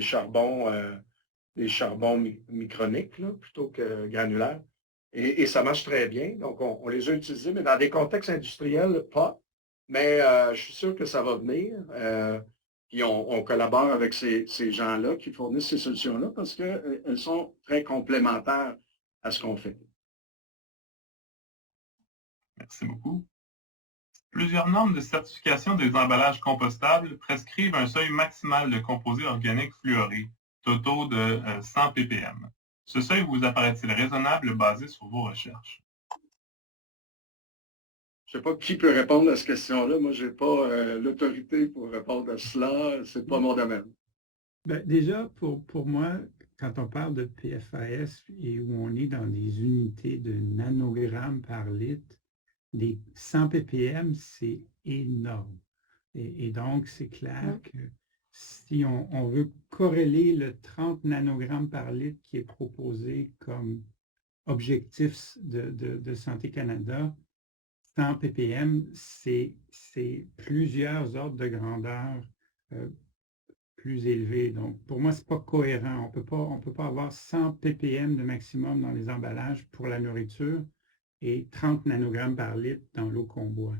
charbons microniques plutôt que granulaires. Et ça marche très bien. Donc, on les a utilisés, mais dans des contextes industriels, pas. Mais je suis sûr que ça va venir. Puis on collabore avec ces gens-là qui fournissent ces solutions-là parce qu'elles sont très complémentaires à ce qu'on fait. Merci beaucoup. Plusieurs normes de certification des emballages compostables prescrivent un seuil maximal de composés organiques fluorés, totaux de 100 ppm. Ce seuil vous apparaît-il raisonnable basé sur vos recherches? Je ne sais pas qui peut répondre à cette question-là. Moi, je n'ai pas l'autorité pour répondre à cela. Ce n'est pas mon domaine. Déjà, pour moi, quand on parle de PFAS et où on est dans des unités de nanogrammes par litre, des 100 ppm, c'est énorme. Et donc, c'est clair que si on veut corréler le 30 nanogrammes par litre qui est proposé comme objectif de Santé Canada, 100 ppm, c'est plusieurs ordres de grandeur plus élevés. Donc, pour moi, ce n'est pas cohérent. On peut pas avoir 100 ppm de maximum dans les emballages pour la nourriture et 30 nanogrammes par litre dans l'eau qu'on boit.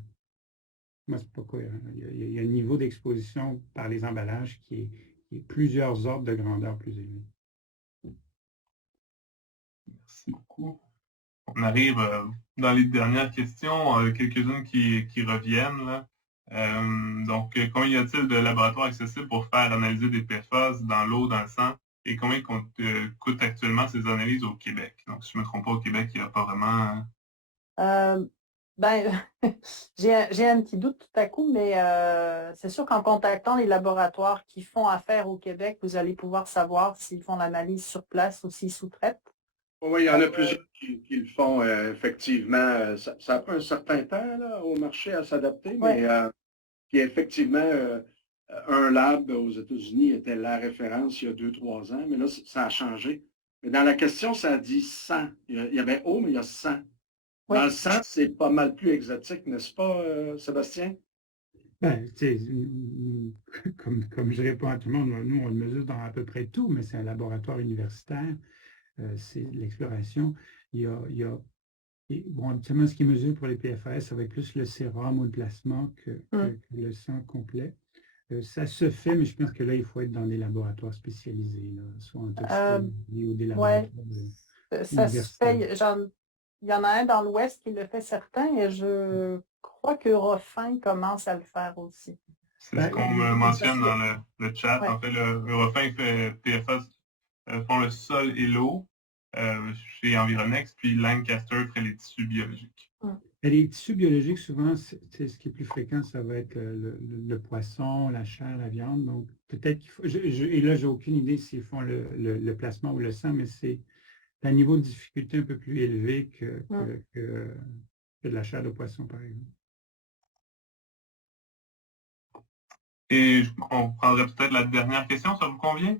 Moi, ce n'est pas cohérent. Il y a un niveau d'exposition par les emballages qui est plusieurs ordres de grandeur plus élevés. Merci beaucoup. On arrive dans les dernières questions, quelques-unes qui reviennent. Là. Donc, combien y a-t-il de laboratoires accessibles pour faire analyser des PFAS dans l'eau, dans le sang, et combien coûtent actuellement ces analyses au Québec? Donc, si je ne me trompe pas, au Québec, il n'y a pas vraiment Ben, j'ai un petit doute tout à coup, mais c'est sûr qu'en contactant les laboratoires qui font affaire au Québec, vous allez pouvoir savoir s'ils font l'analyse sur place ou s'ils sous-traitent. Oui, il y en a plusieurs qui le font, effectivement. Ça prend un certain temps là, au marché à s'adapter, Ouais. mais puis effectivement, un lab aux États-Unis était la référence il y a 2-3 ans, mais là, ça a changé. Mais dans la question, ça a dit 100. Il y avait mais il y a 100. Oui. Dans le 100, c'est pas mal plus exotique, n'est-ce pas, Sébastien? Ben, comme je réponds à tout le monde, nous, on le mesure dans à peu près tout, mais c'est un laboratoire universitaire, c'est l'exploration. Bon, habituellement, ce qui mesure pour les PFAS, ça va être plus le sérum ou le plasma que le sang complet. Ça se fait, mais je pense que là, il faut être dans des laboratoires spécialisés, là, soit en toxicologie ou des laboratoires ça se universitaires. fait. Il y en a un dans l'Ouest qui le fait certain et je crois qu'Eurofin commence à le faire aussi. C'est ce qu'on mentionne dans le chat. Ouais. En fait, Eurofin fait PFAS font le sol et l'eau chez Environex, puis Lancaster ferait les tissus biologiques. Et les tissus biologiques, souvent, c'est ce qui est plus fréquent, ça va être le poisson, la chair, la viande. Donc, peut-être qu'il faut. Et là, j'ai aucune idée s'ils font le plasma ou le sang, mais c'est un niveau de difficulté un peu plus élevé que de la chair de poisson, par exemple. Et on prendrait peut-être la dernière question, ça vous convient?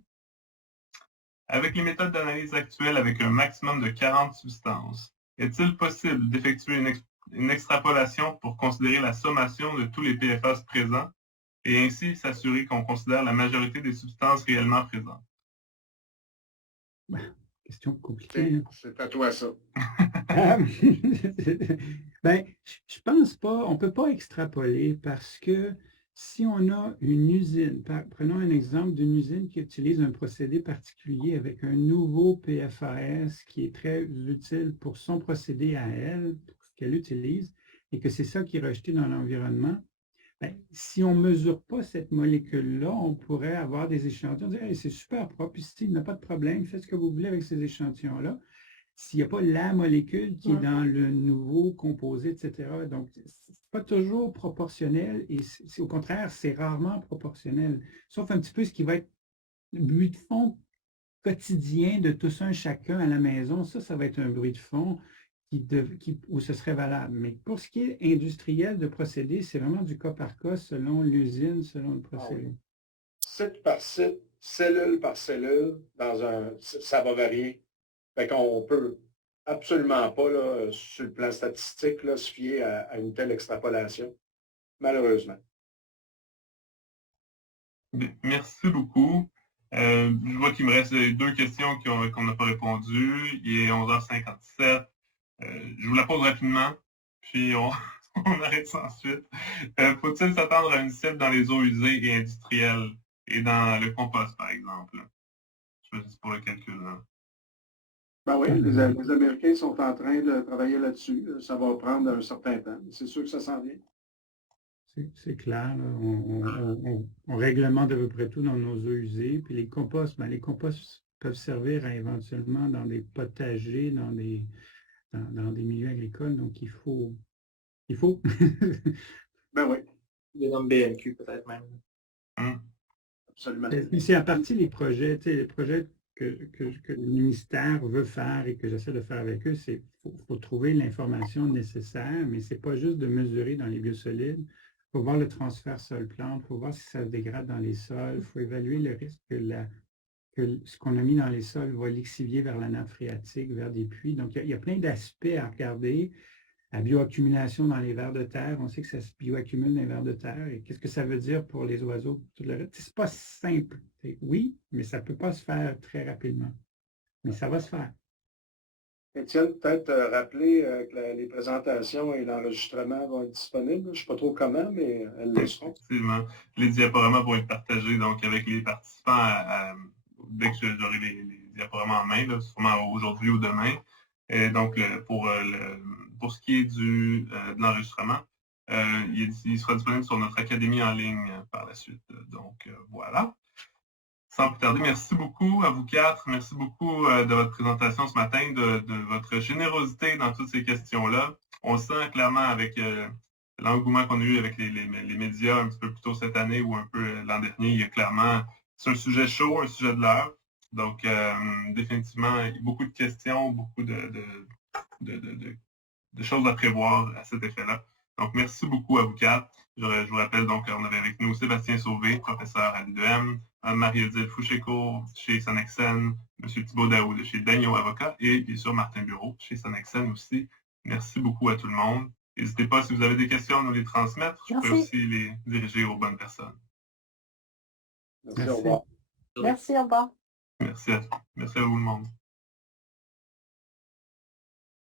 Avec les méthodes d'analyse actuelles avec un maximum de 40 substances, est-il possible d'effectuer une extrapolation pour considérer la sommation de tous les PFAS présents et ainsi s'assurer qu'on considère la majorité des substances réellement présentes? Question compliquée. C'est à toi ça. Ben, je pense pas, on peut pas extrapoler parce que si on a une usine, prenons un exemple d'une usine qui utilise un procédé particulier avec un nouveau PFAS qui est très utile pour son procédé à elle, pour ce qu'elle utilise, et que c'est ça qui est rejeté dans l'environnement, ben, si on ne mesure pas cette molécule-là, on pourrait avoir des échantillons, dire hey, c'est super propre, ici, il n'y a pas de problème, faites ce que vous voulez avec ces échantillons-là. S'il n'y a pas la molécule qui est dans le nouveau composé, etc. Donc, ce n'est pas toujours proportionnel et au contraire, c'est rarement proportionnel. Sauf un petit peu ce qui va être le bruit de fond quotidien de tous un chacun à la maison. Ça va être un bruit de fond où ce serait valable. Mais pour ce qui est industriel de procédé, c'est vraiment du cas par cas selon l'usine, selon le procédé. Oui. Site par site, cellule par cellule, ça va varier. Fait qu'on peut absolument pas, là, sur le plan statistique, là, se fier à une telle extrapolation, malheureusement. Merci beaucoup. Je vois qu'il me reste 2 questions qu'on n'a pas répondues. Il est 11h57. Je vous la pose rapidement, puis on arrête ça ensuite. Faut-il s'attendre à une cible dans les eaux usées et industrielles et dans le compost, par exemple? Je fais juste pour le calcul. Là. Ben oui, les Américains sont en train de travailler là-dessus. Ça va prendre un certain temps. C'est sûr que ça s'en vient. C'est clair. On réglemente à peu près tout dans nos eaux usées. Puis les composts peuvent servir éventuellement dans des potagers, dans des milieux agricoles. Donc, il faut. Ben oui. Des normes BMQ peut-être même. Absolument. Puis c'est à partir des projets, les projets que le ministère veut faire et que j'essaie de faire avec eux, c'est faut trouver l'information nécessaire, mais c'est pas juste de mesurer dans les biosolides. Il faut voir le transfert sol-plante, il faut voir si ça se dégrade dans les sols, il faut évaluer le risque que ce qu'on a mis dans les sols va lixivier vers la nappe phréatique, vers des puits. Donc, il y a plein d'aspects à regarder. La bioaccumulation dans les vers de terre, on sait que ça se bioaccumule dans les vers de terre. Et qu'est-ce que ça veut dire pour les oiseaux? C'est pas simple. Oui, mais ça ne peut pas se faire très rapidement. Mais ça va se faire. Étienne, peut-être rappeler que les présentations et l'enregistrement vont être disponibles. Je ne sais pas trop comment, mais elles le seront. Effectivement. Les diaporamas vont être partagés donc, avec les participants dès que j'aurai les diaporamas en main, là, sûrement aujourd'hui ou demain. Et donc, pour ce qui est de l'enregistrement, il sera disponible sur notre académie en ligne par la suite. Donc, voilà. Sans plus tarder, merci beaucoup à vous 4. Merci beaucoup de votre présentation ce matin, de votre générosité dans toutes ces questions-là. On sent clairement avec l'engouement qu'on a eu avec les médias un petit peu plus tôt cette année ou un peu l'an dernier, il y a clairement, c'est un sujet chaud, un sujet de l'heure. Donc, définitivement, beaucoup de questions, beaucoup de choses à prévoir à cet effet-là. Donc, merci beaucoup à vous quatre. Je vous rappelle, donc, on avait avec nous Sébastien Sauvé, professeur à l'UDM, Marie-Odile Fouchécourt chez Sonexen, M. Thibault Daou de chez Daigneault Avocat et bien sûr Martin Bureau chez Sonexen aussi. Merci beaucoup à tout le monde. N'hésitez pas, si vous avez des questions, à nous les transmettre. Je peux aussi les diriger aux bonnes personnes. Merci, au revoir. Merci, au revoir. Merci à vous, le monde.